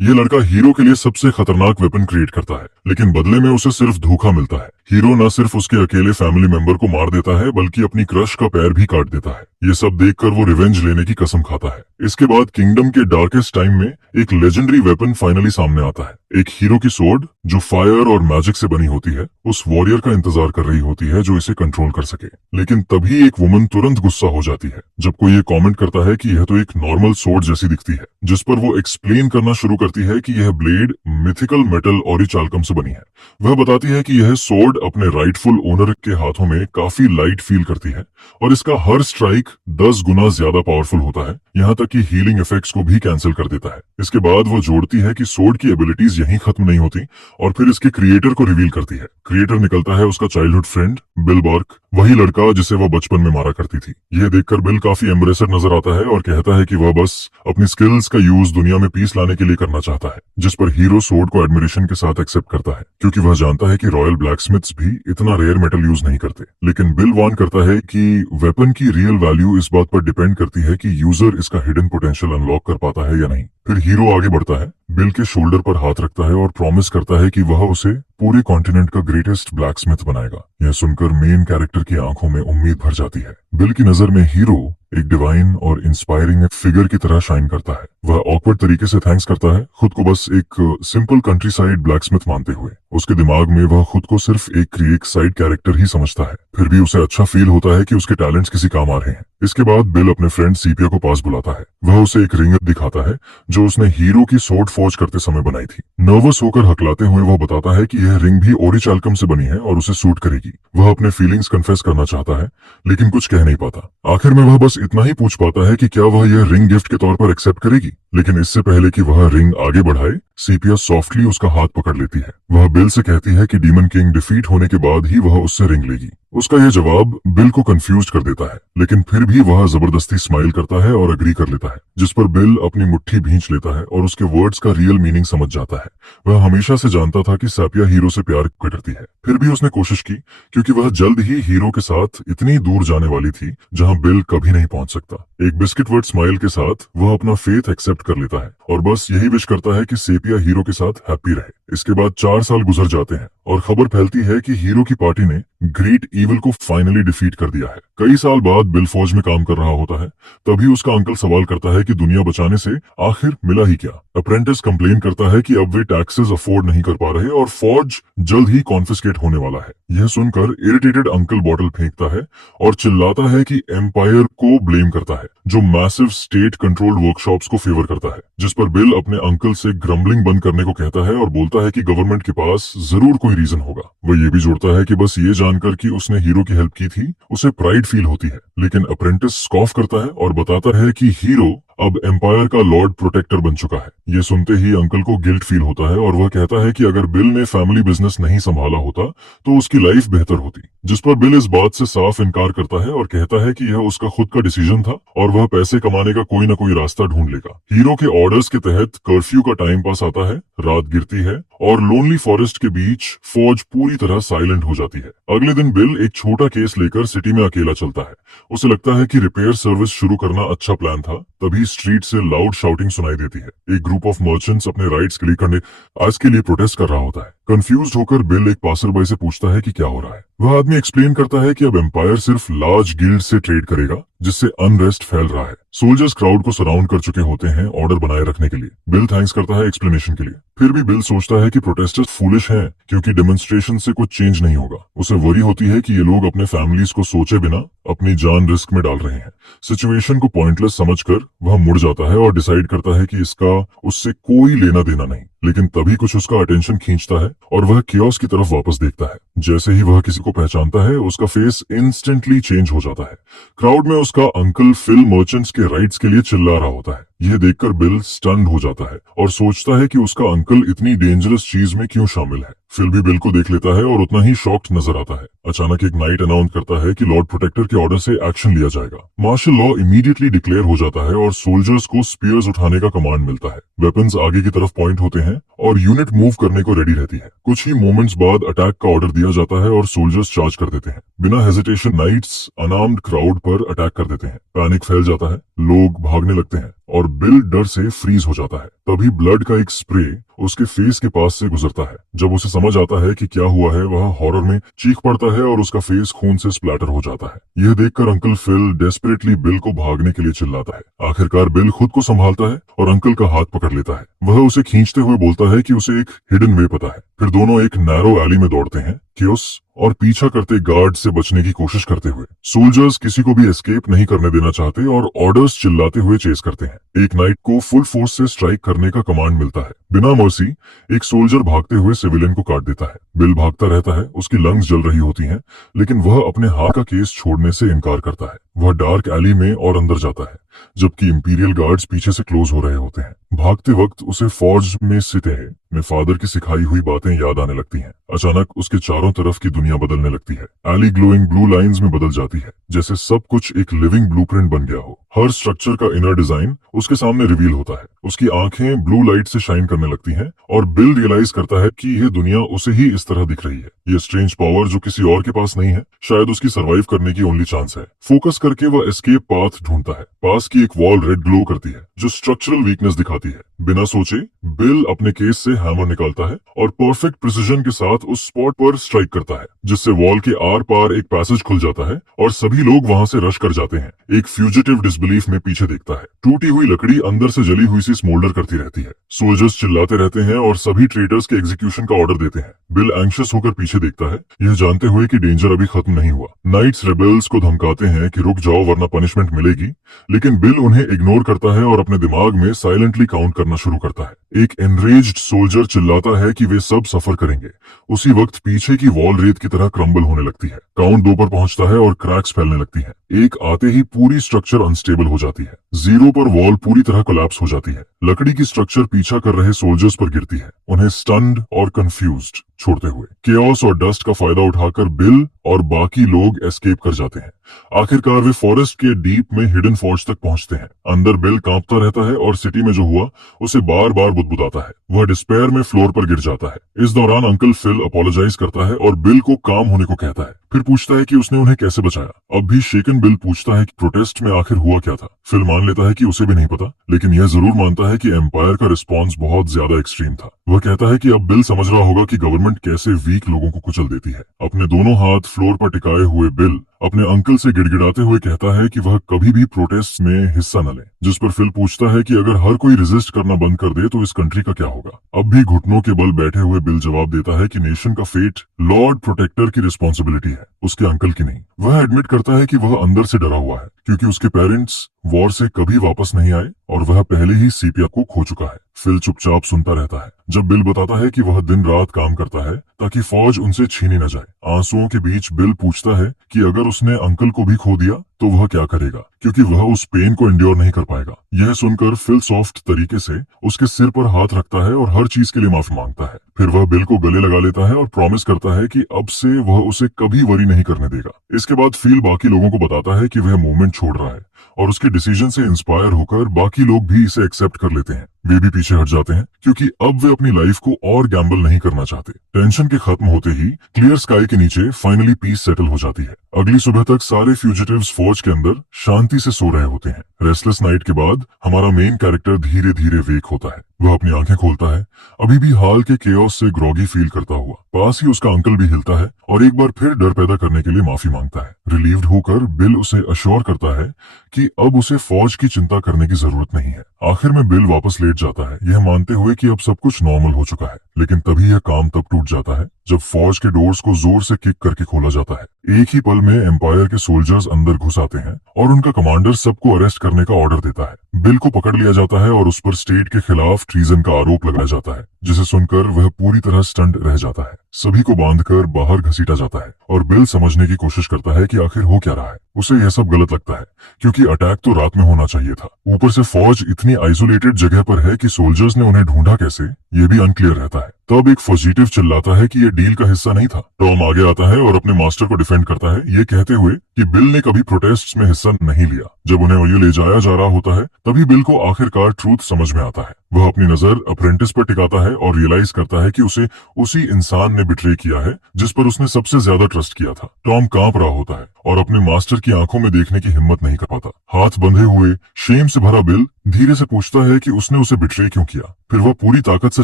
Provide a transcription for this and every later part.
ये लड़का हीरो के लिए सबसे खतरनाक वेपन क्रिएट करता है, लेकिन बदले में उसे सिर्फ धोखा मिलता है। हीरो न सिर्फ उसके अकेले फैमिली मेंबर को मार देता है, बल्कि अपनी क्रश का पैर भी काट देता है। ये सब देखकर वो रिवेंज लेने की कसम खाता है। इसके बाद किंगडम के डार्केस्ट टाइम में एक लेजेंडरी वेपन फाइनली सामने आता है। एक हीरो की सोर्ड जो फायर और मैजिक से बनी होती है, उस वॉरियर का इंतजार कर रही होती है जो इसे कंट्रोल कर सके। लेकिन तभी एक वुमन तुरंत गुस्सा हो जाती है जब कोई ये कमेंट करता है कि यह तो एक नॉर्मल सोर्ड जैसी दिखती है, जिस पर वो एक्सप्लेन करना शुरू करती है कि यह ब्लेड मिथिकल मेटल ऑरिचाल्कम से बनी है। वह बताती है कि यह सोर्ड अपने राइटफुल ओनर के हाथों में काफी लाइट फील करती है और इसका हर स्ट्राइक 10 गुना ज्यादा पावरफुल होता है, यहाँ तक कि हीलिंग इफेक्ट्स को भी कैंसिल कर देता है। इसके बाद वो जोड़ती है कि सोर्ड की एबिलिटीज यहीं खत्म नहीं होती और फिर इसके क्रिएटर को रिवील करती है। क्रिएटर निकलता है उसका चाइल्डहुड फ्रेंड बिल बर्क, वही लड़का जिसे वह बचपन में मारा करती थी। यह देखकर बिल काफी एम्ब्रेसर नजर आता है और कहता है कि वह बस अपनी स्किल्स का यूज दुनिया में पीस लाने के लिए करना चाहता है, जिस पर हीरो सोर्ड को एडमिरेशन के साथ एक्सेप्ट करता है, क्योंकि वह जानता है कि रॉयल ब्लैकस्मिथ्स भी इतना रेयर मेटल यूज नहीं करते। लेकिन बिल वार्न करता है कि वेपन की रियल वैल्यू इस बात पर डिपेंड करती है कि यूजर इसका हिडन पोटेंशियल अनलॉक कर पाता है या नहीं। फिर हीरो आगे बढ़ता है, बिल के शोल्डर पर हाथ रखता है और प्रॉमिस करता है कि वह उसे पूरे कॉन्टिनेंट का ग्रेटेस्ट ब्लैकस्मिथ बनाएगा। यह सुनकर मेन कैरेक्टर की आंखों में उम्मीद भर जाती है। बिल की नजर में हीरो एक डिवाइन और इंस्पायरिंग फिगर की तरह शाइन करता है। वह ऑकवर्ड तरीके से थैंक्स करता है, खुद को बस एक सिंपल कंट्री साइड ब्लैकस्मिथ मानते हुए। उसके दिमाग में वह खुद को सिर्फ एक साइड कैरेक्टर ही समझता है, फिर भी उसे अच्छा फील होता है कि उसके टैलेंट्स किसी काम आ रहे हैं। इसके बाद बिल अपने फ्रेंड सीपिया को पास बुलाता है। वह उसे एक रिंग दिखाता है जो उसने हीरो की सोर्ड फॉर्ज करते समय बनाई थी। नर्वस होकर हकलाते हुए वह बताता है कि यह रिंग भी ऑरिचाल्कम से बनी है और उसे सूट करेगी। वह अपने फीलिंग्स कन्फेस करना चाहता है, लेकिन कुछ कह नहीं पाता। आखिर में वह बस इतना ही पूछ पाता है कि क्या वह यह रिंग गिफ्ट के तौर पर एक्सेप्ट करेगी। लेकिन इससे पहले कि वह रिंग आगे बढ़ाए, सीपिया सॉफ्टली उसका हाथ पकड़ लेती है। वह बिल से कहती है कि डीमन किंग डिफीट होने के बाद ही वह उससे रिंग लेगी। उसका यह जवाब बिल को कंफ्यूज कर देता है, लेकिन फिर भी वह जबरदस्ती स्माइल करता है और अग्री कर लेता है, जिस पर बिल अपनी मुट्ठी भींच लेता है और उसके वर्ड्स का रियल मीनिंग समझ जाता है। वह हमेशा से जानता था कि सैपिया हीरो से प्यार करती है, फिर भी उसने कोशिश की, क्योंकि वह जल्द ही हीरो के साथ इतनी दूर जाने वाली थी जहां बिल कभी नहीं पहुंच सकता। एक बिस्किट वर्ड स्माइल के साथ वह अपना फेथ एक्सेप्ट कर लेता है और बस यही विश करता है कि सेपिया हीरो के साथ हैप्पी रहे। इसके बाद 4 साल गुजर जाते हैं और खबर फैलती है कि हीरो की पार्टी ने ग्रेट ईविल को फाइनली डिफीट कर दिया है। कई साल बाद बिल फौज में काम कर रहा होता है, तभी उसका अंकल सवाल करता है कि दुनिया बचाने से आखिर मिला ही क्या। अप्रेंटिस कंप्लेन करता है कि अब वे टैक्सेस अफोर्ड नहीं कर पा रहे और फौज जल्द ही कॉन्फिस्केट होने वाला है। यह सुनकर इरिटेटेड अंकल बॉटल फेंकता है और चिल्लाता है कि एम्पायर को ब्लेम करता है, जो मैसिव स्टेट कंट्रोल्ड वर्कशॉप्स को फेवर करता है, जिस पर बिल अपने अंकल से ग्रम्बलिंग बंद करने को कहता है और बोलता है कि गवर्नमेंट के पास जरूर कोई रीजन होगा। वह ये भी जोड़ता है कि बस ये जानकर कि उसने हीरो की हेल्प की थी उसे प्राइड फील होती है। लेकिन अप्रेंटिस स्कॉफ करता है और बताता है कि हीरो अब एम्पायर का लॉर्ड प्रोटेक्टर बन चुका है। ये सुनते ही अंकल को गिल्ट फील होता है और वह कहता है कि अगर बिल ने फैमिली बिजनेस नहीं संभाला होता तो उसकी लाइफ बेहतर होती, जिस पर बिल इस बात से साफ इनकार करता है और कहता है कि यह उसका खुद का डिसीजन था और वह पैसे कमाने का कोई ना कोई रास्ता ढूंढ लेगा। हीरो के ऑर्डर्स के तहत कर्फ्यू का टाइम पास आता है, रात गिरती है और लोनली फॉरेस्ट के बीच फौज पूरी तरह साइलेंट हो जाती है। अगले दिन बिल एक छोटा केस लेकर सिटी में अकेला चलता है। उसे लगता है कि रिपेयर सर्विस शुरू करना अच्छा प्लान था, तभी स्ट्रीट से लाउड शाउटिंग सुनाई देती है। एक ग्रुप ऑफ मर्चेंट्स अपने राइट्स के लिए करने आज के लिए प्रोटेस्ट कर रहा होता है। कंफ्यूज्ड होकर बिल एक पासरबाई से पूछता है कि क्या हो रहा है। वह आदमी एक्सप्लेन करता है कि अब एम्पायर सिर्फ लार्ज गिल्ड से ट्रेड करेगा, जिससे अनरेस्ट फैल रहा है। सोल्जर्स क्राउड को सराउंड कर चुके होते हैं ऑर्डर बनाए रखने के लिए। बिल थैंक्स करता है एक्सप्लेनेशन के लिए। फिर भी बिल सोचता है कि प्रोटेस्टर्स फूलिश हैं, क्योंकि डेमोन्स्ट्रेशन से कुछ चेंज नहीं होगा। उसे वरी होती है कि ये लोग अपने फैमिलीज को सोचे बिना अपनी जान रिस्क में डाल रहे हैं। सिचुएशन को पॉइंटलेस समझकर वह मुड़ जाता है और डिसाइड करता है कि इसका उससे कोई लेना देना नहीं। लेकिन तभी कुछ उसका अटेंशन खींचता है और वह कियोस्क की तरफ वापस देखता है। जैसे ही वह किसी को पहचानता है, उसका फेस इंस्टेंटली चेंज हो जाता है। क्राउड में उसका अंकल फिल मर्चेंट्स के राइट्स के लिए चिल्ला रहा होता है। यह देखकर बिल स्टन्ड हो जाता है और सोचता है कि उसका अंकल इतनी डेंजरस चीज में क्यों शामिल है। फिल भी बिल को देख लेता है और उतना ही शॉक्ड नजर आता है। अचानक एक नाइट अनाउंस करता है कि लॉर्ड प्रोटेक्टर के ऑर्डर से एक्शन लिया जाएगा। मार्शल लॉ इमीडिएटली डिक्लेयर हो जाता है और सोल्जर्स को स्पीयर्स उठाने का कमांड मिलता है। वेपन्स आगे की तरफ पॉइंट होते हैं और यूनिट मूव करने को रेडी रहती है। कुछ ही मोमेंट्स बाद अटैक का ऑर्डर दिया जाता है और सोल्जर्स चार्ज कर देते हैं। बिना हेजिटेशन नाइट्स अनार्म्ड क्राउड पर अटैक कर देते हैं। पैनिक फैल जाता है। लोग भागने लगते हैं और बिल डर से फ्रीज हो जाता है। तभी ब्लड का एक स्प्रे उसके फेस के पास से गुजरता है। जब उसे समझ आता है कि क्या हुआ है, वह हॉरर में चीख पड़ता है और उसका फेस खून से स्प्लैटर हो जाता है। यह देखकर अंकल फिल डेस्परेटली बिल को भागने के लिए चिल्लाता है। आखिरकार बिल खुद को संभालता है और अंकल का हाथ पकड़ लेता है। वह उसे खींचते हुए बोलता है कि उसे एक हिडन वे पता है। फिर दोनों एक नैरो एली में दौड़ते हैं, कियोस और पीछा करते गार्ड से बचने की कोशिश करते हुए। सोल्जर्स किसी को भी एस्केप नहीं करने देना चाहते और ऑर्डर्स चिल्लाते हुए चेस करते हैं। एक नाइट को फुल फोर्स से स्ट्राइक करने का कमांड मिलता है। बिना मर्सी एक सोल्जर भागते हुए सिविलियन को काट देता है। बिल भागता रहता है, उसकी लंग्स जल रही होती हैं, लेकिन वह अपने हाथ का केस छोड़ने से इनकार करता है। वह डार्क एली में और अंदर जाता है, जबकि इंपीरियल गार्ड्स पीछे से क्लोज हो रहे होते हैं। भागते वक्त उसे फौज में सिते में फादर की सिखाई हुई बातें याद आने लगती हैं। अचानक उसके चारों तरफ की दुनिया बदलने लगती है। एली ग्लोइंग ब्लू लाइंस में बदल जाती है, जैसे सब कुछ एक लिविंग ब्लूप्रिंट बन गया हो। हर स्ट्रक्चर का इनर डिजाइन उसके सामने रिवील होता है। उसकी आंखें ब्लू लाइट से शाइन करने लगती हैं और बिल रियलाइज करता है कि यह दुनिया उसे ही इस तरह दिख रही है। यह स्ट्रेंज पावर जो किसी और के पास नहीं है, शायद उसकी सर्वाइव करने की ओनली चांस है। फोकस करके वह एस्केप पाथ ढूंढता है। पास की एक वॉल रेड ग्लो करती है, जो स्ट्रक्चरल वीकनेस दिखाती है। बिना सोचे बिल अपने केस से हैमर निकालता है और परफेक्ट प्रिसिजन के साथ उस स्पॉट पर स्ट्राइक करता है, जिससे वॉल के आर पार एक पैसेज खुल जाता है और सभी लोग वहां से रश कर जाते हैं। एक फ्यूजिटिव डिसबिलीफ में पीछे देखता है। टूटी हुई लकड़ी अंदर से जली हुई सी स्मोल्डर करती रहती है। सोल्जर्स चिल्लाते रहते हैं और सभी ट्रेटर्स के एग्जीक्यूशन का ऑर्डर देते हैं। बिल एंग्शियस होकर पीछे देखता है, यह जानते हुए कि डेंजर अभी खत्म नहीं हुआ। नाइट्स रेबेल्स को धमकाते हैं कि रुक जाओ वरना पनिशमेंट मिलेगी, लेकिन बिल उन्हें इग्नोर करता है और अपने दिमाग में साइलेंटली काउंट करना शुरू करता है। एक एनरेज्ड सोल्जर चिल्लाता है कि वे सब सफर करेंगे। उसी वक्त पीछे की वॉल रेत की तरह क्रम्बल होने लगती है। काउंट 2 पर पहुंचता है और क्रैक्स फैलने लगती हैं। एक आते ही पूरी स्ट्रक्चर अनस्टेबल हो जाती है। 0 पर वॉल पूरी तरह कोलैप्स हो जाती है। लकड़ी की स्ट्रक्चर पीछा कर रहे सोल्जर्स पर गिरती है, उन्हें स्टन्ड और कंफ्यूज्ड छोड़ते हुए। केओस और डस्ट का फायदा उठाकर बिल और बाकी लोग एस्केप कर जाते हैं। आखिरकार वे फॉरेस्ट के डीप में हिडन फॉर्ज तक पहुंचते हैं। अंदर बिल कांपता रहता है और सिटी में जो हुआ उसे बार बार बुदबुदाता है। वह डिस्पेयर में फ्लोर पर गिर जाता है। इस दौरान अंकल फिल अपोलोजाइज करता है और बिल को काम होने को कहता है। फिर पूछता है कि उसने उन्हें कैसे बचाया। अब भी शेकन बिल पूछता है कि प्रोटेस्ट में आखिर हुआ क्या था। फिल मान लेता है कि उसे भी नहीं पता, लेकिन यह जरूर मानता है कि एम्पायर का रिस्पॉन्स बहुत ज्यादा एक्सट्रीम था। वह कहता है कि अब बिल समझ रहा होगा कि गवर्नमेंट कैसे वीक लोगों को कुचल देती है। अपने दोनों हाथ फ्लोर पर टिकाए हुए बिल अपने अंकल से गिड़गिड़ाते हुए कहता है कि वह कभी भी प्रोटेस्ट में हिस्सा न ले। जिस पर फिल पूछता है कि अगर हर कोई रेजिस्ट करना बंद कर दे तो इस कंट्री का क्या होगा। अब भी घुटनों के बल बैठे हुए बिल जवाब देता है कि नेशन का फेट लॉर्ड प्रोटेक्टर की रिस्पॉन्सिबिलिटी है, उसके अंकल की नहीं। वह एडमिट करता है कि वह अंदर से डरा हुआ है, क्योंकि उसके पेरेंट्स वॉर से कभी वापस नहीं आए और वह पहले ही सीपिया को खो चुका है। फिल चुपचाप सुनता रहता है जब बिल बताता है कि वह दिन रात काम करता है ताकि फौज उनसे छीनी न जाए। आंसुओं के बीच बिल पूछता है कि अगर उसने अंकल को भी खो दिया तो वह क्या करेगा, क्योंकि वह उस पेन को एंड्योर नहीं कर पाएगा। यह सुनकर फिल सॉफ्ट तरीके से उसके सिर पर हाथ रखता है और हर चीज के लिए माफी मांगता है। फिर वह बिल को गले लगा लेता है और प्रॉमिस करता है कि अब से वह उसे कभी वरी नहीं करने देगा। इसके बाद फिल बाकी लोगों को बताता है कि वह मूवमेंट छोड़ रहा है और उसके डिसीजन से इंस्पायर होकर बाकी लोग भी इसे एक्सेप्ट कर लेते हैं। वे भी पीछे हट जाते हैं क्योंकि अब वे अपनी लाइफ को और गैम्बल नहीं करना चाहते। टेंशन के खत्म होते ही क्लियर स्काई के नीचे फाइनली पीस सेटल हो जाती है। अगली सुबह तक सारे फ्यूजिटिव्स फौज के अंदर शांति से सो रहे होते हैं। रेस्टलेस नाइट के बाद हमारा मेन कैरेक्टर धीरे धीरे वेक होता है। वह अपनी आंखें खोलता है, अभी भी हाल के केओस से ग्रॉगी फील करता हुआ। पास ही उसका अंकल भी हिलता है और एक बार फिर डर पैदा करने के लिए माफी मांगता है। रिलीव्ड होकर बिल उसे अश्योर करता है कि अब उसे फौज की चिंता करने की जरूरत नहीं है। आखिर में बिल वापस लेट जाता है, यह मानते हुए कि अब सब कुछ नॉर्मल हो चुका है। लेकिन तभी यह काम तब टूट जाता है जब फौज के डोर्स को जोर से किक करके खोला जाता है। एक ही पल में एम्पायर के सोल्जर्स अंदर घुस आते हैं और उनका कमांडर सबको अरेस्ट करने का ऑर्डर देता है। बिल को पकड़ लिया जाता है और उस पर स्टेट के खिलाफ ट्रीजन का आरोप लगाया जाता है, जिसे सुनकर वह पूरी तरह स्टंट रह जाता है। सभी को बांधकर बाहर घसीटा जाता है और बिल समझने की कोशिश करता है कि आखिर हो क्या रहा है। उसे यह सब गलत लगता है क्योंकि अटैक तो रात में होना चाहिए था। ऊपर से फौज इतनी आइसोलेटेड जगह पर है कि सोल्जर्स ने उन्हें ढूंढा कैसे, ये भी अनक्लियर रहता है। तब एक फॉजिटिव चिल्लाता है कि ये डील का हिस्सा नहीं था। टॉम आगे आता है और अपने मास्टर को डिफेंड करता है, ये कहते हुए कि बिल ने कभी प्रोटेस्ट्स में हिस्सा नहीं लिया। जब उन्हें ओयो ले जाया जा रहा होता है तभी बिल को आखिरकार ट्रूथ समझ में आता है। वह अपनी नजर अप्रेंटिस पर टिकाता है और रियलाइज करता है कि उसे उसी इंसान ने बिट्रे किया है जिस पर उसने सबसे ज्यादा ट्रस्ट किया था। टॉम कांप रहा होता है और अपने मास्टर की आंखों में देखने की हिम्मत नहीं कर पाता। हाथ बंधे हुए शेम से भरा बिल धीरे से पूछता है कि उसने उसे बिट्रे क्यों किया। फिर वह पूरी ताकत से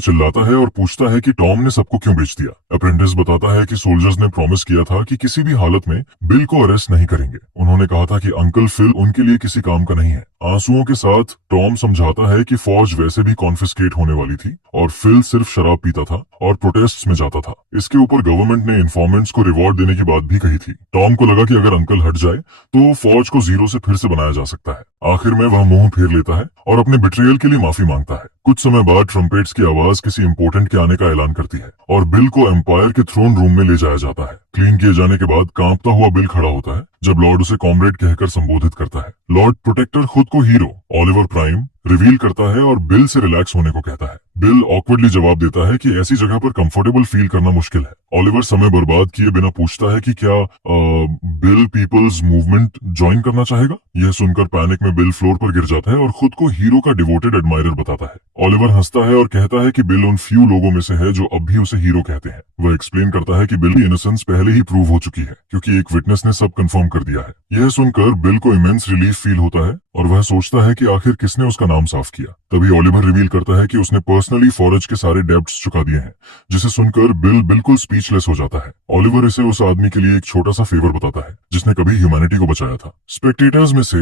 चिल्लाता है और पूछता है कि टॉम ने सबको क्यों बेच दिया। अप्रेंटिस बताता है कि सोल्जर्स ने प्रॉमिस किया था कि किसी भी हालत में बिल को अरेस्ट नहीं करेंगे। उन्होंने कहा था कि अंकल फिल उनके लिए किसी काम का नहीं है। आंसुओं के साथ टॉम समझाता है कि फौज वैसे भी कॉन्फिस्केट होने वाली थी और फिल सिर्फ शराब पीता था और प्रोटेस्ट्स में जाता था। इसके ऊपर गवर्नमेंट ने इन्फॉर्मेंट्स को रिवॉर्ड देने की बात भी कही थी। टॉम को लगा कि अगर अंकल हट जाए तो फौज को जीरो से फिर से बनाया जा सकता है। आखिर में वह मुंह फेर लेता है और अपने बिट्रेयल के लिए माफी मांगता है। कुछ समय बाद ट्रम्पेट्स की आवाज किसी इंपोर्टेंट के आने का ऐलान करती है और बिल को एम्पायर के थ्रोन रूम में ले जाया जाता है। क्लीन किए जाने के बाद कांपता हुआ बिल खड़ा होता है जब लॉर्ड उसे कॉमरेड कहकर संबोधित करता है। लॉर्ड प्रोटेक्टर खुद को हीरो ऑलिवर प्राइम रिवील करता है और बिल से रिलैक्स होने को कहता है। बिल ऑकवर्डली जवाब देता है कि ऐसी जगह पर कंफर्टेबल फील करना मुश्किल है। ऑलिवर समय बर्बाद किए बिना पूछता है कि क्या बिल पीपल्स मूवमेंट ज्वाइन करना चाहेगा। यह सुनकर पैनिक में बिल फ्लोर पर गिर जाता है और खुद को हीरो का डिवोटेड एडमायरर बताता है। ऑलिवर हंसता है और कहता है कि बिल उन फ्यू लोगों में से है जो अब भी उसे हीरो कहते हैं। वह एक्सप्लेन करता है कि बिल की इनोसेंस पहले ही प्रूव हो चुकी है क्योंकि एक विटनेस ने सब कंफर्म कर दिया है। यह सुनकर बिल को इमेंस रिलीफ फील होता है और वह सोचता है कि आखिर किसने उसका नाम साफ किया। तभी ऑलिवर रिवील करता है कि उसने पर्सनली फॉरेज के सारे डेब्ट्स चुका दिए हैं, जिसे सुनकर बिल बिल्कुल स्पीचलेस हो जाता है। ऑलिवर इसे उस आदमी के लिए एक छोटा सा फेवर बताता है जिसने कभी ह्यूमैनिटी को बचाया था। स्पेक्टेटर्स में से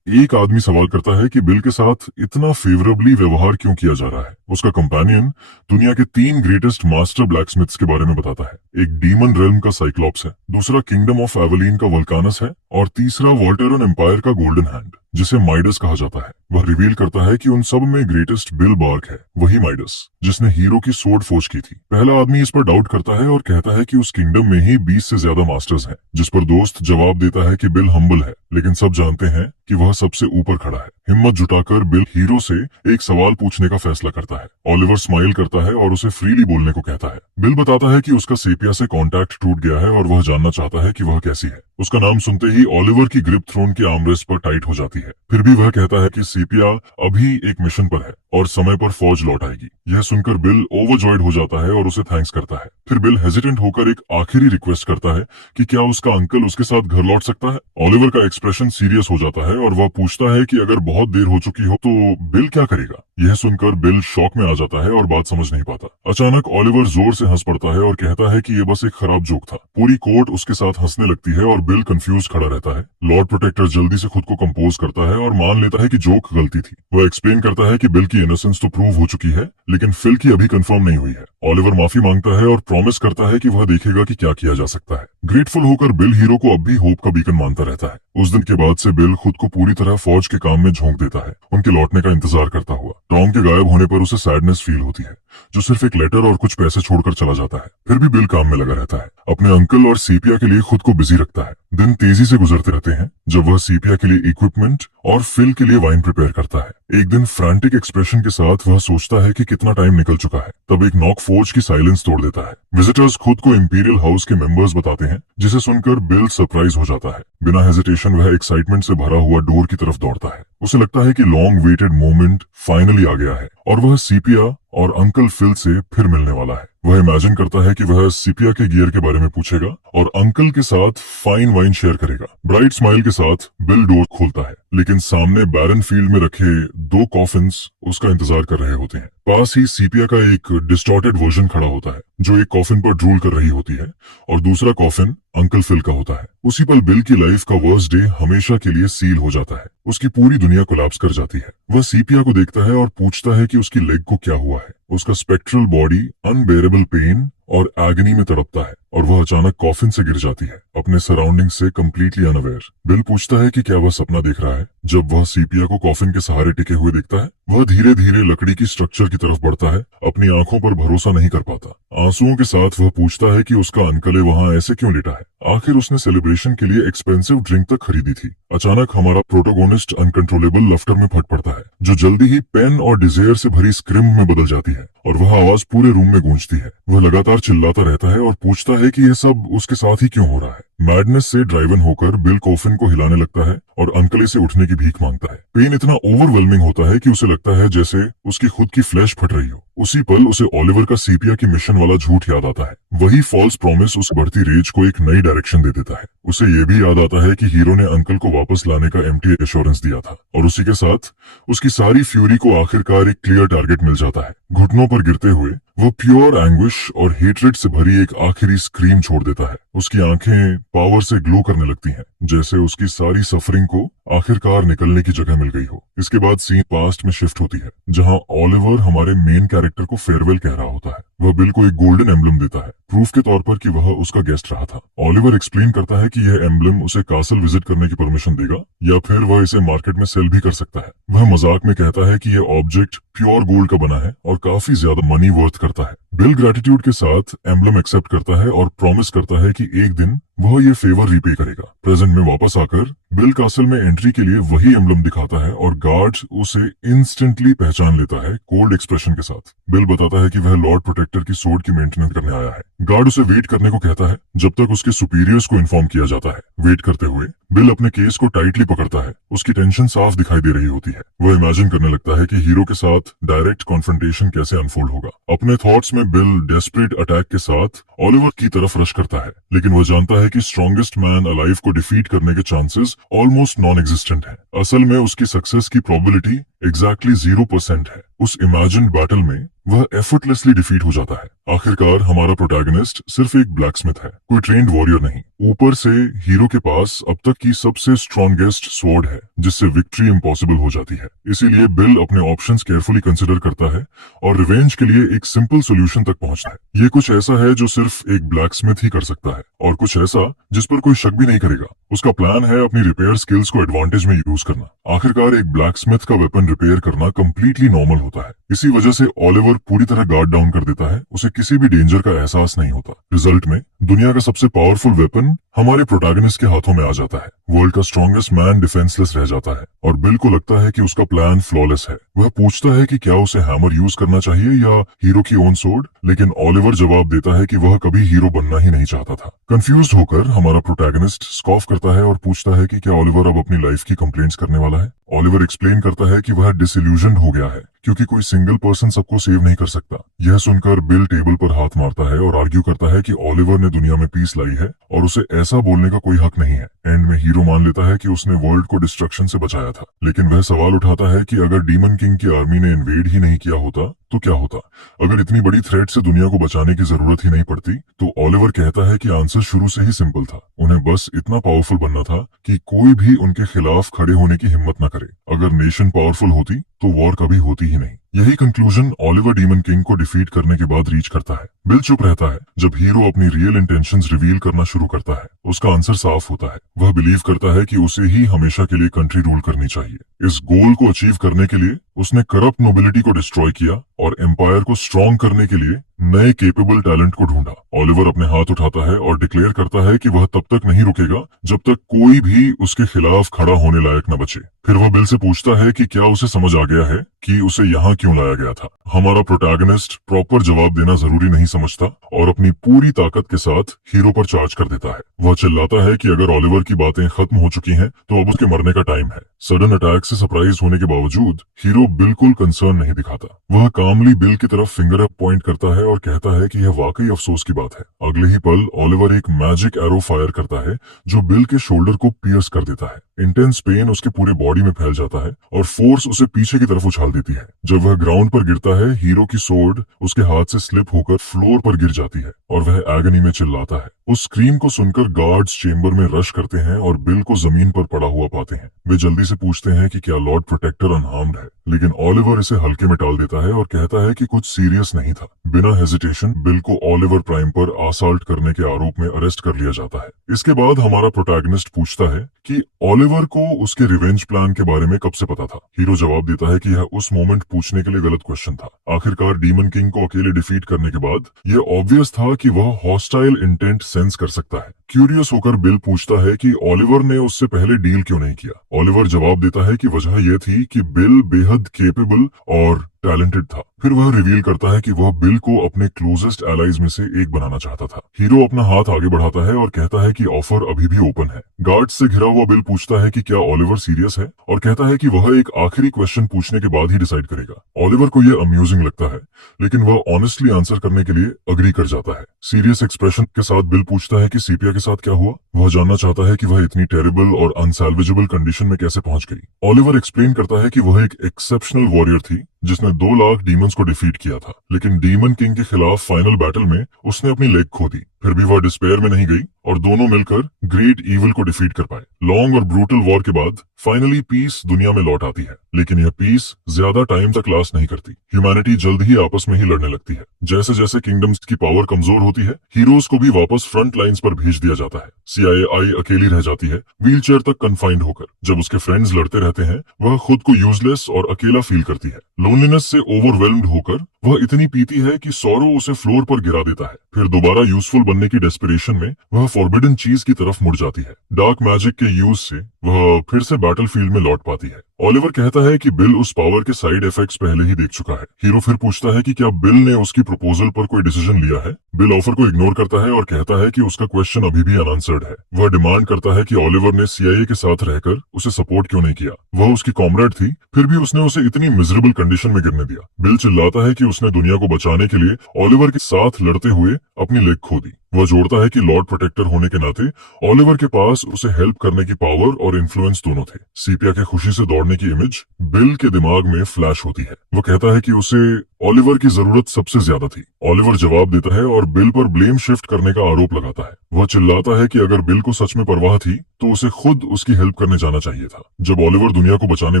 एक आदमी सवाल करता है कि बिल के साथ इतना फेवरेबली व्यवहार क्यों किया जा रहा है। उसका कंपेनियन दुनिया के 3 ग्रेटेस्ट मास्टर ब्लैकस्मिथ्स के बारे में बताता है। एक डीमन रेल्म का साइक्लॉप्स है, दूसरा किंगडम ऑफ एवलीन का वल्कानस है और तीसरा वॉल्टेरन एम्पायर का गोल्डन हैंड जिसे माइडस कहा जाता है। वह रिवील करता है कि उन सब में ग्रेटेस्ट बिल बार्क है, वही माइडस जिसने हीरो की सोर्ड फोज की थी। पहला आदमी इस पर डाउट करता है और कहता है कि उस किंगडम में ही 20 से ज्यादा मास्टर्स हैं, जिस पर दोस्त जवाब देता है कि बिल हम्बल है, लेकिन सब जानते हैं कि वह सबसे ऊपर खड़ा है। हिम्मत जुटाकर बिल हीरो से एक सवाल पूछने का फैसला करता है। ऑलिवर स्माइल करता है और उसे फ्रीली बोलने को कहता है। बिल बताता है कि उसका सेपिया से कांटेक्ट टूट गया है और वह जानना चाहता है कि वह कैसी है। उसका नाम सुनते ही ऑलिवर की ग्रिप थ्रोन की आर्मरेस्ट पर टाइट हो जाती है। फिर भी वह कहता है कि सेपिया अभी एक मिशन पर है और समय पर फौज लौट आएगी। यह सुनकर बिल ओवरजॉयड हो जाता है और उसे थैंक्स करता है। फिर बिल हेजिटेंट होकर एक आखिरी रिक्वेस्ट करता है कि क्या उसका अंकल उसके साथ घर लौट सकता है। ऑलिवर का एक्सप्रेशन सीरियस हो जाता है और वह पूछता है कि अगर बहुत देर हो चुकी हो तो बिल क्या करेगा। यह सुनकर बिल शॉक में आ जाता है और बात समझ नहीं पाता। अचानक ऑलिवर जोर से हंस पड़ता है और कहता है कि यह बस एक खराब जोक था। पूरी कोर्ट उसके साथ हंसने लगती है और बिल कंफ्यूज खड़ा रहता है। लॉर्ड प्रोटेक्टर जल्दी से खुद को कंपोज करता है और मान लेता है कि जोक गलती थी। वह एक्सप्लेन करता है कि बिल की इनोसेंस तो प्रूव हो चुकी है, लेकिन फिल की अभी कंफर्म नहीं हुई है। ऑलिवर माफी मांगता है और प्रॉमिस करता है कि वह देखेगा कि क्या किया जा सकता है। ग्रेटफुल होकर बिल हीरो को अब भी होप का बीकन मानता रहता है। उस दिन के बाद से बिल खुद को पूरी तरह फौज के काम में झोंक देता है, उनके लौटने का इंतजार करता हुआ। टॉम के गायब होने पर उसे सैडनेस फील होती है, जो सिर्फ एक लेटर और कुछ पैसे छोड़कर चला जाता है। फिर भी बिल काम में लगा रहता है, अपने अंकल और सीपिया के लिए खुद को बिजी रखता है। दिन तेजी से गुजरते रहते हैं जब वह सीपिया के लिए इक्विपमेंट और फिल के लिए वाइन प्रिपेयर करता है। एक दिन फ्रैंटिक एक्सप्रेशन के साथ वह सोचता है कि कितना टाइम निकल चुका है, तब एक नॉक फौज की साइलेंस तोड़ देता है। विजिटर्स खुद को इंपीरियल हाउस के मेंबर्स बताते हैं, जिसे सुनकर बिल सरप्राइज हो जाता है। बिना हेजिटेशन वह एक्साइटमेंट से भरा हुआ डोर की तरफ दौड़ता है। उसे लगता है कि लॉन्ग वेटेड मोमेंट फाइनली आ गया है और वह सीपिया और अंकल फिल से फिर मिलने वाला है। वह इमेजिन करता है कि वह सीपिया के गियर के बारे में पूछेगा और अंकल के साथ फाइन वाइन शेयर करेगा। ब्राइट स्माइल के साथ बिल डोर खोलता है, लेकिन सामने बैरन फील्ड में रखे 2 कॉफिन्स उसका इंतजार कर रहे होते हैं। पास ही सीपिया का एक डिस्टॉर्टेड वर्जन खड़ा होता है, जो एक कॉफिन पर ड्रूल कर रही होती है, और दूसरा कॉफिन अंकल फिल का होता है। उसी पल बिल की लाइफ का वर्स्ट डे हमेशा के लिए सील हो जाता है। उसकी पूरी दुनिया कोलैप्स कर जाती है। वह सीपिया को देखता है और पूछता है कि उसकी लेग को क्या हुआ है। उसका स्पेक्ट्रल बॉडी अनबेरेबल पेन और एगनी में तड़पता है और वह अचानक कॉफिन से गिर जाती है। अपने सराउंडिंग से कंप्लीटली अनअवेयर। बिल पूछता है कि क्या वह सपना देख रहा है। जब वह सीपिया को कॉफिन के सहारे टिके हुए देखता है, वह धीरे धीरे लकड़ी की स्ट्रक्चर की तरफ बढ़ता है। अपनी आंखों पर भरोसा नहीं कर पाता। आंसुओं के साथ वह पूछता है कि उसका अंकल वहां ऐसे क्यों लेटा है। आखिर उसने सेलिब्रेशन के लिए एक्सपेंसिव ड्रिंक तक खरीदी थी। अचानक हमारा प्रोटोगोनिस्ट अनकंट्रोलेबल लफ्टर में फट पड़ता है, जो जल्दी ही पेन और डिजायर से भरी स्क्रिम में बदल जाती है और वह आवाज पूरे रूम में गूंजती है। वह लगातार चिल्लाता रहता है और पूछता है कि यह सब उसके साथ ही क्यों हो रहा है। मैडनेस से ड्राइवन होकर बिल कॉफिन को हिलाने लगता है और अंकल से उठने की भीख मांगता है। पेन इतना ओवरवेलमिंग होता है कि उसे लगता है जैसे उसकी खुद की फ्लैश फट रही हो। उसी पल उसे ओलिवर का सीपिया की मिशन वाला झूठ याद आता है। वही फॉल्स प्रॉमिस उस बढ़ती रेज को एक नई डायरेक्शन दे देता है। उसे ये भी याद आता है कि हीरो ने अंकल को वापस लाने का एम्प्टी एश्योरेंस दिया था और उसी के साथ उसकी सारी फ्यूरी को आखिरकार एक क्लियर टारगेट मिल जाता है। घुटनों पर गिरते हुए वो प्योर एंग्विश और हेट्रेड से भरी एक आखिरी स्क्रीम छोड़ देता है। उसकी आंखें पावर से ग्लो करने लगती हैं, जैसे उसकी सारी सफरिंग को आखिरकार निकलने की जगह मिल गई हो। इसके बाद सीन पास्ट में शिफ्ट होती है, जहां ओलिवर हमारे मेन कैरेक्टर को फेयरवेल कह रहा होता है। वह बिल को एक गोल्डन एम्बलम देता है, प्रूफ के तौर पर कि वह उसका गेस्ट रहा था। ओलिवर एक्सप्लेन करता है कि यह एम्बलम उसे कासल विजिट करने की परमिशन देगा या फिर वह इसे मार्केट में सेल भी कर सकता है। वह मजाक में कहता है कि यह ऑब्जेक्ट प्योर गोल्ड का बना है और काफी ज्यादा मनी वर्थ करता है। बिल ग्रेटिट्यूड के साथ एम्बलम एक्सेप्ट करता है और प्रॉमिस करता है कि एक दिन वह ये फेवर रिपे करेगा। प्रेजेंट में वापस आकर बिल कासल में एंट्री के लिए वही एम्बलम दिखाता है और गार्ड उसे इंस्टेंटली पहचान लेता है कोल्ड एक्सप्रेशन के साथ। बिल बताता है कि वह लॉर्ड प्रोटेक्टर की सोड की मेंटेनेंस करने आया है। गार्ड उसे वेट करने को कहता है जब तक उसके सुपीरियर्स को इन्फॉर्म किया जाता है। वेट करते हुए बिल अपने केस को टाइटली पकड़ता है। उसकी टेंशन साफ दिखाई दे रही होती है। वह इमेजिन करने लगता है कि हीरो के साथ डायरेक्ट कॉन्फ्रंटेशन कैसे अनफोल्ड होगा। अपने थॉट्स में बिल डेस्परेट अटैक के साथ ओलिवर की तरफ रश करता है, लेकिन वह जानता है कि स्ट्रॉन्गेस्ट मैन अलाइव को डिफीट करने के चांसेस ऑलमोस्ट नॉन एग्जिस्टेंट है। असल में उसकी सक्सेस की प्रोबेबिलिटी एग्जैक्टली 0% है। उस इमेजिन्ड बैटल में वह एफर्टलेसली डिफीट हो जाता है। आखिरकार हमारा प्रोटैगनिस्ट सिर्फ एक ब्लैकस्मिथ है, कोई ट्रेन्ड वॉरियर नहीं। ऊपर से हीरो के पास अब तक की सबसे स्ट्रॉन्गेस्ट स्वॉर्ड है, जिससे विक्ट्री इम्पॉसिबल हो जाती है। इसीलिए बिल अपने ऑप्शंस केयरफुली कंसिडर करता है और रिवेंज के लिए एक सिंपल सोल्यूशन तक पहुंचता है। ये कुछ ऐसा है जो सिर्फ एक ब्लैकस्मिथ ही कर सकता है और कुछ ऐसा जिस पर कोई शक भी नहीं करेगा। उसका प्लान है अपनी रिपेयर स्किल्स को एडवांटेज में यूज करना। आखिरकार एक ब्लैकस्मिथ का वेपन रिपेयर करना कंप्लीटली नॉर्मल होता है। इसी वजह से ओलिवर पूरी तरह गार्ड डाउन कर देता है। उसे किसी भी डेंजर का एहसास नहीं होता। रिजल्ट में दुनिया का सबसे पावरफुल वेपन हमारे प्रोटैगनिस्ट के हाथों में आ जाता है। वर्ल्ड का स्ट्रॉन्गेस्ट मैन डिफेंसलेस रह जाता है और बिल को लगता है कि उसका प्लान फ्लॉलेस है। वह पूछता है कि क्या उसे हैमर यूज करना चाहिए या हीरो की ओन सोर्ड, लेकिन ओलिवर जवाब देता है कि वह कभी हीरो बनना ही नहीं चाहता था। कंफ्यूज्ड होकर हमारा प्रोटैगनिस्ट स्कॉफ करता है और पूछता है कि क्या ओलिवर अब अपनी लाइफ की कंप्लेंट्स करने वाला है। ओलिवर एक्सप्लेन करता है कि वह डिसइल्यूजन्ड हो गया है क्योंकि कोई सिंगल पर्सन सबको सेव नहीं कर सकता। यह सुनकर बिल टेबल पर हाथ मारता है और आर्ग्यू करता है कि ओलिवर ने दुनिया में पीस लाई है और उसे ऐसा बोलने का कोई हक नहीं है। एंड में हीरो मान लेता है कि उसने वर्ल्ड को डिस्ट्रक्शन से बचाया था, लेकिन वह सवाल उठाता है कि अगर डीमन किंग की आर्मी ने इन्वेड ही नहीं किया होता तो क्या होता। अगर इतनी बड़ी थ्रेट से दुनिया को बचाने की जरूरत ही नहीं पड़ती। तो ओलिवर कहता है कि आंसर शुरू से ही सिंपल था। उन्हें बस इतना पावरफुल बनना था कि कोई भी उनके खिलाफ खड़े होने की हिम्मत न करे। अगर नेशन पावरफुल होती तो वॉर कभी होती ही नहीं। यही कंक्लूजन ओलिवर डीमन किंग को डिफीट करने के बाद रीच करता है। बिल चुप रहता है जब हीरो अपनी रियल इंटेंशंस रिवील करना शुरू करता है। उसका आंसर साफ होता है। वह बिलीव करता है कि उसे ही हमेशा के लिए कंट्री रूल करनी चाहिए। इस गोल को अचीव करने के लिए उसने करप्ट नोबिलिटी को डिस्ट्रॉय किया और एम्पायर को स्ट्रॉन्ग करने के लिए नए केपेबल टैलेंट को ढूंढा। ओलिवर अपने हाथ उठाता है और डिक्लेयर करता है कि वह तब तक नहीं रुकेगा जब तक कोई भी उसके खिलाफ खड़ा होने लायक न बचे। फिर वह बिल से पूछता है कि क्या उसे समझ आ गया है कि उसे यहाँ क्यों लाया गया था। हमारा प्रोटैगनिस्ट प्रॉपर जवाब देना जरूरी नहीं समझता और अपनी पूरी ताकत के साथ हीरो पर चार्ज कर देता है। वह चिल्लाता है कि अगर ओलिवर की बातें खत्म हो चुकी हैं तो अब उसके मरने का टाइम है। सडन अटैक से सरप्राइज होने के बावजूद हीरो बिल्कुल कंसर्न नहीं दिखाता। वह कामली बिल की तरफ फिंगर अप पॉइंट करता है और कहता है कि यह वाकई अफसोस की बात है। अगले ही पल ओलिवर एक मैजिक एरो फायर करता है जो बिल के शोल्डर को पियर्स कर देता है। इंटेंस पेन उसके पूरे बॉडी में फैल जाता है और फोर्स उसे पीछे की तरफ उछाल देती है। जब वह ग्राउंड पर गिरता है, हीरो की सोर्ड उसके हाथ से स्लिप होकर फ्लोर पर गिर जाती है और वह एगनी में चिल्लाता है। उस स्क्रीम को सुनकर गार्ड्स चेंबर में रश करते हैं और बिल को जमीन पर पड़ा हुआ पाते हैं। वे जल्दी से पूछते हैं कि क्या लॉर्ड प्रोटेक्टर अनहार्म्ड है, लेकिन ओलिवर इसे हल्के में टाल देता है और कहता है कि कुछ सीरियस नहीं था। बिना हेजिटेशन बिल को ओलिवर प्राइम पर असॉल्ट करने के आरोप में अरेस्ट कर लिया जाता है। इसके बाद हमारा प्रोटैगनिस्ट पूछता है कि ओलिवर को उसके रिवेंज प्लान के बारे में कब से पता था। हीरो जवाब देता है कि यह उस मोमेंट पूछने के लिए गलत क्वेश्चन था। आखिरकार डीमन किंग को अकेले डिफीट करने के बाद यह ऑब्वियस था कि वह हॉस्टाइल इंटेंट सेंस कर सकता है। क्यूरियस होकर बिल पूछता है कि ओलिवर ने उससे पहले डील क्यों नहीं किया। ओलिवर जवाब देता है कि वजह यह थी कि बिल बेहद केपेबल और टैलेंटेड था। फिर वह रिवील करता है कि वह बिल को अपने क्लोजेस्ट एलाइज में से एक बनाना चाहता था। हीरो अपना हाथ आगे बढ़ाता है और कहता है कि ऑफर अभी भी ओपन है। गार्ड से घिरा हुआ बिल पूछता है कि क्या ओलिवर सीरियस है और कहता है कि वह एक आखिरी क्वेश्चन पूछने के बाद ही डिसाइड करेगा। ओलिवर को यह अम्यूजिंग लगता है, लेकिन वह ऑनेस्टली आंसर करने के लिए अग्री कर जाता है। सीरियस एक्सप्रेशन के साथ बिल पूछता है कि सीपिया के साथ क्या हुआ। वह जानना चाहता है कि वह इतनी टेरिबल और अनसैल्वेजेबल कंडीशन में कैसे पहुंच गई। ओलिवर एक्सप्लेन करता है कि वह एक एक्सेप्शनल वॉरियर थी जिसने 2 लाख डीमंस को डिफीट किया था, लेकिन डीमन किंग के खिलाफ फाइनल बैटल में उसने अपनी लेग खो दी। फिर भी वह डिस्पेयर में नहीं गई और दोनों मिलकर ग्रेट ईविल को डिफीट कर पाए। लॉन्ग और ब्रूटल वॉर के बाद फाइनली पीस दुनिया में लौट आती है, लेकिन यह पीस ज्यादा टाइम तक लास्ट नहीं करती। ह्यूमैनिटी जल्द ही आपस में ही लड़ने लगती है। जैसे जैसे किंगडम्स की पावर कमजोर होती है, हीरोज को भी वापस फ्रंट लाइंस पर भेज दिया जाता है। CIA अकेली रह जाती है, व्हीलचेयर तक कन्फाइंड होकर। जब उसके फ्रेंड्स लड़ते रहते हैं, वह खुद को यूजलेस और अकेला फील करती है। लोनलीनेस से ओवरवेल्म्ड होकर वह इतनी पीती है कि सौरो उसे फ्लोर पर गिरा देता है। फिर दोबारा यूजफुल बनने की डेस्परेशन में वह फॉरबिडन चीज की तरफ मुड़ जाती है। डार्क मैजिक के यूज से वह फिर से बैटलफील्ड में लौट पाती है। ओलिवर कहता है कि बिल उस पावर के साइड इफेक्ट्स पहले ही देख चुका है। हीरो फिर पूछता है कि क्या बिल ने उसकी प्रपोजल पर कोई डिसीजन लिया है। बिल ऑफर को इग्नोर करता है और कहता है कि उसका क्वेश्चन अभी भी अनआंसर्ड है। वह डिमांड करता है कि ओलिवर ने CIA के साथ रहकर उसे सपोर्ट क्यों नहीं किया। वह उसकी कॉमरेड थी, फिर भी उसने उसे इतनी मिजरेबल कंडीशन में गिरने दिया। बिल चिल्लाता है कि उसने दुनिया को बचाने के लिए ओलिवर के साथ लड़ते हुए अपनी लेग खो दी। वह जोड़ता है कि लॉर्ड प्रोटेक्टर होने के नाते ओलिवर के पास उसे हेल्प करने की पावर और इन्फ्लुएंस दोनों थे। सीपिया के खुशी से दौड़ने की इमेज बिल के दिमाग में फ्लैश होती है। वो कहता है कि उसे ओलिवर की जरूरत सबसे ज्यादा थी। ओलिवर जवाब देता है और बिल पर ब्लेम शिफ्ट करने का आरोप लगाता है। वह चिल्लाता है कि अगर बिल को सच में परवाह थी तो उसे खुद उसकी हेल्प करने जाना चाहिए था। जब ओलिवर दुनिया को बचाने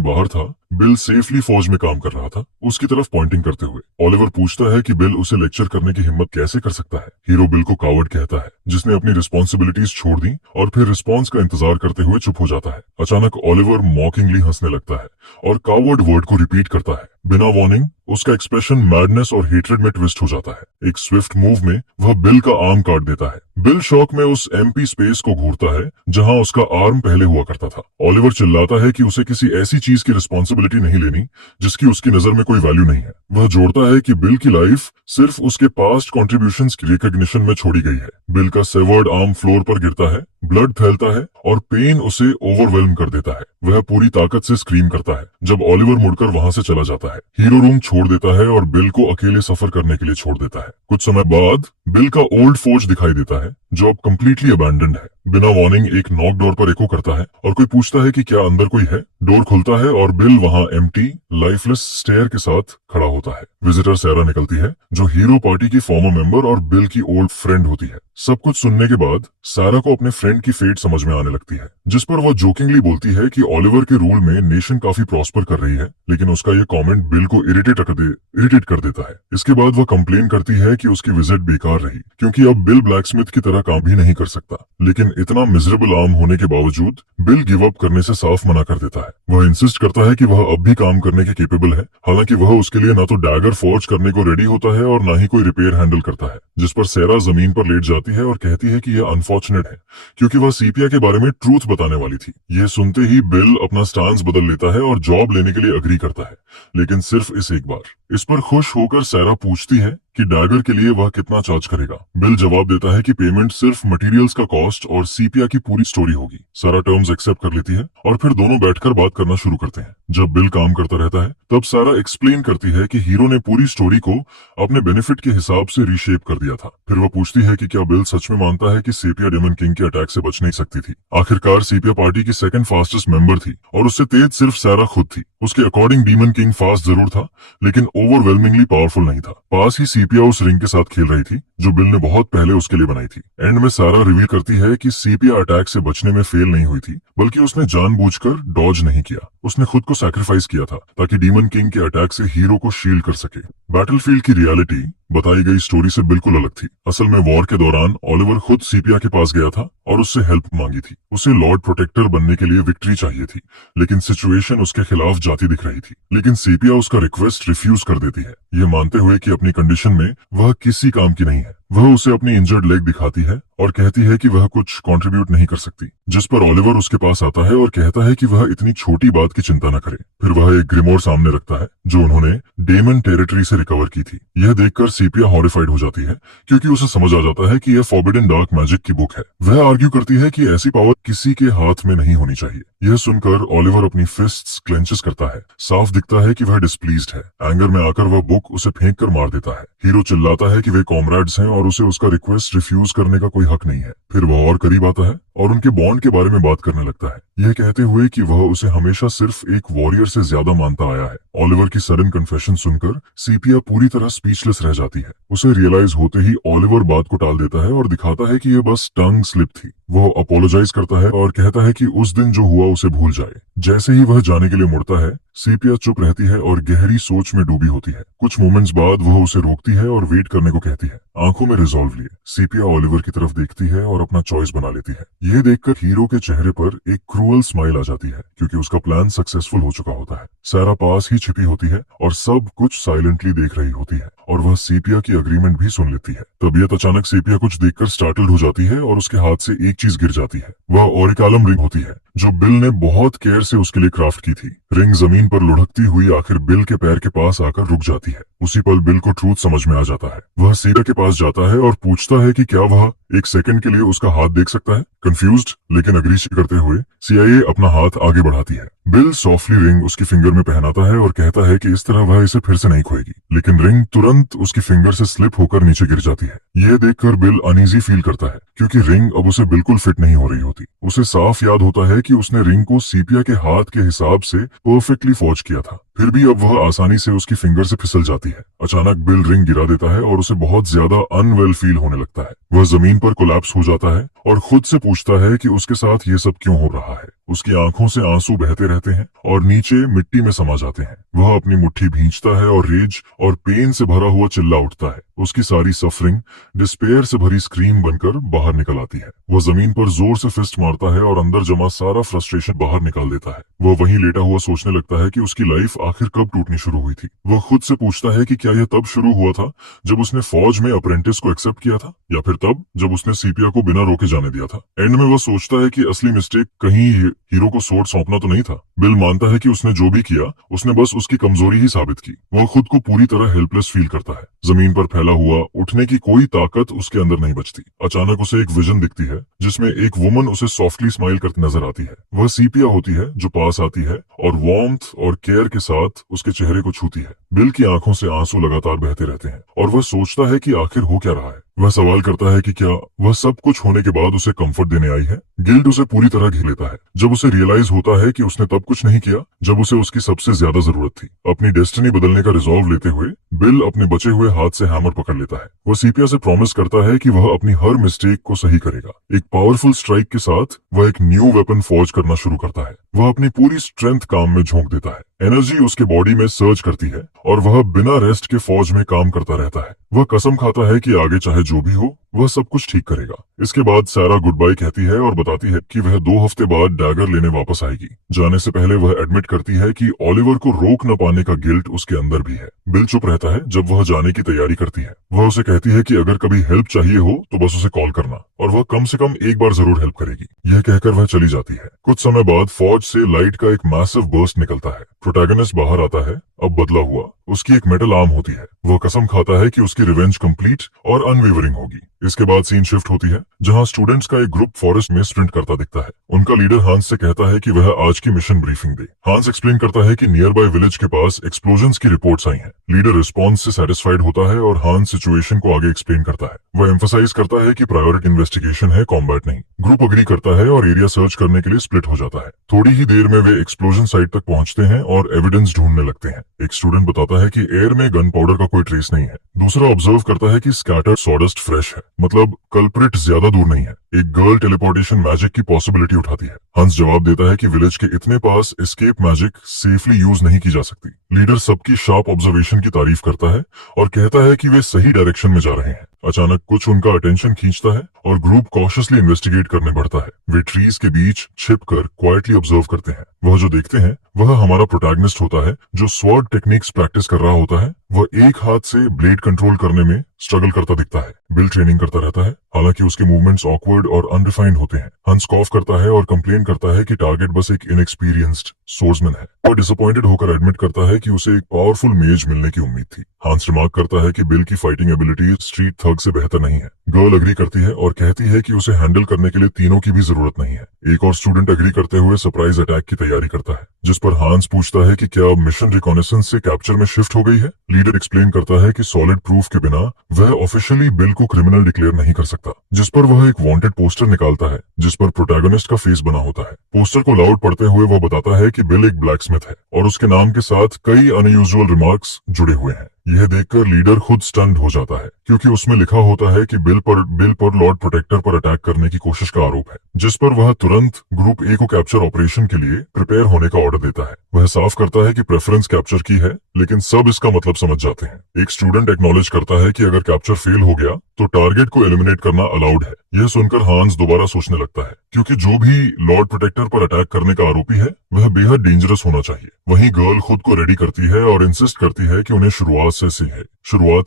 बाहर था, बिल सेफली फौज में काम कर रहा था, उसकी तरफ पॉइंटिंग करते हुए। ओलिवर पूछता है कि बिल उसे लेक्चर करने की हिम्मत कैसे कर सकता है। हीरो बिल को कावर्ड कहता है, जिसने अपनी रिस्पॉन्सिबिलिटीज छोड़ दी और फिर रिस्पॉन्स का इंतजार करते हुए चुप हो जाता है। अचानक ओलिवर मॉकिंगली हंसने लगता है और कावर्ड वर्ड को रिपीट करता है। बिना वार्निंग उसका एक्सप्रेशन मैडनेस और हेट्रेड में ट्विस्ट हो जाता है। एक स्विफ्ट मूव में वह बिल का आर्म काट देता है। बिल शॉक में उस MP स्पेस को घूरता है जहां उसका आर्म पहले हुआ करता था। ओलिवर चिल्लाता है कि उसे किसी ऐसी चीज की रिस्पॉन्सिबिलिटी नहीं लेनी जिसकी उसकी नजर में कोई वैल्यू नहीं है। वह जोड़ता है कि बिल की लाइफ सिर्फ उसके पास्ट कॉन्ट्रीब्यूशंस की रिकॉग्निशन में छोड़ी गई है। बिल का सेवर्ड आर्म फ्लोर पर गिरता है, ब्लड फैलता है और पेन उसे ओवरवेल्म कर देता है। वह पूरी ताकत से स्क्रीम करता है जब ओलिवर मुड़कर वहां से चला जाता है। हीरो रूम छोड़ देता है और बिल को अकेले सफर करने के लिए छोड़ देता है। कुछ समय बाद बिल का ओल्ड फोर्ज दिखाई देता है जो अब कम्प्लीटली अबैंडन्ड है। बिना वार्निंग एक नॉक डोर पर एको करता है और कोई पूछता है कि क्या अंदर कोई है। डोर खुलता है और बिल वहां एम्प्टी लाइफलेस स्टेयर के साथ खड़ा होता है। विजिटर सैरा निकलती है जो हीरो पार्टी की फॉर्मर मेंबर और बिल की ओल्ड फ्रेंड होती है। सब कुछ सुनने के बाद सारा को अपने फ्रेंड की फेट समझ में आने लगती है, जिस पर वह जोकिंगली बोलती है कि ओलिवर के रूल में नेशन काफी प्रॉस्पर कर रही है, लेकिन उसका यह कमेंट बिल को इरिटेट कर देता है। इसके बाद वह कंप्लेन करती है कि उसकी विजिट बेकार रही क्योंकि अब बिल ब्लैकस्मिथ की तरह काम भी नहीं कर सकता। लेकिन इतना मिजरेबल आर्म होने के बावजूद बिल गिव अप करने से साफ मना कर देता है। वह इंसिस्ट करता है कि वह अब भी काम करने के केपेबल है, हालांकि वह उसके लिए ना तो डैगर फॉर्ज करने को रेडी होता है और ना ही कोई रिपेयर हैंडल करता है। जिस पर सैरा जमीन पर लेट जाती है और कहती है कि यह अनफॉर्चुनेट है क्योंकि वह सीपिया के बारे में ट्रूथ बताने वाली थी। यह सुनते ही बिल अपना स्टांस बदल लेता है और जॉब लेने के लिए अग्री करता है, लेकिन सिर्फ इस एक बार। इस पर खुश होकर सैरा पूछती है कि डैगर के लिए वह कितना चार्ज करेगा। बिल जवाब देता है कि पेमेंट सिर्फ मटेरियल्स का कॉस्ट और सीपिया की पूरी स्टोरी होगी। सारा टर्म्स एक्सेप्ट कर लेती है और फिर दोनों बैठकर बात करना शुरू करते हैं। जब बिल काम करता रहता है तब सारा एक्सप्लेन करती है कि हीरो ने पूरी स्टोरी को अपने बेनिफिट के हिसाब से रीशेप कर दिया था। फिर वह पूछती है कि क्या बिल सच में मानता है कि सेपिया डेमन किंग के अटैक से बच नहीं सकती थी। आखिरकार सेपिया पार्टी की सेकंड फास्टेस्ट मेंबर थी और उससे तेज सिर्फ सारा खुद थी। उसके अकॉर्डिंग डीमन किंग फास्ट जरूर था लेकिन ओवरवेलमिंगली पावरफुल नहीं था। पास ही सेपिया उस रिंग के साथ खेल रही थी जो बिल ने बहुत पहले उसके लिए बनाई थी। एंड में सारा रिवील करती है कि सेपिया अटैक से बचने में फेल नहीं हुई थी बल्कि उसने जानबूझकर डॉज नहीं किया। उसने खुद को सैक्रिफाइस किया था ताकि डीमन किंग के अटैक से हीरो को शील्ड कर सके। बैटलफील्ड की रियलिटी बताई गई स्टोरी से बिल्कुल अलग थी। असल में वॉर के दौरान ओलिवर खुद सेपिया के पास गया था और उससे हेल्प मांगी थी। उसे लॉर्ड प्रोटेक्टर बनने के लिए विक्ट्री चाहिए थी लेकिन सिचुएशन उसके खिलाफ जाती दिख रही थी। लेकिन सेपिया उसका रिक्वेस्ट रिफ्यूज कर देती है, ये मानते हुए कि अपनी कंडीशन में वह किसी काम की नहीं है। वह उसे अपनी इंजर्ड लेग दिखाती है और कहती है कि वह कुछ कंट्रीब्यूट नहीं कर सकती, जिस पर ओलिवर उसके पास आता है और कहता है कि वह इतनी छोटी बात की चिंता न करे। फिर वह एक ग्रिमोर सामने रखता है जो उन्होंने डेमन टेरिटरी से रिकवर की थी। यह देखकर सेपिया हॉरिफाइड हो जाती है क्योंकि उसे समझ आ जाता है कि यह फॉरबिडन डार्क मैजिक की बुक है। वह आर्ग्यू करती है कि ऐसी पावर किसी के हाथ में नहीं होनी चाहिए। यह सुनकर ओलिवर अपनी फिस्ट्स क्लेंचेस करता है। साफ दिखता है कि वह डिस्प्लीज्ड है। एंगर में आकर वह बुक उसे फेंक कर मार देता है। हीरो चिल्लाता है कि वे कॉमरेड्स हैं और उसे उसका रिक्वेस्ट रिफ्यूज करने का कोई हक नहीं है। फिर वह और करीब आता है और उनके बॉन्ड के बारे में बात करने लगता है, यह कहते हुए कि वह उसे हमेशा सिर्फ एक वॉरियर से ज्यादा मानता आया है। ओलिवर की सडन कन्फेशन सुनकर सेपिया पूरी तरह स्पीचलेस रह जाती है। उसे रियलाइज होते ही ओलिवर बात को टाल देता है और दिखाता है कि यह बस टंग स्लिप थी। वह अपोलोजाइज करता है और कहता है कि उस दिन जो हुआ उसे भूल जाए। जैसे ही वह जाने के लिए मुड़ता है सेपिया चुप रहती है और गहरी सोच में डूबी होती है। कुछ मोमेंट्स बाद वह उसे रोकती है और वेट करने को कहती है। आंखों में रिजॉल्व लिए सेपिया ओलिवर की तरफ देखती है और अपना चॉइस बना लेती है। यह देखकर हीरो के चेहरे पर एक क्रूअल स्माइल आ जाती है क्योंकि उसका प्लान सक्सेसफुल हो चुका होता है। सारा पास ही छिपी होती है और सब कुछ साइलेंटली देख रही होती है और वह सेपिया की अग्रीमेंट भी सुन लेती है। तबीयत अचानक सेपिया कुछ देखकर स्टार्टल्ड हो जाती है और उसके हाथ से एक चीज गिर जाती है। वह ओरिकालम रिंग होती है जो बिल ने बहुत केयर से उसके लिए क्राफ्ट की थी। रिंग जमीन पर लुढ़कती हुई आखिर बिल के पैर के पास आकर रुक जाती है। उसी पल बिल को ट्रूथ समझ में आ जाता है। वह सेपिया के पास जाता है और पूछता है कि क्या वह एक सेकंड के लिए उसका हाथ देख सकता है। कंफ्यूज्ड लेकिन अग्री करते हुए CIA अपना हाथ आगे बढ़ाती है। बिल सॉफ्टली रिंग उसकी फिंगर में पहनाता है और कहता है कि इस तरह वह इसे फिर से नहीं खोएगी, लेकिन रिंग तुरंत उसकी फिंगर से स्लिप होकर नीचे गिर जाती है। यह देखकर बिल अनईजी फील करता है क्योंकि रिंग अब उसे बिल्कुल फिट नहीं हो रही होती। उसे साफ याद होता है कि उसने रिंग को सेपिया के हाथ के हिसाब से परफेक्टली फॉर्ज किया था। फिर भी अब वह आसानी से उसकी फिंगर से फिसल जाती है। अचानक बिल रिंग गिरा देता है और उसे बहुत ज्यादा अनवेल फील होने लगता है। वह जमीन पर कोलैप्स हो जाता है और खुद से पूछता है कि उसके साथ ये सब क्यों हो रहा है। उसकी आंखों से आंसू बहते रहते हैं और नीचे मिट्टी में समा जाते हैं। वह अपनी मुट्ठी भींचता है और रेज और पेन से भरा हुआ चिल्ला उठता है। उसकी सारी सफरिंग डिस्पेयर से भरी स्क्रीम बनकर बाहर निकल आती है। वह जमीन पर जोर से फिस्ट मारता है और अंदर जमा सारा फ्रस्ट्रेशन बाहर निकाल देता है। वह वहीं लेटा हुआ सोचने लगता है कि उसकी लाइफ आखिर कब टूटनी शुरू हुई थी। वह खुद से पूछता है कि क्या यह तब शुरू हुआ था जब उसने फौज में अप्रेंटिस को एक्सेप्ट किया था, या फिर तब जब उसने सेपिया को बिना रोके जाने दिया था। एंड में वह सोचता है कि असली मिस्टेक कहीं हीरो को सोर्ड सौंपना तो नहीं था। बिल मानता है कि उसने जो भी किया उसने बस उसकी कमजोरी ही साबित की। वह खुद को पूरी तरह हेल्पलेस फील करता है। जमीन पर फैला हुआ उठने की कोई ताकत उसके अंदर नहीं बचती। अचानक उसे एक विजन दिखती है जिसमें एक वुमन उसे सॉफ्टली स्माइल करती नजर आती है। वह सेपिया होती है जो पास आती है और वार्मथ और केयर के साथ उसके चेहरे को छूती है। बिल की आंखों से आंसू लगातार बहते रहते हैं और वह सोचता है कि आखिर हो क्या रहा है। वह सवाल करता है कि क्या वह सब कुछ होने के बाद उसे कंफर्ट देने आई है। गिल्ट उसे पूरी तरह घेर लेता है जब उसे रियलाइज होता है कि उसने तब कुछ नहीं किया जब उसे उसकी सबसे ज्यादा जरूरत थी। अपनी डेस्टिनी बदलने का रिजॉल्व लेते हुए बिल अपने बचे हुए हाथ से हैमर पकड़ लेता है। वह सेपिया से प्रॉमिस करता है कि वह अपनी हर मिस्टेक को सही करेगा। एक पावरफुल स्ट्राइक के साथ वह एक न्यू वेपन फॉर्ज करना शुरू करता है। वह अपनी पूरी स्ट्रेंथ काम में झोंक देता है। एनर्जी उसके बॉडी में सर्ज करती है और वह बिना रेस्ट के फौज में काम करता रहता है। वह कसम खाता है कि आगे चाहे जो भी हो वह सब कुछ ठीक करेगा। इसके बाद सारा गुड बाय कहती है और बताती है कि वह 2 हफ्ते बाद डैगर लेने वापस आएगी। जाने से पहले वह एडमिट करती है कि ओलिवर को रोक न पाने का गिल्ट उसके अंदर भी है। बिल चुप रहता है जब वह जाने की तैयारी करती है। वह उसे कहती है कि अगर कभी हेल्प चाहिए हो तो बस उसे कॉल करना और वह कम से कम एक बार जरूर हेल्प करेगी। यह कहकर वह चली जाती है। कुछ समय बाद फौज से लाइट का एक मैसिव बर्स्ट निकलता है। प्रोटैगनिस्ट बाहर आता है, अब बदला हुआ। उसकी एक मेटल आर्म होती है। वह कसम खाता है कि उसकी रिवेंज कंप्लीट और अनवेवरिंग होगी। इसके बाद सीन शिफ्ट होती है जहां स्टूडेंट्स का एक ग्रुप फॉरेस्ट में स्प्रिंट करता दिखता है। उनका लीडर हांस से कहता है कि वह आज की मिशन ब्रीफिंग दे। हांस एक्सप्लेन करता है कि नियर बाय विलेज के पास एक्सप्लोजन्स की रिपोर्ट्स आई हैं। लीडर रिस्पॉन्स से सेटिस्फाइड होता है और हांस सिचुएशन को आगे एक्सप्लेन करता है। वह एम्फसाइज करता है कि प्रायोरिटी इन्वेस्टिगेशन है, कॉम्बैट नहीं। ग्रुप अग्री करता है और एरिया सर्च करने के लिए स्प्लिट हो जाता है। थोड़ी ही देर में वे एक्सप्लोजन साइट तक पहुंचते हैं और एविडेंस ढूंढने लगते हैं। एक स्टूडेंट बताता है कि एयर में गन पाउडर का कोई ट्रेस नहीं है। दूसरा ऑब्जर्व करता है कि स्कैटर्ड सॉडस्ट फ्रेश है, मतलब कल्प्रिट ज्यादा दूर नहीं है। एक गर्ल टेलीपोर्टेशन मैजिक की पॉसिबिलिटी उठाती है। हंस जवाब देता है कि विलेज के इतने पास एस्केप मैजिक सेफली यूज नहीं की जा सकती। लीडर सबकी शार्प ऑब्जर्वेशन की तारीफ करता है और कहता है कि वे सही डायरेक्शन में जा रहे हैं। अचानक कुछ उनका अटेंशन खींचता है और ग्रुप कॉशियसली इन्वेस्टिगेट करने बढ़ता है। वे ट्रीज के बीच छिपकर क्वाइटली ऑब्जर्व करते हैं। वह जो देखते हैं वह हमारा प्रोटैगनिस्ट होता है, जो स्वॉर्ड टेक्निक्स प्रैक्टिस कर रहा होता है। वह एक हाथ से ब्लेड कंट्रोल करने में स्ट्रगल करता दिखता है। बिल ट्रेनिंग करता रहता है, हालांकि उसके मूवमेंट्स ऑकवर्ड और अनडिफाइंड होते हैं। हंस कॉफ करता है और कंप्लेन करता है कि टारगेट बस एक इनएक्सपीरियंस्ड सोर्समैन है। वह डिसअपॉइंटेड होकर एडमिट करता है कि उसे एक पावरफुल मेज मिलने की उम्मीद थी। हांस रिमार्क करता है कि बिल की फाइटिंग एबिलिटी स्ट्रीट थग से बेहतर नहीं है। गर्ल अग्री करती है और कहती है कि उसे हैंडल करने के लिए तीनों की भी जरूरत नहीं है। एक और स्टूडेंट अग्री करते हुए सरप्राइज अटैक की तैयारी करता है, जिस पर हांस पूछता है कि क्या मिशन रिकॉनेसेंस से कैप्चर में शिफ्ट हो गई है। लीडर एक्सप्लेन करता है कि सॉलिड प्रूफ के बिना वह ऑफिशियली बिल को क्रिमिनल डिक्लेयर नहीं कर सकता, जिस पर वह एक वांटेड पोस्टर निकालता है जिस पर प्रोटैगनिस्ट का फेस बना होता है। पोस्टर को लाउड पढ़ते हुए वह बताता है कि बिल एक ब्लैकस्मिथ है और उसके नाम के साथ कई अनयूजुअल रिमार्क्स जुड़े हुए हैं। यह देखकर लीडर खुद स्टन्ड हो जाता है, क्योंकि उसमें लिखा होता है कि बिल पर लॉर्ड प्रोटेक्टर पर अटैक करने की कोशिश का आरोप है, जिस पर वह तुरंत ग्रुप ए को कैप्चर ऑपरेशन के लिए प्रिपेयर होने का ऑर्डर देता है। वह साफ करता है कि प्रेफरेंस कैप्चर की है, लेकिन सब इसका मतलब समझ जाते हैं। एक स्टूडेंट एक्नॉलेज करता है कि अगर कैप्चर फेल हो गया तो टारगेट को एलिमिनेट करना अलाउड है। यह सुनकर हांस दोबारा सोचने लगता है, क्योंकि जो भी लॉर्ड प्रोटेक्टर पर अटैक करने का आरोपी है वह बेहद डेंजरस होना चाहिए। वहीं गर्ल खुद को रेडी करती है और इंसिस्ट करती है कि उन्हें शुरुआत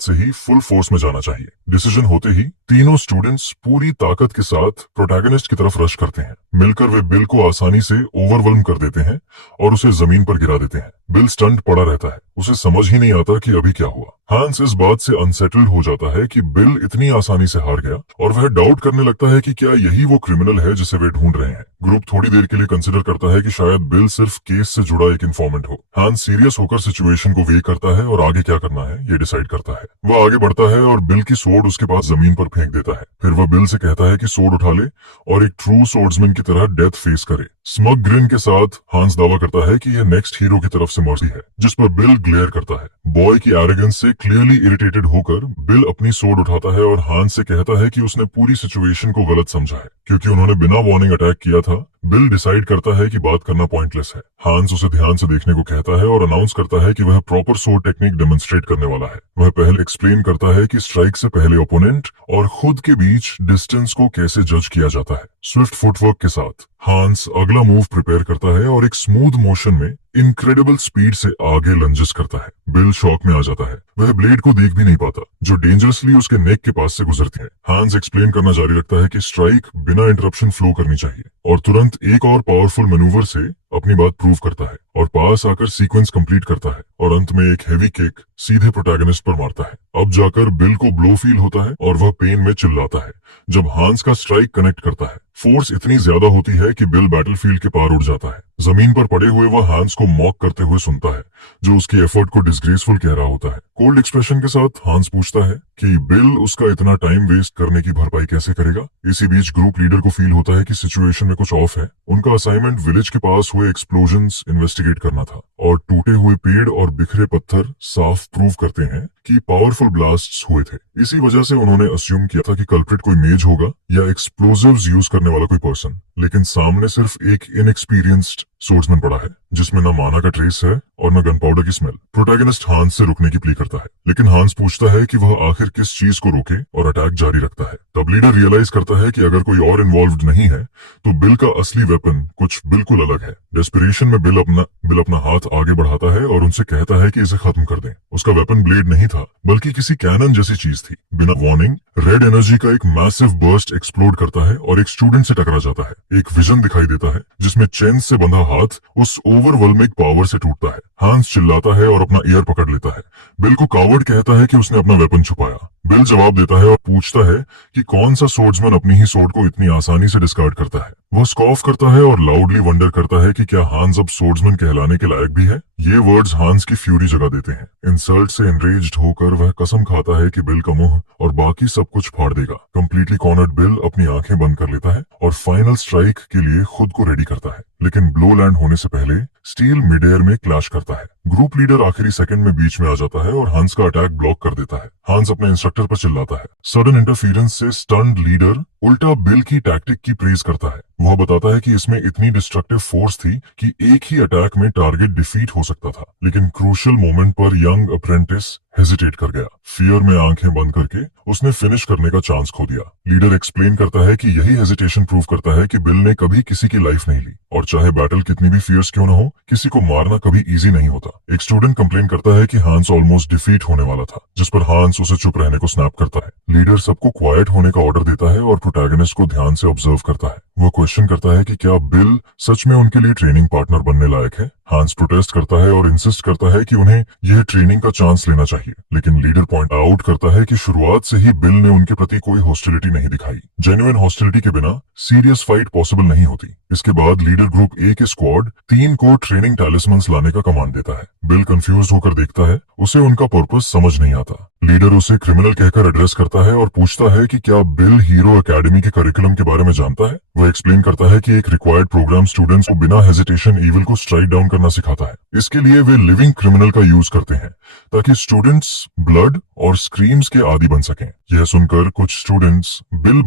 से ही फुल फोर्स में जाना चाहिए। डिसीजन होते ही तीनों स्टूडेंट्स पूरी ताकत के साथ प्रोटैगनिस्ट की तरफ रश करते हैं। मिलकर वे बिल को आसानी से ओवरवेल्म कर देते हैं और उसे जमीन पर गिरा देते हैं। बिल स्टंट पड़ा रहता है, उसे समझ ही नहीं आता कि अभी क्या हुआ। हांस इस बात से अनसेटल्ड हो जाता है कि बिल इतनी आसानी से हार गया और वह डाउट करने लगता है कि क्या यही वो क्रिमिनल है जिसे वे ढूंढ रहे हैं। ग्रुप थोड़ी देर के लिए कंसिडर करता है कि शायद बिल सिर्फ केस से जुड़ा एक इन्फॉर्मेंट हो। हांस सीरियस होकर सिचुएशन को वे करता है और आगे क्या करना है ये डिसाइड करता है। वह आगे बढ़ता है और बिल की सोर्ड उसके पास जमीन पर फेंक देता है। फिर वह बिल से कहता है कि सोर्ड उठा ले और एक ट्रू सोर्ड्समैन की तरह डेथ फेस करे। स्मग ग्रिन के साथ हांस दावा करता है कि यह नेक्स्ट हीरो की तरफ से मर्जी है, जिस पर बिल ग्लेयर करता है। बॉय की एरोगेंस से क्लियरली इरिटेटेड होकर बिल अपनी सोर्ड उठाता है और हांस से कहता है कि उसने पूरी सिचुएशन को गलत समझा है, क्योंकि उन्होंने बिना वार्निंग अटैक किया था। बिल डिसाइड करता है कि बात करना पॉइंटलेस है। हांस उसे ध्यान से देखने को कहता है और अनाउंस करता है कि वह प्रॉपर सोर्ड टेक्निक डेमोन्स्ट्रेट करने वाला है। वह पहले एक्सप्लेन करता है कि स्ट्राइक से पहले ओपोनेंट और खुद के बीच डिस्टेंस को कैसे जज किया जाता है। स्विफ्ट फुटवर्क के साथ हांस अगला मूव प्रिपेयर करता है और एक स्मूथ मोशन में इनक्रेडिबल स्पीड से आगे लंजेस करता है। बिल शॉक में आ जाता है, वह ब्लेड को देख भी नहीं पाता जो डेंजरसली उसके नेक के पास से गुजरती है। हांस एक्सप्लेन करना जारी रखता है कि स्ट्राइक बिना इंटरप्शन फ्लो करनी चाहिए और तुरंत एक और पावरफुल मैनूवर से अपनी बात प्रूव करता है और पास आकर सीक्वेंस कंप्लीट करता है और अंत में एक हैवी किक सीधे प्रोटैगनिस्ट पर मारता है। अब जाकर बिल को ब्लो फील होता है और वह पेन में चिल्लाता है। जब हांस का स्ट्राइक कनेक्ट करता है, फोर्स इतनी ज्यादा होती है कि बिल बैटलफील्ड के पार उड़ जाता है। जमीन पर पड़े हुए वह हांस को मॉक करते हुए सुनता है, जो उसकी एफर्ट को डिसग्रेसफुल कह रहा होता है। कोल्ड एक्सप्रेशन के साथ हांस पूछता है कि बिल उसका इतना टाइम वेस्ट करने की भरपाई कैसे करेगा। इसी बीच ग्रुप लीडर को फील होता है कि सिचुएशन में कुछ ऑफ है। उनका असाइनमेंट विलेज के पास हुए एक्सप्लोजन्स इन्वेस्टिगेट करना था और टूटे हुए पेड़ और बिखरे पत्थर साफ प्रूव करते हैं कि पावरफुल ब्लास्ट्स हुए थे। इसी वजह से उन्होंने अस्यूम किया था कि कल्प्रिट कोई मेज होगा या एक्सप्लोजिव्स यूज करने वाला कोई पर्सन, लेकिन सामने सिर्फ एक इनएक्सपीरियंस्ड सोर्समैन पड़ा है जिसमें न माना का ट्रेस है और न गन पाउडर की स्मेल। प्रोटैगनिस्ट हांस से रुकने की प्ली करता है, लेकिन हांस पूछता है कि वह आखिर किस चीज को रोके और अटैक जारी रखता है। तब लीडर रियलाइज करता है कि अगर कोई और इन्वॉल्व्ड नहीं है तो बिल का असली वेपन कुछ बिल्कुल अलग है। डेस्पिरेशन में बिल अपना हाथ आगे बढ़ाता है और उनसे कहता है कि इसे खत्म कर दें। उसका वेपन ब्लेड नहीं था, बल्कि किसी कैनन जैसी चीज थी। बिना वार्निंग रेड एनर्जी का एक मैसिव बर्स्ट एक्सप्लोड करता है और एक स्टूडेंट से टकरा जाता है। एक विजन दिखाई देता है जिसमें चेन से बंधा हाथ उस ओवरवेलमिंग पावर से टूटता है हांस चिल्लाता है और अपना ईयर पकड़ लेता है। बिल को कावर्ड कहता है कि उसने अपना वेपन छुपाया। बिल जवाब देता है और पूछता है कि कौन सा सोर्ड्समैन अपनी ही सोर्ड को इतनी आसानी से डिस्कार्ड करता है। वो स्कॉफ करता है और लाउडली वंडर करता है कि क्या हांस अब सोर्ड्समैन कहलाने के लायक भी है। ये वर्ड्स हांस की फ्यूरी जगा देते हैं। इंसल्ट से एनरेज्ड होकर वह कसम खाता है कि बिल का मुंह और बाकी सब कुछ फाड़ देगा। कंप्लीटली कॉर्नर्ड बिल अपनी आंखें बंद कर लेता है और फाइनल स्ट्राइक के लिए खुद को रेडी करता है, लेकिन ब्लो लैंड होने से पहले स्टील मिड एयर में क्लैश करता है। ग्रुप लीडर आखिरी सेकंड में बीच में आ जाता है और हांस का अटैक ब्लॉक कर देता है। हांस अपने इंस्ट्रक्टर पर चिल्लाता है। सडन इंटरफेरेंस से स्टन्ड लीडर उल्टा बिल की टैक्टिक की प्रेज करता है। वह बताता है कि इसमें इतनी डिस्ट्रक्टिव फोर्स थी कि एक ही अटैक में टारगेट डिफीट हो सकता था, लेकिन क्रूशियल मोमेंट पर यंग अप्रेंटिस हेजिटेट कर गया। फियर में आंखें बंद करके उसने फिनिश करने का चांस खो दिया। लीडर एक्सप्लेन करता है कि यही हेजिटेशन प्रूव करता है कि बिल ने कभी किसी की लाइफ नहीं ली, और चाहे बैटल कितनी भी फियर्स क्यों न हो, किसी को मारना कभी इजी नहीं होता। एक स्टूडेंट कंप्लेन करता है कि हांस ऑलमोस्ट डिफीट होने वाला था, जिस पर हांस उसे चुप रहने को स्नैप करता है। लीडर सबको क्वाइट होने का ऑर्डर देता है और प्रोटैगनिस्ट को ध्यान से ऑब्जर्व करता है। वो क्वेश्चन करता है कि क्या बिल सच में उनके लिए ट्रेनिंग पार्टनर बनने लायक है। हांस प्रोटेस्ट करता है और इंसिस्ट करता है कि उन्हें यह ट्रेनिंग का चांस लेना चाहिए, लेकिन लीडर पॉइंट आउट करता है कि शुरुआत से ही बिल ने उनके प्रति कोई हॉस्टिलिटी नहीं दिखाई। जेन्युइन हॉस्टिलिटी के बिना सीरियस फाइट पॉसिबल नहीं होती। इसके बाद लीडर ग्रुप ए के स्क्वाड 3 को ट्रेनिंग टैलिस्मन्स लाने का कमांड देता है। बिल कंफ्यूज होकर देखता है, उसे उनका पर्पस समझ नहीं आता। लीडर उसे क्रिमिनल कहकर एड्रेस करता है और पूछता है कि क्या बिल हीरो एकेडमी के करिकुलम के बारे में जानता है। वह एक्सप्लेन करता है कि एक रिक्वायर्ड प्रोग्राम स्टूडेंट्स को बिना हेजिटेशन इविल को स्ट्राइक डाउन करना सिखाता है। इसके लिए वे लिविंग क्रिमिनल का यूज करते हैं ताकि स्टूडेंट्स ब्लड और स्क्रीम्स के आदी बन सकें। यह सुनकर कुछ स्टूडेंट्स बिल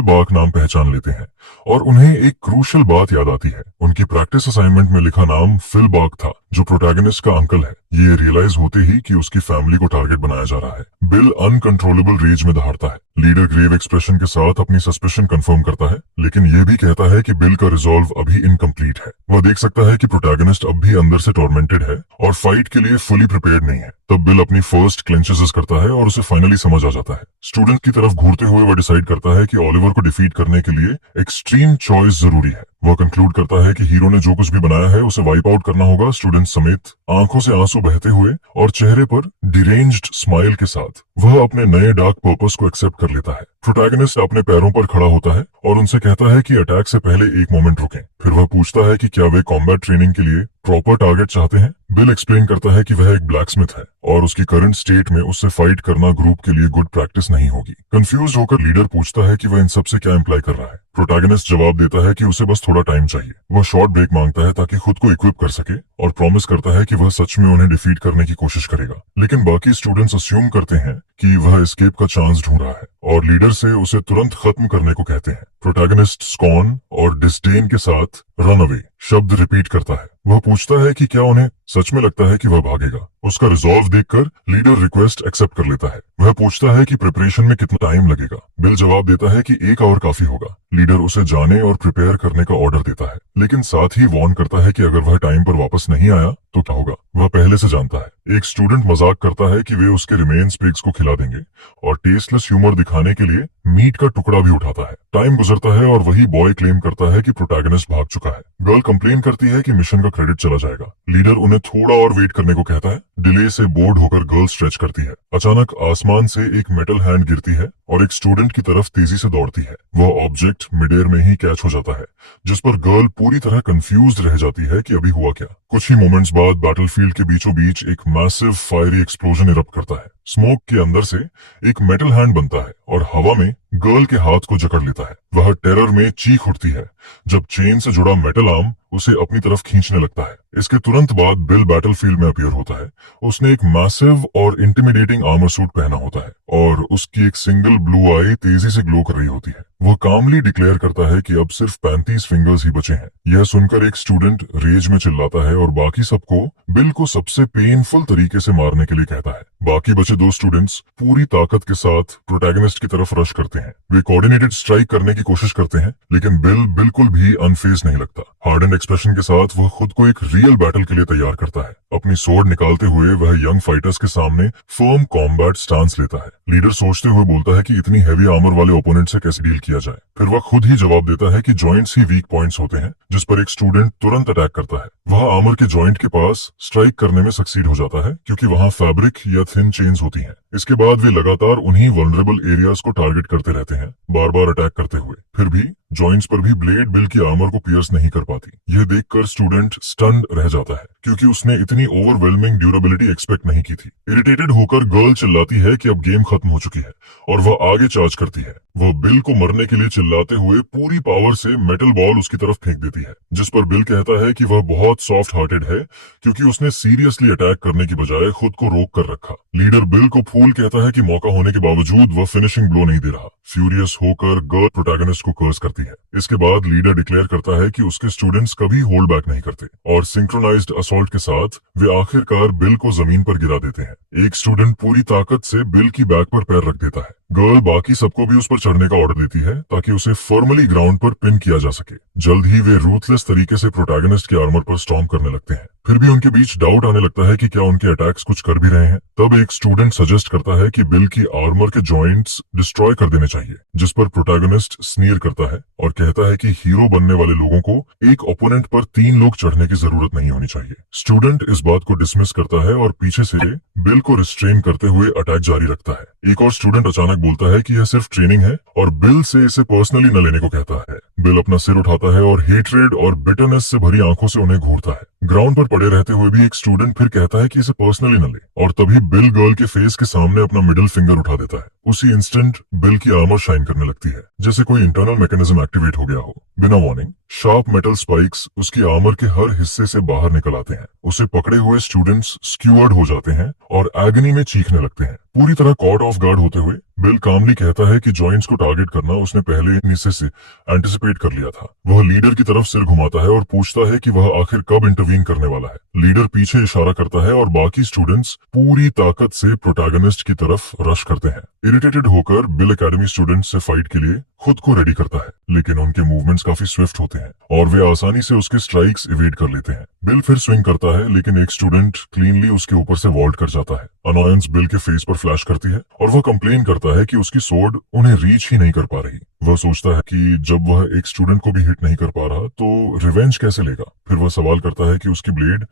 बाक नाम पहचान लेते हैं और उन्हें एक क्रूशियल बात याद आती है। उनकी प्रैक्टिस असाइनमेंट में लिखा नाम फिल बाक था, जो प्रोटैगनिस्ट का अंकल है। ये रियलाइज होते ही कि उसकी फैमिली को टारगेट बनाया जा रहा है। बिल अनकंट्रोलेबल रेज में दहाड़ता है। लीडर ग्रेव एक्सप्रेशन के साथ अपनी सस्पेशन कंफर्म करता है, लेकिन यह भी कहता है कि बिल का रिजॉल्व अभी इनकम्प्लीट है। वह देख सकता है कि प्रोटैगनिस्ट अब भी अंदर से टॉर्मेंटेड है और फाइट के लिए फुली प्रिपेयर्ड नहीं है। तब बिल अपनी फर्स्ट क्लेंचेस करता है और उसे फाइनली समझ आ जाता है। स्टूडेंट की तरफ घूरते हुए वह डिसाइड करता है कि ओलिवर को डिफीट करने के लिए एक्सट्रीम चॉइस जरूरी है। वह कंक्लूड करता है कि हीरो ने जो कुछ भी बनाया है उसे वाइप आउट करना होगा, स्टूडेंट समेत। आंखों से आंसू बहते हुए और चेहरे पर डिरेंज्ड स्माइल के साथ वह अपने नए डार्क पर्पस को एक्सेप्ट कर लेता है। प्रोटैगनिस्ट अपने पैरों पर खड़ा होता है और उनसे कहता है कि अटैक से पहले एक मोमेंट रुकें। फिर वह पूछता है कि क्या वे कॉम्बैट ट्रेनिंग के लिए प्रॉपर टारगेट चाहते हैं। बिल एक्सप्लेन करता है कि वह एक ब्लैकस्मिथ है और उसकी करंट स्टेट में उससे फाइट करना ग्रुप के लिए गुड प्रैक्टिस नहीं होगी। कंफ्यूज होकर लीडर पूछता है कि वह इन सबसे क्या इंप्लाई कर रहा है। प्रोटैगनिस्ट जवाब देता है कि उसे बस थोड़ा टाइम चाहिए। वह शॉर्ट ब्रेक मांगता है ताकि खुद को इक्विप कर सके और प्रॉमिस करता है कि वह सच में उन्हें डिफीट करने की कोशिश करेगा। लेकिन बाकी स्टूडेंट्स अस्यूम करते हैं कि वह एस्केप का चांस ढूंढ रहा है और लीडर से उसे तुरंत खत्म करने को कहते हैं। प्रोटैगनिस्ट स्कॉन और डिस्डेन के साथ रन अवे शब्द रिपीट करता है। वह पूछता है कि क्या उन्हें सच में लगता है कि वह भागेगा। उसका रिजॉल्व देखकर लीडर रिक्वेस्ट एक्सेप्ट कर लेता है। वह पूछता है कि प्रिपरेशन में कितना टाइम लगेगा। बिल जवाब देता है कि 1 आवर काफी होगा। लीडर उसे जाने और प्रिपेयर करने का ऑर्डर देता है, लेकिन साथ ही वार्न करता है कि अगर वह टाइम पर वापस नहीं आया तो क्या होगा। वह पहले से जानता है। एक स्टूडेंट मजाक करता है कि वे उसके रिमेन्स पिग्स को खिला देंगे और टेस्टलेस ह्यूमर दिखाने के लिए मीट का टुकड़ा भी उठाता है। टाइम गुजरता है और वही बॉय क्लेम करता है कि प्रोटैगनिस्ट भाग चुका है। गर्ल कंप्लेन करती है कि मिशन का क्रेडिट चला जाएगा। लीडर उन्हें थोड़ा और वेट करने को कहता है। डिले से बोर्ड होकर गर्ल स्ट्रेच करती है। अचानक आसमान से एक मेटल हैंड गिरती है और एक स्टूडेंट की तरफ तेजी से दौड़ती है। वह ऑब्जेक्ट मिड एयर में ही कैच हो जाता है, जिस पर गर्ल पूरी तरह कंफ्यूज रह जाती है कि अभी हुआ क्या। कुछ ही मोमेंट्स बाद बैटलफील्ड के बीचों बीच एक मैसिव फायरी एक्सप्लोजन इरप्ट करता है। स्मोक के अंदर से एक मेटल हैंड बनता है और हवा में गर्ल के हाथ को जकड़ लेता है। वह टेरर में चीख उठती है जब चेन से जुड़ा मेटल आर्म उसे अपनी तरफ खींचने लगता है। इसके तुरंत बाद बिल बैटलफील्ड में अपीयर होता है। उसने एक मैसिव और इंटिमिडेटिंग आर्मर सूट पहना होता है और उसकी एक सिंगल ब्लू आई तेजी से ग्लो कर रही होती है। वह कामली डिक्लेयर करता है कि अब सिर्फ 35 फिंगर्स ही बचे हैं। यह सुनकर एक स्टूडेंट रेज में चिल्लाता है और बाकी सबको बिल को सबसे पेनफुल तरीके से मारने के लिए कहता है। बाकी बचे 2 स्टूडेंट्स पूरी ताकत के साथ प्रोटैगनिस्ट की तरफ रश करते हैं। वे कोऑर्डिनेटेड स्ट्राइक करने की कोशिश करते हैं, लेकिन बिल बिल्कुल भी अनफेज नहीं लगता। हार्डन एक्सप्रेशन के साथ वह खुद को एक रियल बैटल के लिए तैयार करता है। अपनी स्वॉर्ड निकालते हुए वह यंग फाइटर्स के सामने फर्म कॉम्बैट स्टांस लेता है। लीडर सोचते हुए बोलता है कि इतनी हैवी आर्मर वाले ओपोनेंट से कैसे डील किया जाए। फिर वह खुद ही जवाब देता है कि जॉइंट्स ही वीक पॉइंट्स होते हैं, जिस पर एक स्टूडेंट तुरंत अटैक करता है। वह आर्मर के जॉइंट के पास स्ट्राइक करने में सक्सीड हो जाता है, क्योंकि वहां फैब्रिक या थिन चेन्स होती हैं। इसके बाद वे लगातार उन्हीं वल्नरेबल एरियाज को टारगेट करते रहते हैं, बार बार अटैक करते हुए। फिर भी जॉइंट्स पर भी ब्लेड बिल की आर्मर को पियर्स नहीं कर पाती। यह देखकर स्टूडेंट स्टन्ड रह जाता है, क्योंकि उसने इतनी ओवरवेलमिंग ड्यूरेबिलिटी एक्सपेक्ट नहीं की थी। इरिटेटेड होकर गर्ल चिल्लाती है कि अब गेम खत्म हो चुकी है, और वह आगे चार्ज करती है। वह बिल को मरने के लिए चिल्लाते हुए पूरी पावर से मेटल बॉल उसकी तरफ फेंक देती है, जिस पर बिल कहता है कि वह बहुत सॉफ्ट हार्टेड है, क्योंकि उसने सीरियसली अटैक करने की बजाय खुद को रोक कर रखा। लीडर बिल को फूल कहता है कि मौका होने के बावजूद वह फिनिशिंग ब्लो नहीं दे रहा। फ्यूरियस होकर गर्ल प्रोटैगनिस्ट को कर्स करती है। इसके बाद लीडर डिक्लेयर करता है कि उसके स्टूडेंट्स कभी होल्ड बैक नहीं करते, और सिंक्रोनाइज्ड असॉल्ट के साथ वे आखिरकार बिल को जमीन पर गिरा देते हैं। एक स्टूडेंट पूरी ताकत से बिल की बैक पर पैर रख देता है। गर्ल बाकी सबको भी उस पर चढ़ने का ऑर्डर देती है, ताकि उसे फॉर्मली ग्राउंड पर पिन किया जा सके। जल्द ही वे रूथलेस तरीके से प्रोटैगनिस्ट के आर्मर पर स्टॉर्म करने लगते हैं। फिर भी उनके बीच डाउट आने लगता है कि क्या उनके अटैक्स कुछ कर भी रहे हैं। तब एक स्टूडेंट सजेस्ट करता है कि बिल की आर्मर के जॉइंट्स डिस्ट्रॉय कर देने चाहिए, जिस पर प्रोटैगनिस्ट स्नीर करता है और कहता है कि हीरो बनने वाले लोगों को एक ओपोनेंट पर 3 लोग चढ़ने की जरूरत नहीं होनी चाहिए। स्टूडेंट इस बात को डिसमिस करता है और पीछे से बिल को रिस्ट्रेन करते हुए अटैक जारी रखता है। एक और स्टूडेंट अचानक बोलता है कि यह सिर्फ ट्रेनिंग है, और बिल से इसे पर्सनली न लेने को कहता है। बिल अपना सिर उठाता है और हेट्रेड और बिटरनेस से भरी आंखों से उन्हें घूरता है। ग्राउंड पर पड़े रहते हुए भी एक स्टूडेंट फिर कहता है कि इसे पर्सनली न ले, और तभी बिल गर्ल के फेस के सामने अपना मिडिल फिंगर उठा देता है। उसी इंस्टेंट बिल की आर्मर शाइन करने लगती है, जैसे कोई इंटरनल मैकेनिज्म एक्टिवेट हो गया हो। बिना वार्निंग शार्प मेटल स्पाइक्स उसकी आर्मर के हर हिस्से से बाहर निकल आते हैं। उसे पकड़े हुए स्टूडेंट्स स्क्यूअर्ड हो जाते हैं और एगनी में चीखने लगते हैं। पूरी तरह कॉट ऑफ गार्ड होते हुए बिल कामली कहता है कि जॉइंट्स को टारगेट करना उसने पहले हिस्से से एंटिसिपेट कर लिया था। वह लीडर की तरफ सिर घुमाता है और पूछता है कि वह आखिर कब इंटरवीन करने वाला है। लीडर पीछे इशारा करता है और बाकी स्टूडेंट्स पूरी ताकत से प्रोटैगनिस्ट की तरफ रश करते हैं। इरिटेटेड होकर बिल एकेडमी स्टूडेंट्स से फाइट के लिए खुद को रेडी करता है, लेकिन उनके मूवमेंट्स काफी स्विफ्ट होते हैं और वे आसानी से उसके स्ट्राइक्स इवेड कर लेते हैं। बिल फिर स्विंग करता है, लेकिन एक स्टूडेंट क्लीनली उसके ऊपर से वॉल्ट कर जाता है। अनॉयंस बिल के फेस पर फ्लैश करती है और वह कंप्लेन करता है कि उसकी स्वॉर्ड उन्हें रीच ही नहीं कर पा रही। वह सोचता है कि जब वह एक स्टूडेंट को भी हिट नहीं कर पा रहा तो रिवेंज कैसे लेगा। फिर वह सवाल करता है कि उसकी ब्लेड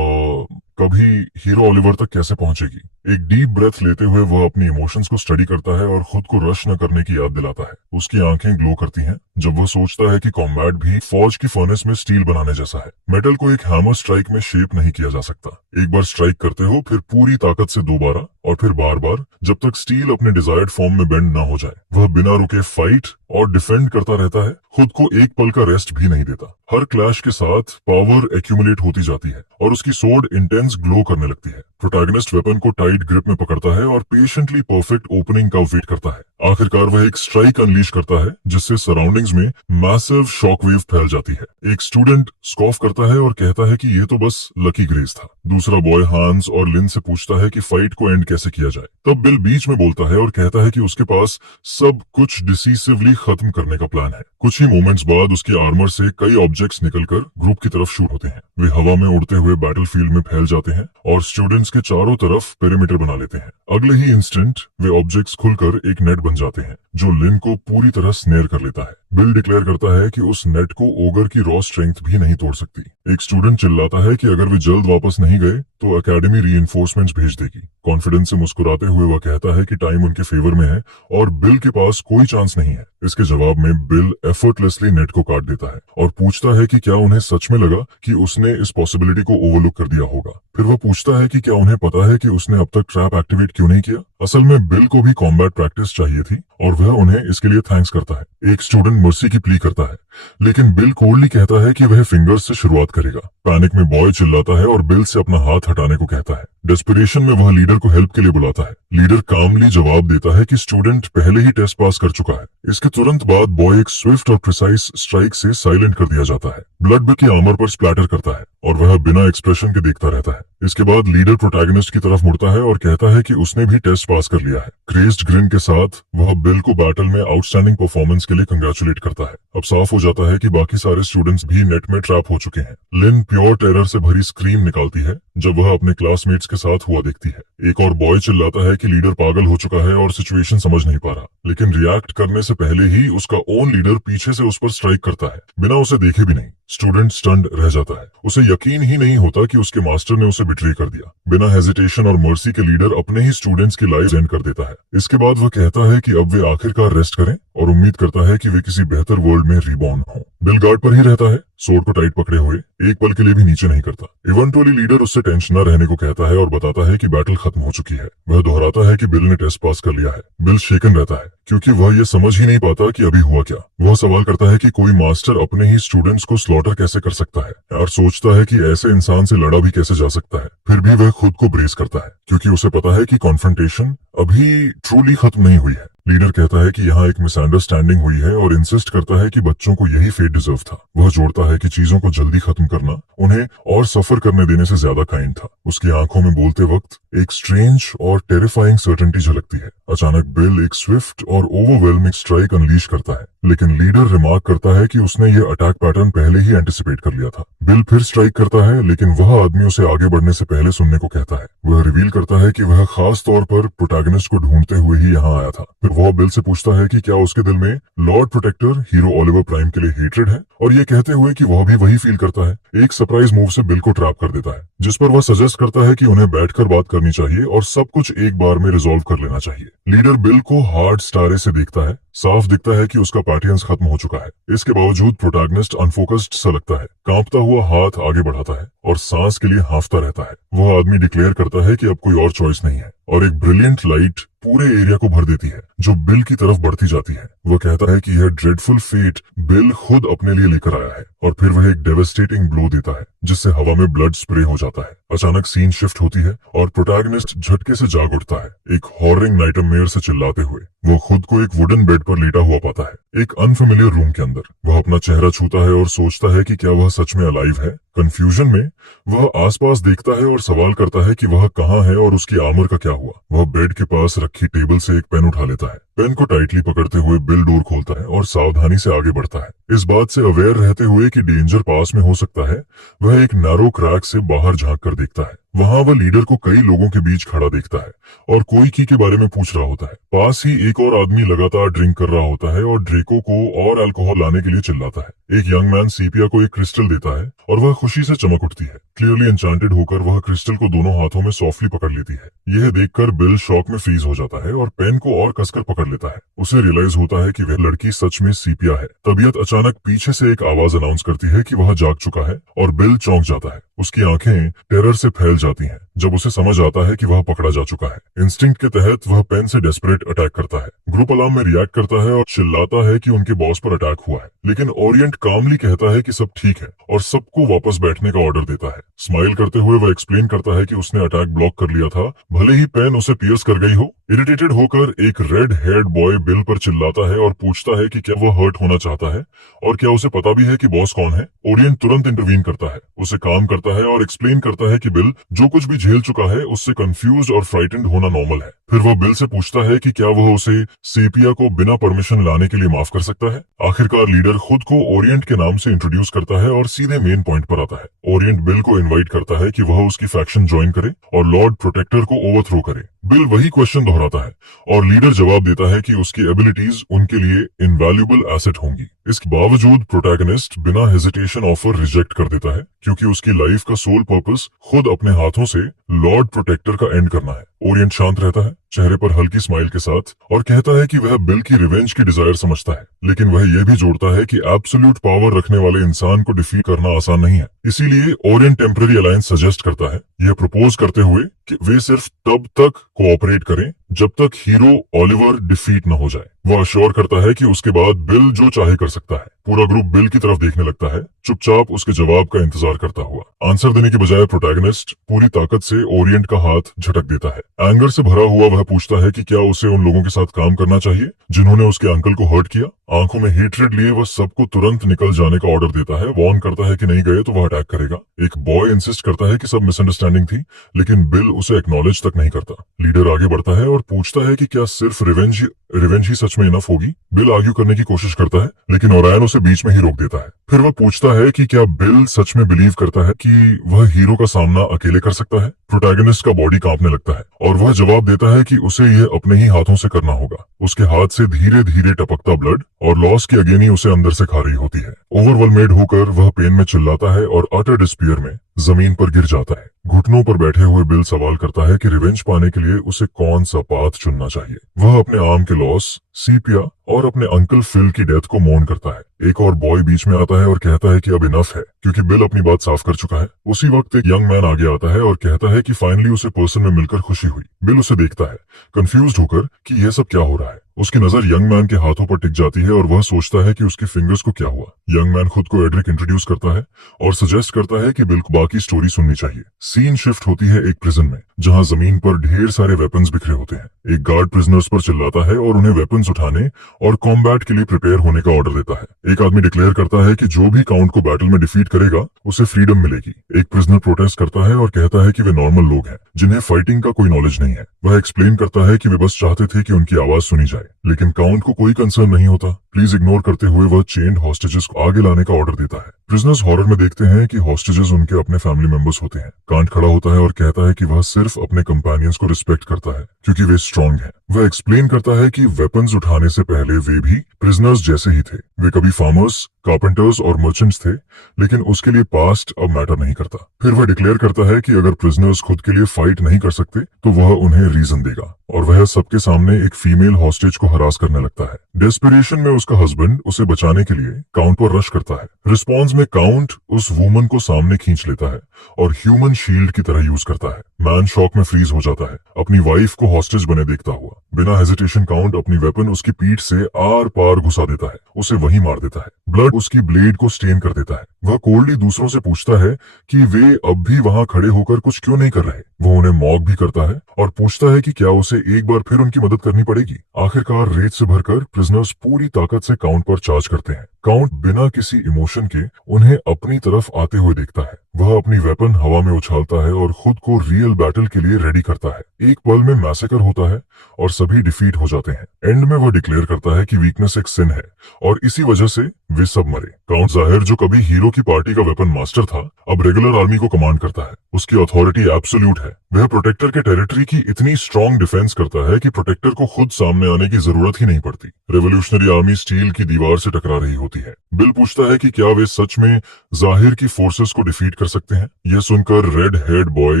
कभी हीरो ओलिवर तक कैसे पहुंचेगी। एक डीप ब्रेथ लेते हुए वह अपनी इमोशंस को स्टडी करता है और खुद को रश न करने की याद दिलाता है। उसकी आंखें ग्लो करती हैं जब वह सोचता है कि कॉम्बैट भी फौज की फर्नेस में स्टील बनाने जैसा है। मेटल को एक हैमर स्ट्राइक में शेप नहीं किया जा सकता। एक बार स्ट्राइक करते हो, फिर पूरी ताकत से दोबारा, और फिर बार बार, जब तक स्टील अपने डिजायर्ड फॉर्म में बेंड ना हो जाए। वह बिना रुके फाइट और डिफेंड करता रहता है, खुद को एक पल का रेस्ट भी नहीं देता। हर क्लैश के साथ पावर एक्यूमुलेट होती जाती है और उसकी स्वॉर्ड इंटेंस ग्लो करने लगती है। प्रोटैगनिस्ट वेपन को टाइट ग्रिप में पकड़ता है और पेशेंटली परफेक्ट ओपनिंग का वेट करता है। आखिरकार वह एक स्ट्राइक अनलीश करता है, जिससे सराउंडिंग्स में मैसिव शॉकवेव फैल जाती है। एक स्टूडेंट स्कॉफ करता है और कहता है कि यह तो बस लकी ग्रेस था। दूसरा बॉय हांस और लिन से पूछता है कि फाइट को एंड कैसे किया जाए। तब बिल बीच में बोलता है और कहता है कि उसके पास सब कुछ डिसीसिवली खत्म करने का प्लान है। कुछ ही मोमेंट्स बाद उसकी आर्मर से कई ऑब्जेक्ट्स निकलकर ग्रुप की तरफ शूट होते हैं। वे हवा में उड़ते हुए बैटलफील्ड में फैल जाते हैं और स्टूडेंट्स के चारों तरफ पेरीमीटर बना लेते हैं। अगले ही इंस्टेंट वे ऑब्जेक्ट्स खुलकर एक नेट बन जाते हैं, जो लिन को पूरी तरह स्नेयर कर लेता है। बिल डिक्लेयर करता है कि उस नेट को ओगर की रॉ स्ट्रेंथ भी नहीं तोड़ सकती। एक स्टूडेंट चिल्लाता है कि अगर वे जल्द वापस नहीं गए तो एकेडमी रीइंफोर्समेंट्स भेज देगी। कॉन्फिडेंस से मुस्कुराते हुए वह कहता है कि टाइम उनके फेवर में है और बिल के पास कोई चांस नहीं है। इसके जवाब में बिल एफर्टलेसली नेट को काट देता है और पूछता है कि क्या उन्हें सच में लगा कि उसने इस पॉसिबिलिटी को ओवरलुक कर दिया होगा। फिर वह पूछता है कि क्या उन्हें पता है कि उसने अब तक ट्रैप एक्टिवेट क्यों नहीं किया। असल में बिल को भी कॉम्बैट प्रैक्टिस चाहिए थी और वह उन्हें इसके लिए थैंक्स करता है। एक स्टूडेंट मर्सी की प्ली करता है, लेकिन बिल कोल्डली कहता है कि वह फिंगर्स से शुरुआत करेगा। पैनिक में बॉय चिल्लाता है और बिल से अपना हाथ हटाने को कहता है। डेस्परेशन में वह लीडर को हेल्प के लिए बुलाता है। लीडर कामली जवाब देता है कि स्टूडेंट पहले ही टेस्ट पास कर चुका है। इसके तुरंत बाद बॉय एक स्विफ्ट और प्रिसाइज स्ट्राइक से साइलेंट कर दिया जाता है। ब्लड बिल की आर्मर पर स्प्लैटर करता है और वह बिना एक्सप्रेशन के देखता रहता है। इसके बाद लीडर प्रोटैगनिस्ट की तरफ मुड़ता है और कहता है कि उसने भी टेस्ट पास कर लिया है। क्रेज्ड ग्रिन के साथ वह बिल को बैटल में आउटस्टैंडिंग परफॉर्मेंस के लिए कंग्रेचुलेट करता है। अब साफ हो जाता है कि बाकी सारे स्टूडेंट्स भी नेट में ट्रैप हो चुके हैं। लिन प्योर टेरर से भरी स्क्रीम निकालती है जब वह अपने क्लासमेट्स के साथ हुआ देखती है। एक और बॉय चिल्लाता है कि लीडर पागल हो चुका है और सिचुएशन समझ नहीं पा रहा, लेकिन रिएक्ट करने से पहले ही उसका ओन लीडर पीछे से उस पर स्ट्राइक करता है, बिना उसे देखे भी नहीं। स्टूडेंट स्टन्ड रह जाता है, उसे यकीन ही नहीं होता कि उसके मास्टर ने उसे बिट्रे कर दिया। बिना हेजिटेशन और मर्सी के लीडर अपने ही स्टूडेंट्स की लाइफ एंड कर देता है। इसके बाद वह कहता है कि अब वे आखिरकार रेस्ट करें और उम्मीद करता है कि वे किसी बेहतर वर्ल्ड में रिबॉर्न हो। बिल गार्ड पर ही रहता है, सोर्ड को टाइट पकड़े हुए, एक पल के लिए भी नीचे नहीं करता। इवेंटुअली लीडर उससे टेंशन न रहने को कहता है और बताता है कि बैटल खत्म हो चुकी है। वह दोहराता है कि बिल ने टेस्ट पास कर लिया है। बिल शेकन रहता है क्योंकि वह यह समझ ही नहीं पाता कि अभी हुआ क्या। वह सवाल करता है कि कोई मास्टर अपने ही स्टूडेंट्स को स्लॉटर कैसे कर सकता है और सोचता है कि ऐसे इंसान से लड़ा भी कैसे जा सकता है। फिर भी वह खुद को ब्रेस करता है क्योंकि उसे पता है कि कॉन्फ्रंटेशन अभी ट्रूली खत्म नहीं हुई है। लीडर कहता है कि यहाँ एक मिसअंडरस्टैंडिंग हुई है और इंसिस्ट करता है कि बच्चों को यही फेट डिजर्व था। वह जोड़ता है कि चीजों को जल्दी खत्म करना उन्हें और सफर करने देने से ज्यादा काइंड था। उसकी आंखों में बोलते वक्त एक स्ट्रेंज और टेरिफाइंग सर्टेनिटी झलकती है। अचानक बिल एक स्विफ्ट और ओवरवेलमिंग स्ट्राइक अनलीश करता है, लेकिन लीडर रिमार्क करता है कि उसने ये अटैक पैटर्न पहले ही एंटिसिपेट कर लिया था। बिल फिर स्ट्राइक करता है, लेकिन वह आदमी उसे आगे बढ़ने से पहले सुनने को कहता है। वह रिवील करता है कि वह खास तौर पर प्रोटैगनिस्ट को ढूंढते हुए ही यहाँ आया था। फिर वह बिल से पूछता है कि क्या उसके दिल में lord protector hero Oliver Prime के लिए हेट्रेड है, और ये कहते हुए कि वह भी वही फील करता है। एक सरप्राइज मूव से बिल को ट्रैप कर देता है, जिस पर वह सजेस्ट करता है कि उन्हें बैठकर बात करनी चाहिए और सब कुछ एक बार में रिजॉल्व कर लेना चाहिए। लीडर बिल को हार्ड स्टारे से देखता है। साफ दिखता है कि उसका पैटियंस खत्म हो चुका है। इसके बावजूद प्रोटैगनिस्ट अनफोकस्ड सा लगता है, कांपता हुआ हाथ आगे बढ़ाता है और सांस के लिए हांफता रहता है। वह आदमी डिक्लेयर करता है कि अब कोई और चॉइस नहीं है, और एक ब्रिलियंट लाइट पूरे एरिया को भर देती है जो बिल की तरफ बढ़ती जाती है। वह कहता है कि यह ड्रेडफुल फेट बिल खुद अपने लिए लेकर आया है, और फिर वह एक डेवास्टेटिंग ब्लो देता है जिससे हवा में ब्लड स्प्रे हो जाता है। अचानक सीन शिफ्ट होती है और प्रोटैगनिस्ट झटके से जाग उठता है, एक हॉररिंग नाइटमेयर से चिल्लाते हुए। वो खुद को एक वुडन बेड पर लेटा हुआ पाता है, एक अनफेमिलियर रूम के अंदर। वह अपना चेहरा छूता है और सोचता है कि क्या वह सच में अलाइव है। कंफ्यूजन में वह आसपास देखता है और सवाल करता है कि वह कहाँ है और उसकी आर्मर का क्या हुआ। वह बेड के पास रखी टेबल से एक पेन उठा लेता है। पेन को टाइटली पकड़ते हुए बिल डोर खोलता है और सावधानी से आगे बढ़ता है, इस बात से अवेयर रहते हुए कि डेंजर पास में हो सकता है। वह एक नैरो क्रैक से बाहर झांक कर देखता है। वहां वह लीडर को कई लोगों के बीच खड़ा देखता है और कोई की के बारे में पूछ रहा होता है। पास ही एक और आदमी लगातार ड्रिंक कर रहा होता है और ड्रेको को और अल्कोहल लाने के लिए चिल्लाता है। एक यंग मैन सीपिया को एक क्रिस्टल देता है और वह खुशी से चमक उठती है। क्लियरली एन्चांटेड होकर वह क्रिस्टल को दोनों हाथों में सॉफ्टली पकड़ लेती है। यह देखकर बिल शॉक में फ्रीज हो जाता है और पेन को और कसकर पकड़ लेता है। उसे रियलाइज होता है कि वह लड़की सच में सीपिया है। तबीयत अचानक पीछे से एक आवाज अनाउंस करती है कि वह जाग चुका है, और बिल चौंक जाता है। उसकी आंखें टेरर से फैल जाती हैं जब उसे समझ आता है कि वह पकड़ा जा चुका है। इंस्टिंक्ट के तहत वह पेन से डेस्परेट अटैक करता है। ग्रुप अलार्म में रिएक्ट करता है और चिल्लाता है कि उनके बॉस पर अटैक हुआ है, लेकिन ओरिएंट कामली कहता है कि सब ठीक है और सबको वापस बैठने का ऑर्डर देता है। स्माइल करते हुए वह एक्सप्लेन करता है कि उसने अटैक ब्लॉक कर लिया था, भले ही पेन उसे पियर्स कर गई हो। इरिटेटेड होकर एक रेड हेयर्ड बॉय बिल पर चिल्लाता है और पूछता है कि क्या वह हर्ट होना चाहता है और क्या उसे पता भी है कि बॉस कौन है। ओरिएंट तुरंत इंटरवीन करता है, उसे काम करता है और एक्सप्लेन करता है कि बिल जो कुछ भी झेल चुका है उससे कंफ्यूज और फ्राइटेंड होना नॉर्मल है। फिर वह बिल से पूछता है कि क्या वह उसे सेपिया को बिना परमिशन लाने के लिए माफ कर सकता है। आखिरकार लीडर खुद को ओरिएंट के नाम से इंट्रोड्यूस करता है और सीधे मेन पॉइंट पर आता है। ओरिएंट बिल को इनवाइट करता है कि वह उसकी फैक्शन ज्वाइन करे और लॉर्ड प्रोटेक्टर को ओवरथ्रो करे। बिल वही क्वेश्चन दोहराता है और लीडर जवाब देता है कि उसकी एबिलिटीज उनके लिए इनवैल्यूएबल एसेट होंगी। इसके बावजूद प्रोटैगनिस्ट बिना हेजिटेशन ऑफर रिजेक्ट कर देता है क्योंकि उसकी लाइफ का सोल पर्पस खुद अपने हाथों से लॉर्ड प्रोटेक्टर का एंड करना है। ओरिएंट शांत रहता है, चेहरे पर हल्की स्माइल के साथ, और कहता है कि वह बिल की रिवेंज की डिजायर समझता है, लेकिन वह यह भी जोड़ता है कि एब्सोल्यूट पावर रखने वाले इंसान को डिफीट करना आसान नहीं है। इसीलिए ओरिएंट टेम्पररी अलायंस सजेस्ट करता है, यह प्रपोज करते हुए कि वे सिर्फ तब तक कोऑपरेट करें जब तक हीरो ओलिवर डिफीट न हो जाए। वह अश्योर करता है कि उसके बाद बिल जो चाहे कर सकता है। पूरा ग्रुप बिल की तरफ देखने लगता है, चुपचाप उसके जवाब का इंतजार करता हुआ। आंसर देने के बजाय प्रोटैगनिस्ट पूरी ताकत से ओरिएंट का हाथ झटक देता है। एंगर से भरा हुआ वह पूछता है कि क्या उसे उन लोगों के साथ काम करना चाहिए जिन्होंने उसके अंकल को हर्ट किया। आंखों में हेट्रेड लिए वह सबको तुरंत निकल जाने का ऑर्डर देता है, वार्न करता है कि नहीं गए तो वह अटैक करेगा। एक बॉय इंसिस्ट करता है कि सब मिसअंडरस्टैंडिंग थी, लेकिन बिल उसे एक्नॉलेज तक नहीं करता। लीडर आगे बढ़ता है और पूछता है कि क्या सिर्फ रिवेंज ही सच में इनफ होगी। बिल आर्ग्यू करने की कोशिश करता है, लेकिन ओरायन उसे बीच में ही रोक देता है। फिर वह पूछता है कि क्या बिल सच में बिलीव करता है कि वह हीरो का सामना अकेले कर सकता है। प्रोटैगनिस्ट का बॉडी कांपने लगता है और वह जवाब देता है कि उसे यह अपने ही हाथों से करना होगा। उसके हाथ से धीरे धीरे टपकता ब्लड और लॉस की अगेनी उसे अंदर से खा रही होती है। ओवरवेलमेड होकर वह पेन में चिल्लाता है और अटर डिस्पियर में जमीन पर गिर जाता है। घुटनों पर बैठे हुए बिल सवाल करता है कि रिवेंज पाने के लिए उसे कौन सा पाथ चुनना चाहिए। वह अपने आर्म के लॉस, सीपिया और अपने अंकल फिल की डेथ को मौन करता है। एक और बॉय बीच में आता है और कहता है कि अब इनफ है, क्योंकि बिल अपनी बात साफ कर चुका है। उसी वक्त एक यंग मैन आगे आता है और कहता है कि फाइनली उसे पर्सन में मिलकर खुशी हुई। बिल उसे देखता है कंफ्यूज्ड होकर कि यह सब क्या हो रहा है। उसकी नजर यंग मैन के हाथों पर टिक जाती है और वह सोचता है कि उसकी फिंगर्स को क्या हुआ। यंग मैन खुद को एड्रिक इंट्रोड्यूस करता है और सजेस्ट करता है कि बिल को बाकी स्टोरी सुननी चाहिए। सीन शिफ्ट होती है एक प्रिजन में, जहां जमीन पर ढेर सारे वेपन्स बिखरे होते हैं। एक गार्ड प्रिजनर्स पर चिल्लाता है और उन्हें वेपन्स उठाने और कॉम्बैट के लिए प्रिपेयर होने का ऑर्डर देता है। एक आदमी डिक्लेयर करता है कि जो भी काउंट को बैटल में डिफीट करेगा उसे फ्रीडम मिलेगी। एक प्रिजनर प्रोटेस्ट करता है और कहता है कि वे नॉर्मल लोग हैं जिन्हें फाइटिंग का कोई नॉलेज नहीं है। वह एक्सप्लेन करता है कि वे बस चाहते थे कि उनकी आवाज सुनी जाए, लेकिन काउंट को कोई कंसर्न नहीं होता। प्लीज इग्नोर करते हुए वह चेन्ड हॉस्टेजेस को आगे लाने का ऑर्डर देता है। प्रिजनर्स हॉरर में देखते हैं कि हॉस्टेजेस उनके अपने फैमिली मेंबर्स होते हैं। कांट खड़ा होता है और कहता है कि वह सिर्फ अपने कंपेनियंस को रिस्पेक्ट करता है क्योंकि वे स्ट्रांग हैं। वह एक्सप्लेन करता है कि वेपन्स उठाने से पहले वे भी प्रिजनर्स जैसे ही थे। वे कभी फार्मर्स, कारपेंटर्स और मर्चेंट्स थे, लेकिन उसके लिए पास्ट अब मैटर नहीं करता। फिर वह डिक्लेयर करता है कि अगर प्रिजनर्स खुद के लिए फाइट नहीं कर सकते तो वह उन्हें रीजन देगा, और वह सबके सामने एक फीमेल हॉस्टेज को हरास करने लगता है। डेस्परेशन में उसका हस्बैंड उसे बचाने के लिए काउंट पर रश करता है। रिस्पॉन्स में काउंट उस वुमन को सामने खींच लेता है और ह्यूमन शील्ड की तरह यूज करता है। मैन शॉक में फ्रीज हो जाता है, अपनी वाइफ को हॉस्टेज बने देखता हुआ। बिना हेजिटेशन काउंट अपनी वेपन उसकी पीठ से आर पार घुसा देता है, उसे वहीं मार देता है। ब्लड उसकी ब्लेड को स्टेन कर देता है। वह कोल्डली दूसरों से पूछता है कि वे अब भी वहां खड़े होकर कुछ क्यों नहीं कर रहे। वो उन्हें मॉक भी करता है और पूछता है कि क्या उसे एक बार फिर उनकी मदद करनी पड़ेगी। आखिरकार रेत से भरकर प्रिजनर्स पूरी ताकत से काउंट पर चार्ज करते हैं। काउंट बिना किसी इमोशन के उन्हें अपनी तरफ आते हुए देखता है। वह अपनी वेपन हवा में उछालता है और खुद को रियल बैटल के लिए रेडी करता है। एक पल में मैसेकर होता है और सभी डिफीट हो जाते हैं। एंड में वह डिक्लेयर करता है कि वीकनेस एक सिन है और इसी वजह से वे सब मरे। काउंट जाहिर, जो कभी हीरो की पार्टी का वेपन मास्टर था, अब रेगुलर आर्मी को कमांड करता है। उसकी अथॉरिटी एब्सोल्यूट है। वह प्रोटेक्टर के टेरिटरी की इतनी स्ट्रांग डिफेंस करता है कि प्रोटेक्टर को खुद सामने आने की जरूरत ही नहीं पड़ती। रेवोल्यूशनरी आर्मी स्टील की दीवार से टकरा रही होती है। बिल पूछता है कि क्या वे सच में जाहिर की फोर्सेस को डिफीट कर सकते हैं। यह सुनकर रेड हेड बॉय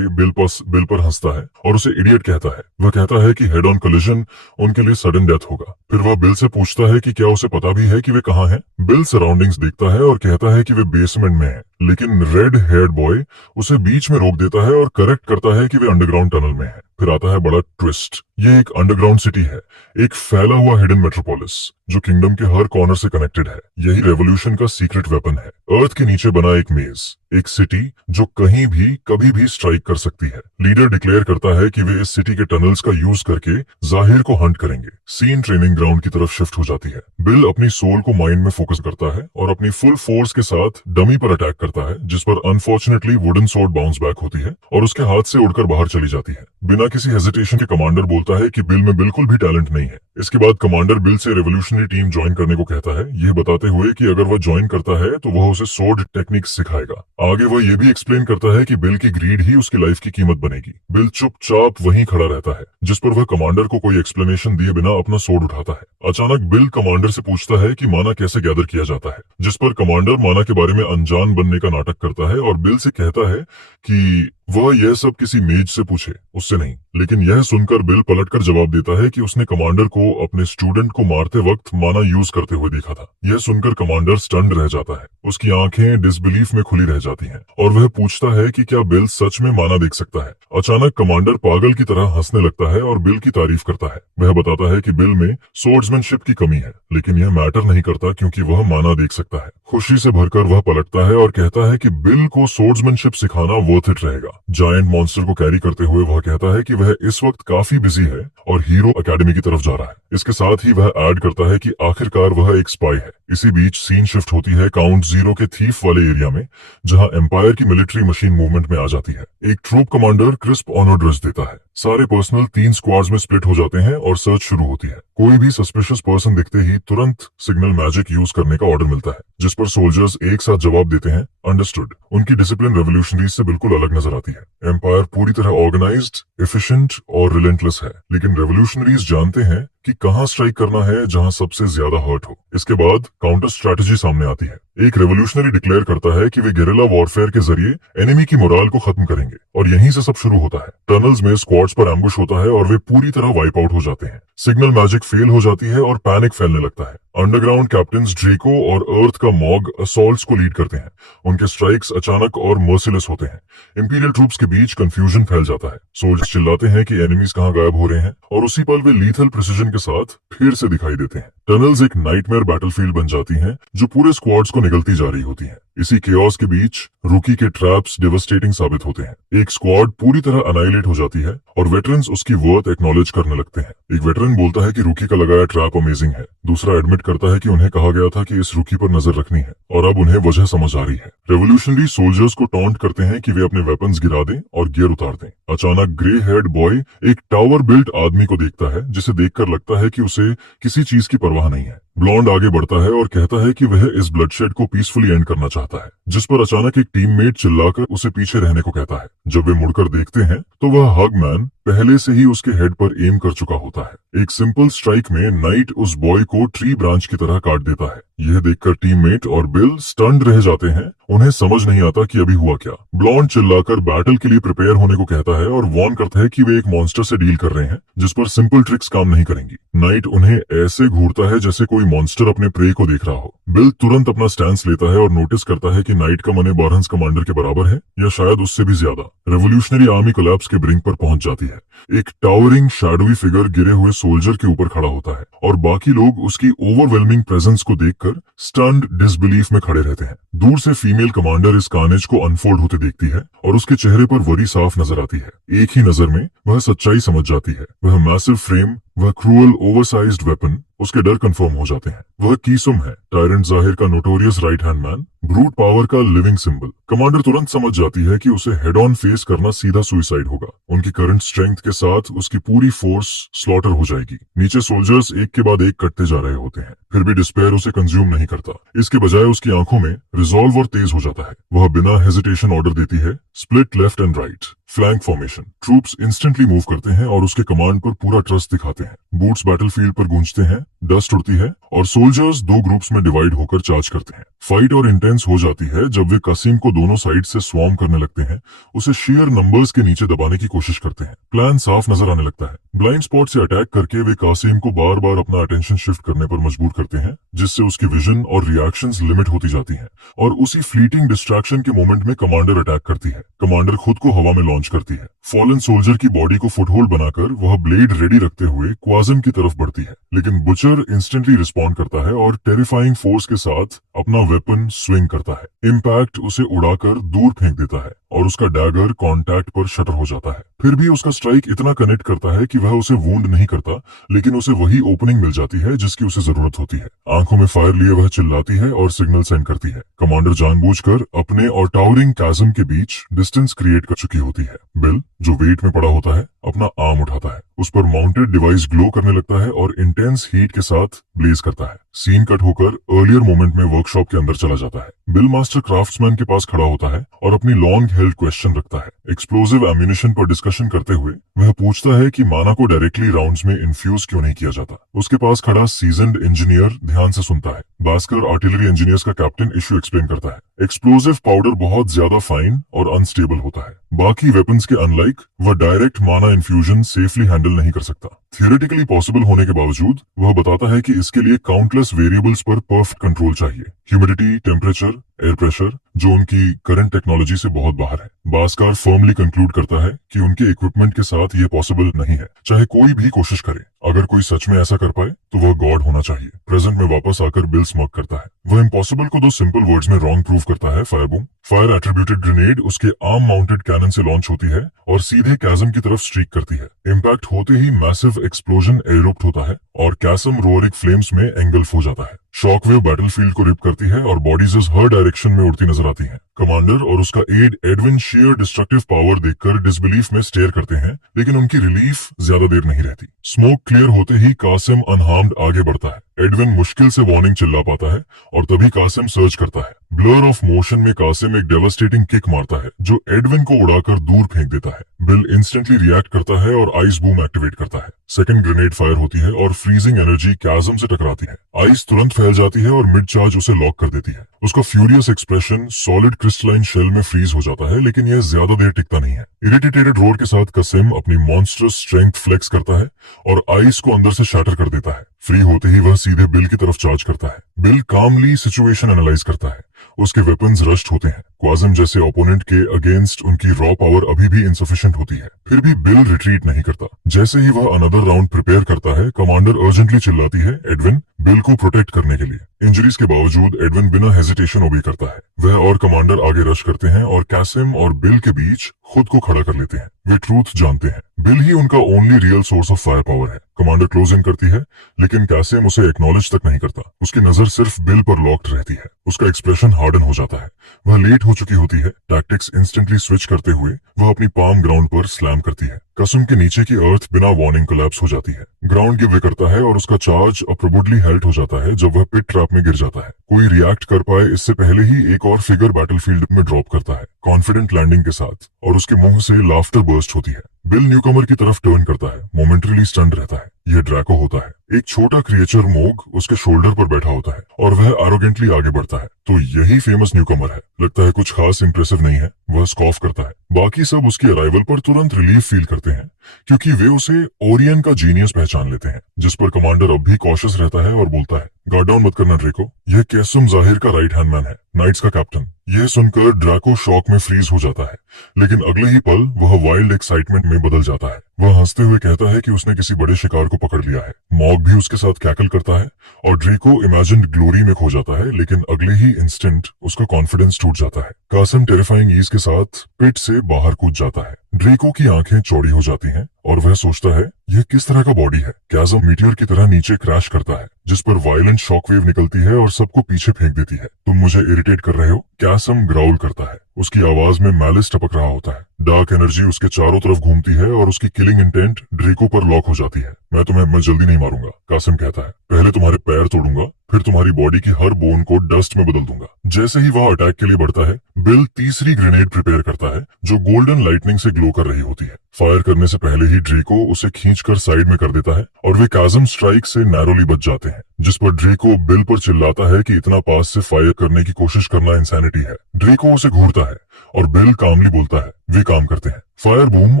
बिल पर हंसता है और उसे इडियट कहता है। वह कहता है कि हेड ऑन कोलिजन उनके लिए सडन डेथ होगा। फिर वह बिल से पूछता है कि क्या उसे पता भी है कि वे कहाँ हैं। बिल सराउंडिंग्स देखता है और कहता है कि वे बेसमेंट में हैं, लेकिन रेड हेड बॉय उसे बीच में रोक देता है और करेक्ट करता है कि वे अंडरग्राउंड टनल में हैं। फिर आता है बड़ा ट्विस्ट। ये एक अंडरग्राउंड सिटी है, एक फैला हुआ हिडन मेट्रोपोलिस जो किंगडम के हर कॉर्नर से कनेक्टेड है। यही रेवोल्यूशन का सीक्रेट वेपन है। अर्थ के नीचे बना एक मेज, एक सिटी जो कहीं भी कभी भी स्ट्राइक कर सकती है। लीडर डिक्लेयर करता है कि वे इस सिटी के टनल्स का यूज करके जाहिर को हंट करेंगे। सीन ट्रेनिंग ग्राउंड की तरफ शिफ्ट हो जाती है। बिल अपनी सोल को माइंड में फोकस करता है और अपनी फुल फोर्स के साथ डमी पर अटैक करता है, जिस पर unfortunately wooden sword bounce back होती है और उसके हाथ से उड़कर बाहर चली जाती है। बिना किसी हेजिटेशन के कमांडर बोलता है कि बिल में बिल्कुल भी टैलेंट नहीं है। इसके बाद कमांडर बिल से रेवोल्यूशनरी टीम ज्वाइन करने को कहता है, यह बताते हुए कि अगर वह ज्वाइन करता है तो वह उसे सोर्ड टेक्निक सिखाएगा। आगे वह यह भी एक्सप्लेन करता है कि बिल की ग्रीड ही उसकी लाइफ की कीमत बनेगी। बिल चुपचाप वहीं खड़ा रहता है, जिस पर वह कमांडर को कोई एक्सप्लेनेशन दिए बिना अपना सोर्ड उठाता है। अचानक बिल कमांडर से पूछता है कि माना कैसे गैदर किया जाता है, जिस पर कमांडर माना के बारे में अनजान बनने का नाटक करता है और बिल से कहता है कि वह यह सब किसी मेज से पूछे, उससे नहीं। लेकिन यह सुनकर बिल पलटकर जवाब देता है कि उसने कमांडर को अपने स्टूडेंट को मारते वक्त माना यूज करते हुए देखा था। यह सुनकर कमांडर स्टन्ड रह जाता है, उसकी आंखें डिसबिलीफ में खुली रह जाती हैं और वह पूछता है कि क्या बिल सच में माना देख सकता है। अचानक कमांडर पागल की तरह हंसने लगता है और बिल की तारीफ करता है। वह बताता है कि बिल में सोर्ड्समैनशिप की कमी है, लेकिन यह मैटर नहीं करता क्योंकि वह माना देख सकता है। खुशी से भरकर वह पलटता है और कहता है कि बिल को सोर्ड्समैनशिप सिखाना वर्थ इट रहेगा। जायंट मॉन्स्टर को कैरी करते हुए वह कहता है कि वह इस वक्त काफी बिजी है और हीरो एकेडमी की तरफ जा रहा है। इसके साथ ही वह ऐड करता है कि आखिरकार वह एक स्पाई है। इसी बीच सीन शिफ्ट होती है काउंट जीरो के थीफ वाले एरिया में, जहां एम्पायर की मिलिट्री मशीन मूवमेंट में आ जाती है। एक troop commander Crisp honour dress देता है। सारे पर्सनल 3 स्क्वाड्स में स्प्लिट हो जाते हैं और सर्च शुरू होती है। कोई भी सस्पिशियस पर्सन दिखते ही तुरंत सिग्नल मैजिक यूज करने का ऑर्डर मिलता है, जिस पर सोल्जर्स एक साथ जवाब देते हैं, अंडरस्टूड। उनकी डिसिप्लिन रेवोल्यूशनरीज से बिल्कुल अलग नजर आती है। एम्पायर पूरी तरह ऑर्गेनाइज्ड, एफिशिएंट और रिलेंटलेस है, लेकिन रेवोल्यूशनरीज जानते हैं कि कहां स्ट्राइक करना है जहां सबसे ज्यादा हर्ट हो। इसके बाद काउंटर स्ट्रेटजी सामने आती है। एक रेवोल्यूशनरी डिक्लेयर करता है कि वे गेरिल्ला वॉरफेयर के जरिए एनिमी की मोराल को खत्म करेंगे, और यहीं से सब शुरू होता है। टनल्स में स्क्वाड्स पर एम्बुश होता है और वे पूरी तरह वाइप आउट हो जाते हैं। सिग्नल मैजिक फेल हो जाती है और पैनिक फैलने लगता है। अंडरग्राउंड कैप्टन्स ड्रेको और अर्थ का मॉग असॉल्ट्स को लीड करते हैं। उनके स्ट्राइक्स अचानक और मर्सिलेस होते हैं। इंपीरियल ट्रूप्स के बीच कंफ्यूजन फैल जाता है। सोल्जर्स चिल्लाते हैं कि एनिमीज कहां गायब हो रहे हैं, और उसी पल वे लीथल प्रिसिजन के साथ फिर से दिखाई देते हैं। टनल्स एक नाइटमेयर बैटलफील्ड बन जाती हैं, जो पूरे स्क्वाड्स को निगलती जा रही होती हैं। इसी केओस के बीच रूकी के ट्रैप्स डेवास्टेटिंग साबित होते हैं। एक स्क्वाड पूरी तरह अनाइलेट हो जाती है और वेटरन्स उसकी वर्थ एक्नॉलेज करने लगते हैं। एक वेटरन बोलता है कि रूकी का लगाया ट्रैप अमेजिंग है। दूसरा एडमिट करता है कि उन्हें कहा गया था कि इस रूकी पर नजर रखनी है, और अब उन्हें वजह समझ आ रही है। रेवोल्यूशनरी सोल्जर्स को टॉन्ट करते हैं कि वे अपने वेपन्स गिरा दें और गियर उतार दें। अचानक ग्रे हेयर्ड बॉय एक टावर बिल्ट आदमी को देखता है, जिसे देखकर लगता है कि उसे किसी चीज की परवाह नहीं है। ब्लॉन्ड आगे बढ़ता है और कहता है कि वह इस ब्लडशेड को पीसफुली एंड करना चाहता है, जिस पर अचानक एक टीममेट चिल्लाकर उसे पीछे रहने को कहता है। जब वे मुड़कर देखते हैं तो वह हगमैन पहले से ही उसके हेड पर एम कर चुका होता है। एक सिंपल स्ट्राइक में नाइट उस बॉय को ट्री ब्रांच की तरह काट देता है। यह देखकर टीममेट और बिल स्टन्ड रह जाते हैं। उन्हें समझ नहीं आता कि अभी हुआ क्या। ब्लॉन्ड चिल्लाकर बैटल के लिए प्रिपेयर होने को कहता है और वॉर्न करता है कि वे एक मॉन्स्टर से डील कर रहे हैं, जिस पर सिंपल ट्रिक्स काम नहीं करेंगी। नाइट उन्हें ऐसे घूरता है जैसे कोई मॉन्स्टर अपने प्रे को देख रहा हो। बिल तुरंत अपना स्टैंस लेता है और नोटिस करता है कि नाइट का मने बारहंस कमांडर के बराबर है, या शायद उससे भी ज्यादा। रेवोल्यूशनरी आर्मी कोलैप्स के ब्रिंक पर पहुंच जाती है। एक टावरिंग शैडोवी फिगर गिरे हुए सोल्जर के ऊपर खड़ा होता है, और बाकी लोग उसकी ओवरवेलमिंग प्रेजेंस को देखकर स्टन्ड डिसबिलीफ में खड़े रहते हैं। दूर से फीमेल कमांडर इस कार्नेज को अनफोल्ड होते देखती है और उसके चेहरे पर वरी साफ नजर आती है। एक ही नजर में वह सच्चाई समझ जाती है। वह मैसिव फ्रेम, वह क्रूअल ओवरसाइज्ड वेपन, उसके डर कंफर्म हो जाते हैं। वह कीसुम है, टायरेंट जाहिर का notorious right hand man, brute power का लिविंग सिंबल। कमांडर तुरंत समझ जाती है कि उसे हेड ऑन फेस करना सीधा सुइसाइड होगा। उनकी करंट स्ट्रेंथ के साथ उसकी पूरी फोर्स स्लॉटर हो जाएगी। नीचे सोल्जर्स एक के बाद एक कटते जा रहे होते हैं, फिर भी डिस्पेयर उसे कंज्यूम नहीं करता। इसके बजाय उसकी आंखों में रिजॉल्व और तेज हो जाता है। वह बिना हेजिटेशन ऑर्डर देती है, split left and right, flank formation. Troops instantly move करते हैं और उसके कमांड पर पूरा ट्रस्ट दिखाते हैं। बूट्स बैटलफील्ड पर गूंजते हैं, डस्ट उड़ती है और सोल्जर्स 2 ग्रुप्स में डिवाइड होकर चार्ज करते हैं। फाइट और इंटेंस हो जाती है जब वे कासिम को दोनों साइड से स्वॉर्म करने लगते हैं, उसे शेयर नंबर्स के नीचे दबाने की कोशिश करते हैं। प्लान साफ नजर आने लगता है। ब्लाइंड स्पॉट से अटैक करके वे कासिम को बार बार अपना अटेंशन शिफ्ट करने पर मजबूर करते हैं, जिससे उसकी विजन और रिएक्शंस लिमिट होती जाती हैं। और उसी फ्लीटिंग डिस्ट्रैक्शन के मोमेंट में कमांडर अटैक करती है। कमांडर खुद को हवा में लॉन्च करती है। फॉलन सोल्जर की बॉडी को फुटहोल्ड बनाकर वह ब्लेड रेडी रखते हुए क्वाजम की तरफ बढ़ती है, लेकिन बुचर इंस्टेंटली रिस्पॉन्ड करता है और टेरिफाइंग फोर्स के साथ अपना वेपन स्विंग करता है। इम्पैक्ट उसे उड़ाकर दूर फेंक देता है और उसका डैगर कॉन्टैक्ट पर शटर हो जाता है। फिर भी उसका स्ट्राइक इतना कनेक्ट करता है कि वह उसे वूंड नहीं करता, लेकिन उसे वही ओपनिंग मिल जाती है जिसकी उसे जरूरत होती है। आंखों में फायर लिए वह चिल्लाती है और सिग्नल सेंड करती है। कमांडर जानबूझकर अपने और टावरिंग कैज़म के बीच डिस्टेंस क्रिएट कर चुकी होती है। बिल, जो वेट में पड़ा होता है, अपना आर्म उठाता है। उस पर माउंटेड डिवाइस ग्लो करने लगता है और इंटेंस हीट के साथ ब्लेज करता है। सीन कट होकर अर्लियर मोमेंट में वर्कशॉप के अंदर चला जाता है। बिल मास्टर क्राफ्ट्समैन के पास खड़ा होता है और अपनी लॉन्ग हेल्ड क्वेश्चन रखता है। एक्सप्लोसिव एम्यूनिशन पर डिस्कशन करते हुए वह पूछता है कि माना को डायरेक्टली राउंड्स में इन्फ्यूज क्यों नहीं किया जाता। उसके पास खड़ा सीजन्ड इंजीनियर ध्यान से सुनता है। बास्कर आर्टिलरी इंजीनियर्स का कैप्टन इश्यू एक्सप्लेन करता है। एक्सप्लोसिव पाउडर बहुत ज्यादा फाइन और अनस्टेबल होता है। बाकी वेपन्स के अनलाइक वह डायरेक्ट माना इन्फ्यूजन सेफली हैंडल नहीं कर सकता। थियोरेटिकली पॉसिबल होने के बावजूद वह बताता है कि इसके लिए काउंटलेस वेरिएबल्स पर परफेक्ट कंट्रोल चाहिए। ह्यूमिडिटी, टेम्परेचर, एयर प्रेशर, जो उनकी करंट टेक्नोलॉजी से बहुत बाहर है। बास्कार फर्मली कंक्लूड करता है कि उनके इक्विपमेंट के साथ ये पॉसिबल नहीं है, चाहे कोई भी कोशिश करे। अगर कोई सच में ऐसा कर पाए तो वह गॉड होना चाहिए। प्रेजेंट में वापस आकर बिल स्मग करता है। वह इम्पॉसिबल को 2 सिंपल वर्ड्स में रॉन्ग प्रूव करता है, फायरबूम। फायर एट्रीब्यूटेड ग्रेनेड उसके आर्म माउंटेड कैनन से लॉन्च होती है और सीधे कैसम की तरफ स्ट्रीक करती है। इम्पैक्ट होते ही मैसिव एक्सप्लोजन एरुप्ट होता है और कैसम रोअरिक फ्लेम्स में एंगल्फ हो जाता है। शॉकवेव बैटलफील्ड को रिप करती है और बॉडीज हर डायरेक्शन में उड़ती नजर आती हैं। कमांडर और उसका aide Edwin share destructive power देखकर डिसबिलीफ में स्टेयर करते हैं, लेकिन उनकी रिलीफ ज्यादा देर नहीं रहती। स्मोक क्लियर होते ही कासिम अनहार्म्ड आगे बढ़ता है। एडविन मुश्किल से वार्निंग चिल्ला पाता है और तभी कासिम सर्च करता है। ब्लर ऑफ मोशन में कासिम एक डेवास्टेटिंग किक मारता है जो एडविन को उड़ाकर दूर फेंक देता है। बिल इंस्टेंटली रिएक्ट करता है और आइस बूम एक्टिवेट करता है। सेकंड ग्रेनेड फायर होती है और फ्रीजिंग एनर्जी कैसम से टकराती है। आइस तुरंत फैल जाती है और मिड चार्ज उसे लॉक कर देती है। उसका furious expression solid crystalline shell में फ्रीज हो जाता है, लेकिन यह ज्यादा देर टिकता नहीं है। इरिटेटेड रोर के साथ कासिम अपनी मॉन्स्टरस स्ट्रेंथ फ्लेक्स करता है और आइस को अंदर से शैटर कर देता है। फ्री होते ही वह सीधे बिल की तरफ चार्ज करता है। बिल कामली सिचुएशन एनालाइज करता है। उसके वेपन्स रश्ड होते हैं। क्वाजिम जैसे ओपोनेंट के अगेंस्ट उनकी रॉ पावर अभी भी इंसफिशिएंट होती है, फिर भी बिल रिट्रीट नहीं करता। जैसे ही वह अनदर राउंड प्रिपेयर करता है, कमांडर अर्जेंटली चिल्लाती है, एडविन, बिल को प्रोटेक्ट करने के लिए। इंजरीज के बावजूद एडविन बिना हेजिटेशन ओबे करता है। वह और कमांडर आगे रश करते हैं और कासिम और बिल के बीच खुद को खड़ा कर लेते हैं। वे ट्रूथ जानते हैं, बिल ही उनका only real source of fire power है। कमांडर क्लोजिंग करती है, लेकिन कासिम उसे एक्नॉलेज तक नहीं करता। उसकी नजर सिर्फ बिल पर लॉक्ड रहती है। उसका एक्सप्रेशन हार्डन हो जाता है। वह लेट हो चुकी होती है। टैक्टिक्स इंस्टेंटली स्विच करते हुए वह अपनी पाम ग्राउंड पर स्लैम करती है। कसम के नीचे की अर्थ बिना वार्निंग कोलैप्स हो जाती है। ग्राउंड गिव करता है और उसका चार्ज अप्रोबुडली हेल्ट हो जाता है जब वह पिट ट्रैप में गिर जाता है। कोई रिएक्ट कर पाए इससे पहले ही एक और फिगर बैटलफील्ड में ड्रॉप करता है, कॉन्फिडेंट लैंडिंग के साथ, और उसके मुंह से लाफ्टर बर्स्ट होती है। बिल न्यूकमर की तरफ टर्न करता है, मोमेंटरीली स्टन्ड रहता है। यह ड्रैको होता है। एक छोटा क्रिएचर मोग उसके शोल्डर पर बैठा होता है और वह एरोगेंटली आगे बढ़ता है। तो यही फेमस न्यूकमर है। लगता है कुछ खास इंप्रेसिव नहीं है। वह स्कॉफ करता है। बाकी सब उसकी अराइवल पर तुरंत रिलीफ फील करते हैं, क्योंकि वे उसे ओरियन का जीनियस पहचान लेते हैं, जिस पर कमांडर अब भी कॉशियस रहता है और बोलता है, गार्ड डाउन मत करना ड्रेको, यह कैसम जाहिर का राइट हैंड मैन है, नाइट्स का कैप्टन। यह सुनकर ड्रैको शॉक में फ्रीज हो जाता है, लेकिन अगले ही पल वह वाइल्ड एक्साइटमेंट में बदल जाता है। वह हंसते हुए कहता है कि उसने किसी बड़े शिकार को पकड़ लिया है। मॉग भी उसके साथ कैकल करता है और ड्रेको इमेजिन्ड ग्लोरी में खो जाता है, लेकिन अगले ही इंस्टेंट उसका कॉन्फिडेंस टूट जाता है। कासिम टेरिफाइंग ईज के साथ पिट से बाहर कूद जाता है। ड्रेको की आंखें चौड़ी हो जाती हैं और वह सोचता है, यह किस तरह का बॉडी है। कैसम मीटियर की तरह नीचे क्रैश करता है, जिस पर वायलेंट शॉकवेव निकलती है और सबको पीछे फेंक देती है। तुम मुझे इरिटेट कर रहे हो? कैसम ग्राउल करता है। उसकी आवाज में मैलिस टपक रहा होता है। डार्क एनर्जी उसके चारों तरफ घूमती है और उसकी किलिंग इंटेंट ड्रेको पर लॉक हो जाती है। मैं जल्दी नहीं मारूंगा, कासिम कहता है। पहले तुम्हारे पैर तोड़ूंगा, फिर तुम्हारी बॉडी की हर बोन को डस्ट में बदल दूंगा। जैसे ही वह अटैक के लिए बढ़ता है, बिल तीसरी ग्रेनेड प्रिपेयर करता है, जो गोल्डन लाइटनिंग से ग्लो कर रही होती है। फायर करने से पहले ही ड्रेको उसे खींचकर साइड में कर देता है और वे काज़म स्ट्राइक से नैरोली बच जाते हैं, जिस पर ड्रेको बिल पर चिल्लाता है कि इतना पास से फायर करने की कोशिश करना इंसैनिटी है। ड्रेको उसे घूरता है और बिल कामली बोलता है, वे काम करते हैं। फायर बूम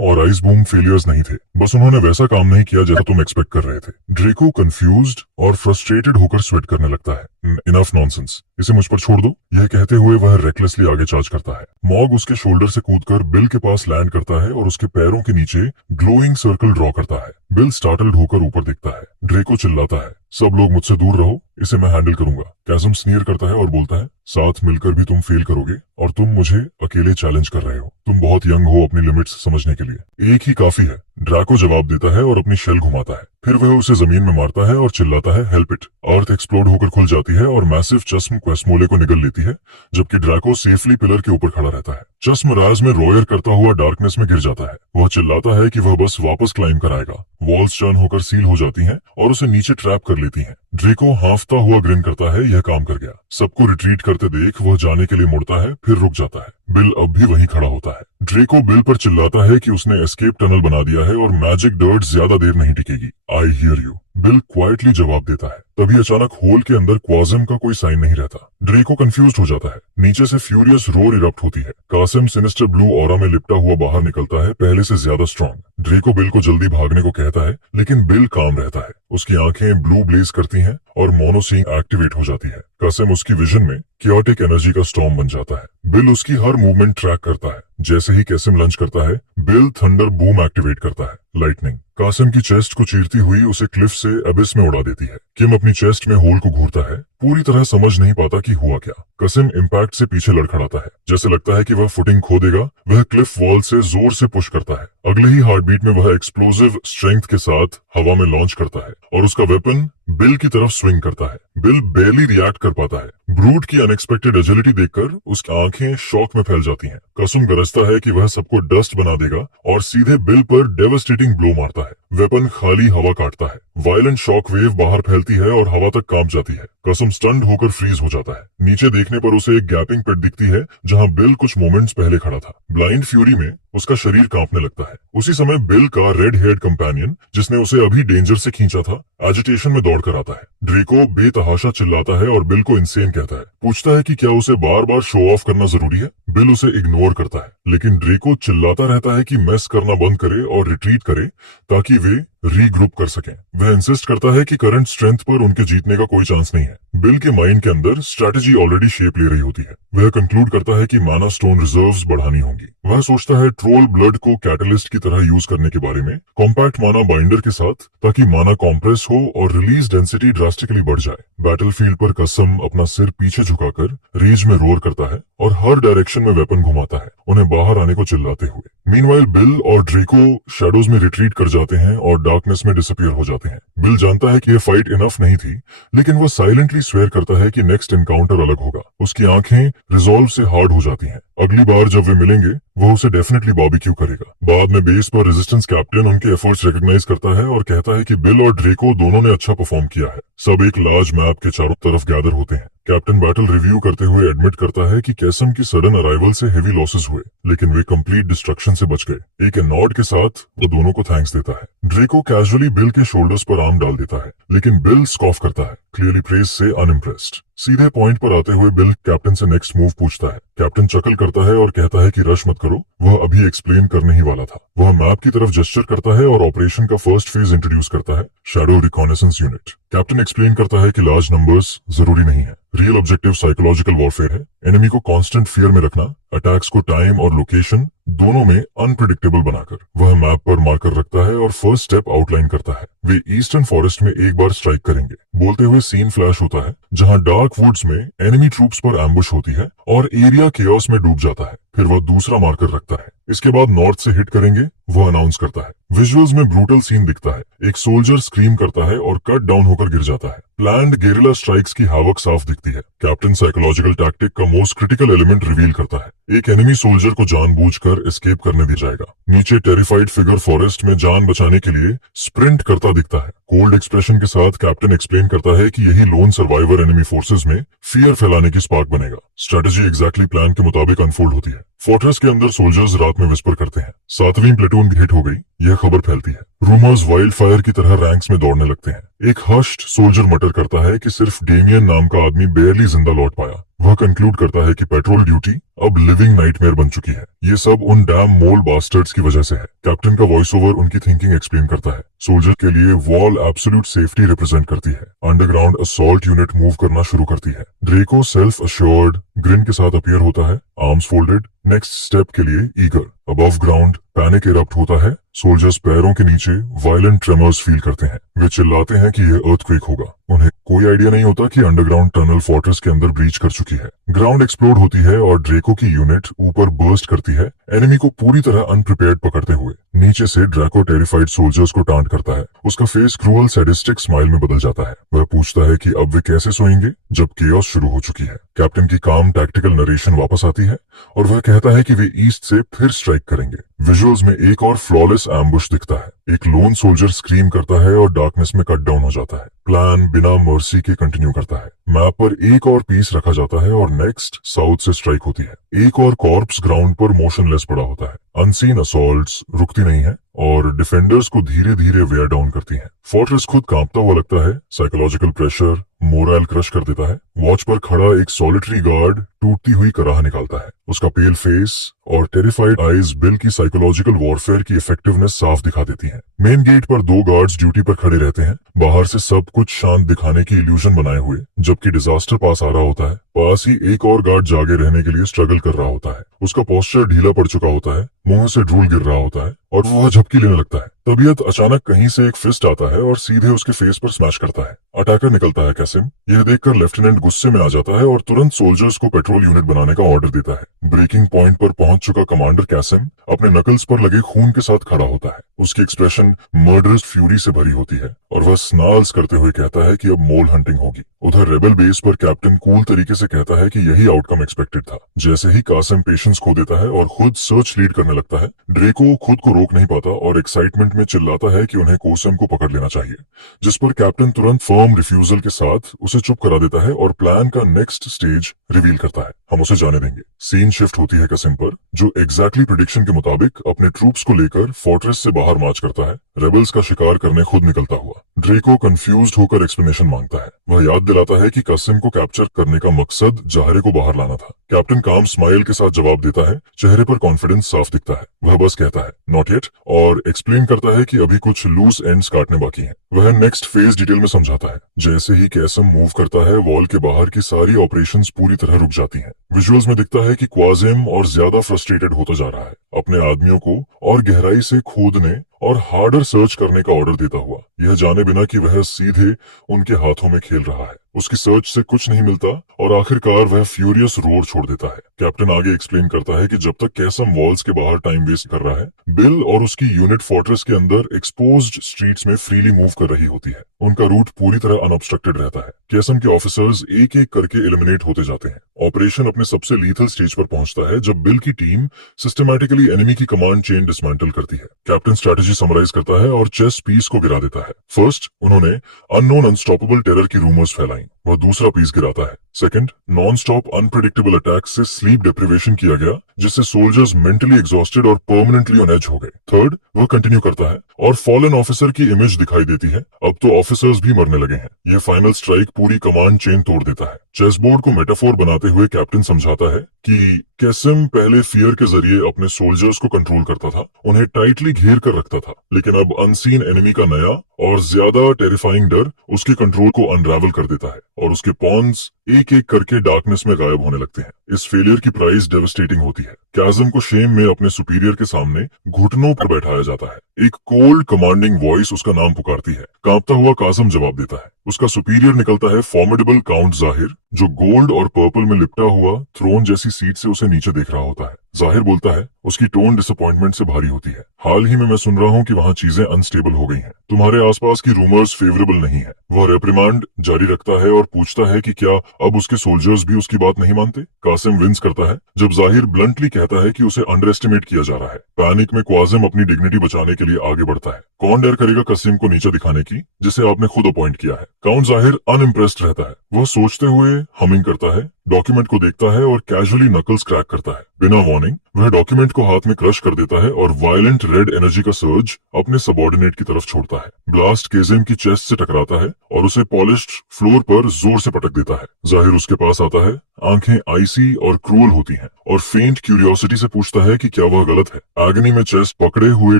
और आइस बूम फेलियर्स नहीं थे, बस उन्होंने वैसा काम नहीं किया जैसा तुम एक्सपेक्ट कर रहे थे। ड्रेको कंफ्यूज्ड और फ्रस्ट्रेटेड होकर स्वेट करने लगता है। इनफ नॉनसेंस, इसे मुझ पर छोड़ दो, यह कहते हुए वह रेकलेसली आगे चार्ज करता है। मॉग उसके शोल्डर से कूदकर बिल के पास लैंड करता है और उसके पैरों के नीचे ग्लोइंग सर्कल ड्रॉ करता है। बिल स्टार्टल्ड होकर ऊपर देखता है। ड्रेको चिल्लाता है, सब लोग मुझसे दूर रहो, इसे मैं हैंडल करूंगा। कैज़म स्नीयर करता है और बोलता है, साथ मिलकर भी तुम फेल करोगे और तुम मुझे अकेले चैलेंज कर रहे हो। तुम बहुत यंग हो अपनी लिमिट्स समझने के लिए, एक ही काफी है। ड्रैको जवाब देता है और अपनी शेल घुमाता है। फिर वह उसे जमीन में मारता है और चिल्लाता है, हेल्प इट। अर्थ एक्सप्लोड होकर खुल जाती है और मैसिव चस्म क्वेस्मोले को निगल लेती है, जबकि ड्रैको सेफली पिलर के ऊपर खड़ा रहता है। चस्म राज में रोयर करता हुआ डार्कनेस में गिर जाता है। वह चिल्लाता है कि वह बस वापस क्लाइंब कराएगा। वॉल्स टर्न होकर सील हो जाती हैं और उसे नीचे ट्रैप कर लेती हैं। ड्रेको हांफता हुआ ग्रिन करता है, यह काम कर गया। सबको रिट्रीट करते देख वह जाने के लिए मुड़ता है, फिर रुक जाता है। बिल अब भी वहीं खड़ा होता है। ड्रेको बिल पर चिल्लाता है कि उसने एस्केप टनल बना दिया है और मैजिक डर्ट ज्यादा देर नहीं टिकेगी। I hear you. Bill quietly जवाब देता है। तभी अचानक होल के अंदर क्वाजिम का कोई साइन नहीं रहता। ड्रेको कंफ्यूज्ड हो जाता है। नीचे से फ्यूरियस रोर इरप्ट होती है। कासिम सिनिस्टर ब्लू ऑरा में लिपटा हुआ बाहर निकलता है, पहले से ज्यादा स्ट्रॉन्ग। ड्रेको बिल को जल्दी भागने को कहता है, लेकिन बिल काम रहता है। उसकी आंखें ब्लू ब्लेज करती हैं और मोनोसींग एक्टिवेट हो जाती है। कासिम उसकी विजन में क्योटिक एनर्जी का स्टॉर्म बन जाता है। बिल उसकी हर मूवमेंट ट्रैक करता है। जैसे ही कासिम लंच करता है, बिल थंडर बूम एक्टिवेट करता है। लाइटनिंग कासिम की चेस्ट को चीरती हुई उसे क्लिफ से एबिस में उड़ा देती है। किम अपनी चेस्ट में होल को घूरता है, पूरी तरह समझ नहीं पाता कि हुआ क्या। कासिम इम्पैक्ट से पीछे लड़खड़ाता है, जैसे लगता है कि वह फुटिंग खो देगा। वह क्लिफ वॉल से जोर से पुश करता है। अगले ही हार्टबीट में वह एक्सप्लोसिव स्ट्रेंथ के साथ हवा में लॉन्च करता है और उसका वेपन बिल की तरफ स्विंग करता है। बिल बेली रिएक्ट कर पाता है। ब्रूट की अनएक्सपेक्टेड एजिलिटी देखकर उसकी आंखें शॉक में फैल जाती हैं। कासिम गरजता है कि वह सबको डस्ट बना देगा और सीधे बिल पर डेवास्टेटिंग ब्लो मारता है। वेपन खाली हवा काटता है। वायलेंट शॉक वेव बाहर फैलती है और हवा तक कांप जाती है। कासिम स्टन्ड होकर फ्रीज हो जाता है। नीचे देखने पर उसे एक गैपिंग पिट दिखती है, जहां बिल कुछ मोमेंट्स पहले खड़ा था। ब्लाइंड फ्यूरी में उसका शरीर कांपने लगता है। उसी समय बिल का रेड हेयर्ड कंपेनियन, जिसने उसे अभी डेंजर से खींचा था, एजिटेशन में दौड़ कर आता है। ड्रेको बेतहाशा चिल्लाता है और बिल को इंसेन कहता है। पूछता है कि क्या उसे बार बार शो ऑफ करना जरूरी है। बिल उसे इग्नोर करता है, लेकिन ड्रेको चिल्लाता रहता है कि मेस करना बंद करे और रिट्रीट करे ताकि वे रीग्रुप कर सकें। वह इंसिस्ट करता है कि करंट स्ट्रेंथ पर उनके जीतने का कोई चांस नहीं है। बिल के माइंड के अंदर स्ट्रैटेजी ऑलरेडी शेप ले रही होती है। वह कंक्लूड करता है कि माना स्टोन रिजर्व्स बढ़ानी होंगी। वह सोचता है ट्रोल ब्लड को कैटलिस्ट की तरह यूज करने के बारे में, कॉम्पैक्ट माना बाइंडर के साथ, ताकि माना कॉम्प्रेस हो और रिलीज डेंसिटी ड्रास्टिकली बढ़ जाए। बैटलफील्ड पर कासिम अपना सिर पीछे झुकाकर रेज में रोर करता है और हर डायरेक्शन में वेपन घुमाता है, उन्हें बाहर आने को चिल्लाते हुए। मीनवाइल बिल और ड्रेको शैडोज में रिट्रीट कर जाते हैं और डार्कनेस में डिसअपियर हो जाते हैं। बिल जानता है कि यह फाइट इनफ नहीं थी, लेकिन वह साइलेंटली स्वेयर करता है कि नेक्स्ट एनकाउंटर अलग होगा। उसकी आंखें रिजॉल्व से हार्ड हो जाती हैं। अगली बार जब वे मिलेंगे, वह उसे डेफिनेटली बारबेक्यू करेगा। बाद में बेस पर रेजिस्टेंस कैप्टन उनके एफर्ट्स रिकॉग्नाइज करता है और कहता है कि बिल और ड्रेको दोनों ने अच्छा परफॉर्म किया है। सब एक लार्ज मैप के चारों तरफ गैदर होते हैं। कैप्टन बैटल रिव्यू करते हुए एडमिट करता है कि कासिम की सडन अराइवल से हेवी लॉसेस हुए, लेकिन वे कंप्लीट डिस्ट्रक्शन से बच गए। एक नॉड के साथ वो दोनों को थैंक्स देता है। ड्रेको कैजुअली बिल के शोल्डर्स पर आर्म डाल देता है, लेकिन बिल स्कॉफ करता है, क्लियरली प्रेज से अनइम्प्रेस्ड। सीधे पॉइंट पर आते हुए बिल कैप्टन से नेक्स्ट मूव पूछता है। कैप्टन चकल करता है और कहता है कि रश मत करो, वह अभी एक्सप्लेन करने ही वाला था। वह मैप की तरफ जेस्चर करता है और ऑपरेशन का फर्स्ट फेज इंट्रोड्यूस करता है, shadow reconnaissance unit. Captain explain करता है कि लार्ज नंबर्स जरूरी नहीं है। रियल ऑब्जेक्टिव साइकोलॉजिकल वॉरफेयर है। एनिमी को कांस्टेंट फियर में रखना, अटैक्स को टाइम और लोकेशन दोनों में अनप्रिडिक्टेबल बनाकर। वह मैप पर मार्कर रखता है और फर्स्ट स्टेप आउटलाइन करता है। वे ईस्टर्न फॉरेस्ट में एक बार स्ट्राइक करेंगे। बोलते हुए सीन फ्लैश होता है, जहां डार्क वुड्स में एनिमी ट्रूप्स पर एम्बुश होती है और एरिया केओस में डूब जाता है। फिर वह दूसरा मार्कर रखता है। इसके बाद नॉर्थ से हिट करेंगे, वह अनाउंस करता है। विजुअल्स में ब्रूटल सीन दिखता है। एक सोल्जर स्क्रीम करता है और कट डाउन होकर गिर जाता है। प्लान्ड गेरिला स्ट्राइक्स की हैवक साफ दिखती है। कैप्टन साइकोलॉजिकल टैक्टिक का मोस्ट क्रिटिकल एलिमेंट रिवील करता है। एक एनिमी सोल्जर को जानबूझकर एस्केप करने दिया जाएगा। नीचे टेरिफाइड फिगर फॉरेस्ट में जान बचाने के लिए स्प्रिंट करता दिखता है। कोल्ड एक्सप्रेशन के साथ कैप्टन एक्सप्लेन करता है कि यही लोन सर्वाइवर एनिमी फोर्सेस में फियर फैलाने की स्पार्क बनेगा। स्ट्रेटेजी एग्जैक्टली प्लान के मुताबिक अनफोल्ड होती है। फोर्ट्रेस के अंदर सोल्जर्स रात में विस्पर करते हैं, 7वीं प्लेटून हिट हो गई, यह खबर फैलती है। रूमर्स वाइल्ड फायर की तरह रैंक्स में दौड़ने लगते हैं। एक हश्ड सोल्जर मटर करता है कि सिर्फ डेमियन नाम का आदमी बेयरली जिंदा लौट पाया। वह कंक्लूड करता है कि पेट्रोल ड्यूटी अब लिविंग नाइटमेयर बन चुकी है। ये सब उन डैम मोल बास्टर्ड्स की वजह से है। कैप्टन का वॉइस ओवर उनकी थिंकिंग एक्सप्लेन करता है। सोल्जर के लिए वॉल एब्सोल्यूट सेफ्टी रिप्रेजेंट करती है। अंडरग्राउंड असॉल्ट यूनिट मूव करना शुरू करती है। ड्रेको सेल्फ अश्योर्ड ग्रिन के साथ अपीयर होता है, आर्म्स फोल्डेड, नेक्स्ट स्टेप के लिए eager. Above ground panic erupt होता है। सोल्जर्स पैरों के नीचे वायलेंट ट्रेमर्स फील करते हैं। वे चिल्लाते हैं कि यह अर्थक्वेक होगा। उन्हें कोई आइडिया नहीं होता कि अंडरग्राउंड टनल फोर्ट्रेस के अंदर ब्रीच कर चुकी है। ग्राउंड एक्सप्लोड होती है और ड्रेको की यूनिट ऊपर बर्स्ट करती है, एनिमी को पूरी तरह अनप्रिपेयर्ड पकड़ते हुए। नीचे से ड्रैको टेरिफाइड सोल्जर्स को टांट करता है। उसका फेस क्रूअल सैडिस्टिक स्माइल में बदल जाता है। वह पूछता है कि अब वे कैसे सोएंगे जब केओस शुरू हो चुकी है। कैप्टन की काम टैक्टिकल नरेशन वापस आती है और वह कहता है कि वे ईस्ट से फिर स्ट्राइक करेंगे। विजुअल्स में एक और फ्लॉलेस एम्बुश दिखता है। एक लोन सोल्जर स्क्रीम करता है और डार्कनेस में कट डाउन हो जाता है। प्लान बिना मर्सी के कंटिन्यू करता है। मैप पर एक और पीस रखा जाता है और नेक्स्ट साउथ से स्ट्राइक होती है। एक और कॉर्प्स ग्राउंड पर मोशनलेस पड़ा होता है। अनसीन असॉल्ट्स रुकती नहीं है और डिफेंडर्स को धीरे धीरे वेयर डाउन करती हैं। फोर्ट्रेस खुद कांपता हुआ लगता है, साइकोलॉजिकल प्रेशर मोरल क्रश कर देता है। वॉच पर खड़ा एक सॉलिटरी गार्ड टूटती हुई कराह निकालता है। उसका पेल फेस और टेरिफाइड आईज बिल की साइकोलॉजिकल वॉरफेयर की इफेक्टिवनेस साफ दिखा देती हैं। मेन गेट पर 2 गार्ड्स ड्यूटी पर खड़े रहते हैं, बाहर से सब कुछ शांत दिखाने की इल्यूजन बनाए हुए, जबकि डिजास्टर पास आ रहा होता है। पास ही एक और गार्ड जागे रहने के लिए स्ट्रगल कर रहा होता है। उसका पोस्चर ढीला पड़ चुका होता है, मुंह से ड्रूल गिर रहा होता है और वह झपकी लेने लगता है। तबीयत अचानक कहीं से एक फिस्ट आता है और सीधे उसके फेस पर स्मैश करता है। अटैकर निकलता है कैसिम। यह देखकर लेफ्टिनेंट गुस्से में आ जाता है और तुरंत सोल्जर्स को पेट्रोल यूनिट बनाने का ऑर्डर देता है। ब्रेकिंग पॉइंट पर पहुंच चुका कमांडर कैसिम अपने नकल्स पर लगे खून के साथ खड़ा होता है। उसकी एक्सप्रेशन मर्डरस फ्यूरी से भरी होती है और वह स्नार्ल्स करते हुए कहता है कि अब मोल हंटिंग होगी। उधर रेबल बेस पर कैप्टन कूल तरीके से कहता है कि यही आउटकम एक्सपेक्टेड था। जैसे ही कासिम पेशेंस खो देता है और खुद सर्च लीड करने लगता है, ड्रेको खुद को रोक नहीं पाता और एक्साइटमेंट में चिल्लाता है कि उन्हें कोसम को पकड़ लेना चाहिए, जिस पर कैप्टन तुरंत फर्म रिफ्यूजल के साथ उसे चुप करा देता है और प्लान का नेक्स्ट स्टेज रिवील करता है। हम उसे जाने देंगे। सीन शिफ्ट होती है कसिम पर, जो एग्जैक्टली प्रेडिक्शन के मुताबिक अपने ट्रूप्स को लेकर फोर्ट्रेस से बाहर मार्च करता है, रेबल्स का शिकार करने खुद निकलता हुआ। ड्रेको कंफ्यूज्ड होकर एक्सप्लेनेशन मांगता है। वह याद दिलाता है कि कसिम को कैप्चर करने का मकसद जाहिरे को बाहर लाना था। कैप्टन काम स्माइल के साथ जवाब देता है, चेहरे पर कॉन्फिडेंस साफ दिखता है। वह बस कहता है नॉट येट और एक्सप्लेन करता है कि अभी कुछ लूज एंड्स काटने बाकी हैं। वह नेक्स्ट फेज डिटेल में समझाता है। जैसे ही कैसम मूव करता है, वॉल के बाहर की सारी ऑपरेशंस पूरी तरह रुक जाती हैं। विजुअल्स में दिखता है कि क्वाजिम और ज्यादा फ्रस्ट्रेटेड होता जा रहा है, अपने आदमियों को और गहराई से खोदने और हार्डर सर्च करने का ऑर्डर देता हुआ, यह जाने बिना कि वह सीधे उनके हाथों में खेल रहा है। उसकी सर्च से कुछ नहीं मिलता और आखिरकार वह फ्यूरियस रोर छोड़ देता है। कैप्टन आगे एक्सप्लेन करता है कि जब तक कैसम वॉल्स के बाहर टाइम वेस्ट कर रहा है, बिल और उसकी यूनिट फोर्ट्रेस के अंदर एक्सपोज्ड स्ट्रीट्स में फ्रीली मूव कर रही होती है। उनका रूट पूरी तरह अनऑब्स्ट्रक्टेड रहता है। कैसम के ऑफिसर्स एक एक करके एलिमिनेट होते जाते हैं। ऑपरेशन अपने सबसे लीथल स्टेज पर पहुंचता है जब बिल की टीम सिस्टमैटिकली एनिमी की कमांड चेन डिसमेंटल करती है। कैप्टन स्ट्रेटेजी समराइज करता है और चेस पीस को गिरा देता है। फर्स्ट, उन्होंने अननोन अनस्टॉपेबल टेरर की रूमर्स फैलाई। वह दूसरा पीस गिराता है। Second, non stop unpredictable attack से स्लीप डिप्रिवेशन किया गया, जिससे सोल्जर्स मेंटली एग्जॉस्टेड और परमानेंटली ऑन एज हो गए। थर्ड, वह कंटिन्यू करता है और फॉलन ऑफिसर की इमेज दिखाई देती है। अब तो ऑफिसर्स भी मरने लगे हैं। यह फाइनल स्ट्राइक पूरी कमांड चेन तोड़ देता है। चेसबोर्ड को मेटाफोर बनाते हुए कैप्टन समझाता है कि कैसिम पहले फियर के जरिए अपने सोल्जर्स को कंट्रोल करता था, उन्हें टाइटली घेर कर रखता था, लेकिन अब अनसीन एनिमी का नया और ज्यादा टेरिफाइंग डर उसके कंट्रोल को अनरावल कर देता है और उसके पॉन्स एक एक करके डार्कनेस में गायब होने लगते हैं। इस फेलियर की प्राइस डेवस्टेटिंग होती है। कैज़म को शेम में अपने सुपीरियर के सामने घुटनों पर बैठाया जाता है। एक कोल्ड कमांडिंग वॉइस उसका नाम पुकारती है। कांपता हुआ काज़म जवाब देता है। उसका सुपीरियर निकलता है फॉर्मिडेबल काउंट जाहिर, जो गोल्ड और पर्पल में लिपटा हुआ थ्रोन जैसी सीट से उसे नीचे देख रहा होता है। जाहिर बोलता है, उसकी टोन डिसअपॉइंटमेंट से भारी होती है। हाल ही में मैं सुन रहा हूँ कि वहाँ चीजें अनस्टेबल हो गई हैं। तुम्हारे आसपास की रूमर्स फेवरेबल नहीं है। वह रेप्रिमांड जारी रखता है और पूछता है कि क्या अब उसके सोल्जर्स भी उसकी बात नहीं मानते। कासिम विंस करता है जब जाहिर ब्लंटली कहता है कि उसे अंडर एस्टिमेट किया जा रहा है। पैनिक में क्वाजिम अपनी डिग्निटी बचाने के लिए आगे बढ़ता है। कौन डेयर करेगा कासिम को नीचे दिखाने की, जिसे आपने खुद अपॉइंट किया है। काउंट जाहिर अनइम्प्रेस्ड रहता है। वह सोचते हुए हमिंग करता है, डॉक्यूमेंट को देखता है और कैजुअली नकल्स क्रैक करता है। बिना वार्निंग वह डॉक्यूमेंट को हाथ में क्रश कर देता है और वायलेंट रेड एनर्जी का सर्ज अपने सबॉर्डिनेट की तरफ छोड़ता है। ब्लास्ट केजिम की चेस्ट से टकराता है और उसे पॉलिश्ड फ्लोर पर जोर से पटक देता है। जाहिर उसके पास आता है। आंखें आइसी और क्रूअल होती हैं और फेंट क्यूरियोसिटी से पूछता है कि क्या वह गलत है। एगनी में चेस्ट पकड़े हुए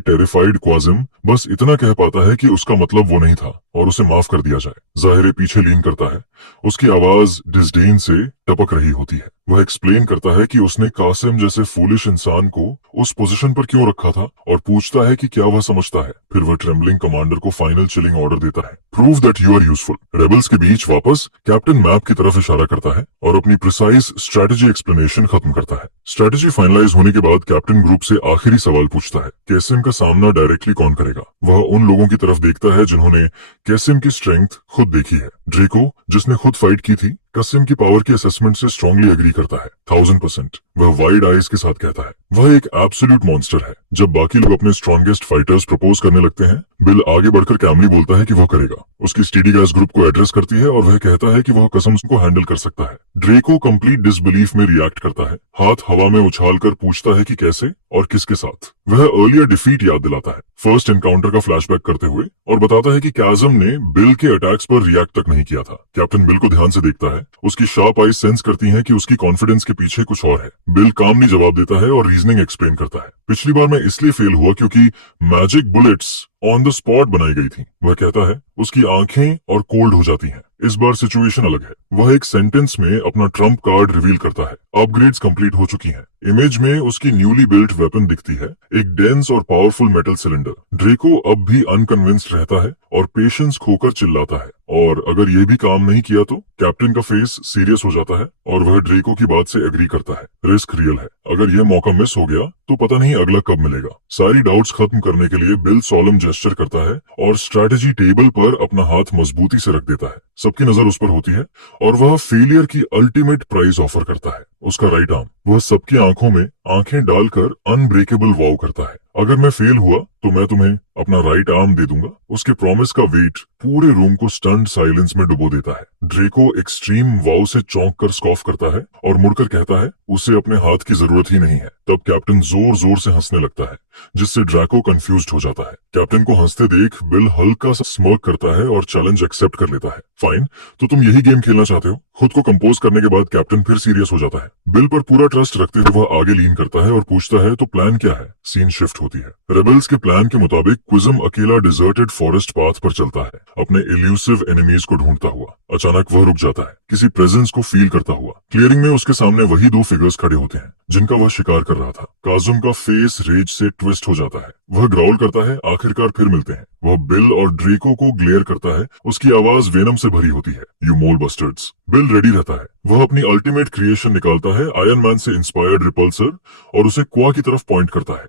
टेरिफाइड क्वाजिम बस इतना कह पाता है कि उसका मतलब वो नहीं था और उसे माफ कर दिया जाए। जाहिर पीछे लीन करता है। उसकी आवाज डिस्डेन से टपक रही होती है। वह एक्सप्लेन करता है कि उसने कासिम जैसे फूलिश इंसान को उस पोजीशन पर क्यों रखा था और पूछता है कि क्या वह समझता है। फिर वह ट्रेम्बलिंग कमांडर को फाइनल चिलिंग ऑर्डर देता है, prove that you are useful. Rebels के बीच वापस कैप्टन मैप की तरफ इशारा करता है और अपनी प्रिसाइज स्ट्रेटेजी एक्सप्लेनेशन खत्म करता है। स्ट्रेटेजी फाइनलाइज होने के बाद कैप्टन ग्रुप से आखिरी सवाल पूछता है, कैसिम का सामना डायरेक्टली कौन करेगा। वह उन लोगों की तरफ देखता है जिन्होंने कैसिम की स्ट्रेंथ खुद देखी है। ड्रेको, जिसने खुद फाइट की थी, कासिम की पावर के असेसमेंट से स्ट्रांगली एग्री करता है 1000%। वह वाइड आइज के साथ कहता है वह एक एब्सोल्यूट मॉन्स्टर है। जब बाकी लोग अपने स्ट्रॉन्गेस्ट फाइटर्स प्रपोज करने लगते हैं, बिल आगे बढ़कर कैमली बोलता है कि वह करेगा। उसकी स्टीडी गैस ग्रुप को एड्रेस करती है और वह कहता है कि वह कसम को हैंडल कर सकता है। ड्रेको कंप्लीट डिसबिलीफ में रिएक्ट करता है, हाथ हवा में उछालकर पूछता है कि कैसे और किसके साथ। वह अर्लियर डिफीट याद दिलाता है, फर्स्ट एनकाउंटर का फ्लैशबैक करते हुए, और बताता है कि कैज़म ने बिल के अटैक्स पर रिएक्ट तक नहीं किया था। कैप्टन बिल को ध्यान से देखता है, उसकी शार्प आईज सेंस करती हैं कि उसकी कॉन्फिडेंस के पीछे कुछ और है। बिल कामली जवाब देता है और रीजनिंग एक्सप्लेन करता है, पिछली बार मैं इसलिए फेल हुआ क्योंकि magic bullets on the spot बनाई गई थी। वह कहता है उसकी आंखें और कोल्ड हो जाती हैं। इस बार सिचुएशन अलग है। वह एक सेंटेंस में अपना ट्रम्प कार्ड रिवील करता है। अपग्रेड्स कंप्लीट हो चुकी हैं। इमेज में उसकी न्यूली बिल्ट वेपन दिखती है, एक डेंस और पावरफुल मेटल सिलेंडर। ड्रेको अब भी अनकन्विंस्ड रहता है और पेशेंस खोकर चिल्लाता है, और अगर ये भी काम नहीं किया तो कैप्टन का फेस सीरियस हो जाता है और वह ड्रेको की बात से एग्री करता है। रिस्क रियल है, अगर यह मौका मिस हो गया तो पता नहीं अगला कब मिलेगा। सारी डाउट्स खत्म करने के लिए बिल सॉलम जेस्चर करता है और स्ट्रेटेजी टेबल पर अपना हाथ मजबूती से रख देता है। सबकी नजर उस पर होती है और वह फेलियर की अल्टीमेट प्राइज ऑफर करता है, उसका राइट आर्म। वह सबकी आंखों में आंखें डालकर अनब्रेकेबल वाव करता है, अगर मैं फेल हुआ तो मैं तुम्हें अपना राइट आर्म दे दूंगा। उसके प्रॉमिस का वेट पूरे रूम को स्टन्ड साइलेंस में डुबो देता है। ड्रेको एक्सट्रीम वाव से चौंक कर स्कॉफ करता है और मुड़कर कहता है उसे अपने हाथ की जरूरत ही नहीं है। तब कैप्टन जोर जोर से हंसने लगता है, जिससे ड्रैको कंफ्यूज्ड हो जाता है। कैप्टन को हंसते देख बिल हल्का सा स्मर्क करता है और चैलेंज एक्सेप्ट कर लेता है। फाइन, तो तुम यही गेम खेलना चाहते हो? खुद को कंपोज करने के बाद कैप्टन फिर सीरियस हो जाता है। बिल पर पूरा ट्रस्ट रखते हुए वह आगे लीन करता है और पूछता है तो प्लान क्या है? सीन शिफ्ट होती है। रेबल्स के प्लान के मुताबिक क्विज़म अकेला डिजर्टेड फॉरेस्ट पाथ पर चलता है, अपने इल्यूसिव एनिमीज को ढूंढता हुआ। अचानक वह रुक जाता है, किसी प्रेजेंस को फील करता हुआ। क्लियरिंग में उसके सामने वही दो फिगर्स खड़े होते हैं जिनका वह शिकार कर रहा था। काजुम का फेस रेज से ट्विस्ट हो जाता है। वह ग्राउल करता है, आखिरकार फिर मिलते हैं। वह बिल और ड्रेको को ग्लेयर करता है, उसकी आवाज वेनम से भरी होती है, you mole bustards. Bill ready रहता है, वह अपनी अल्टीमेट क्रिएशन निकालता है, आयरन मैन से इंस्पायर्ड रिपल्सर, और उसे क्वा की तरफ पॉइंट करता है।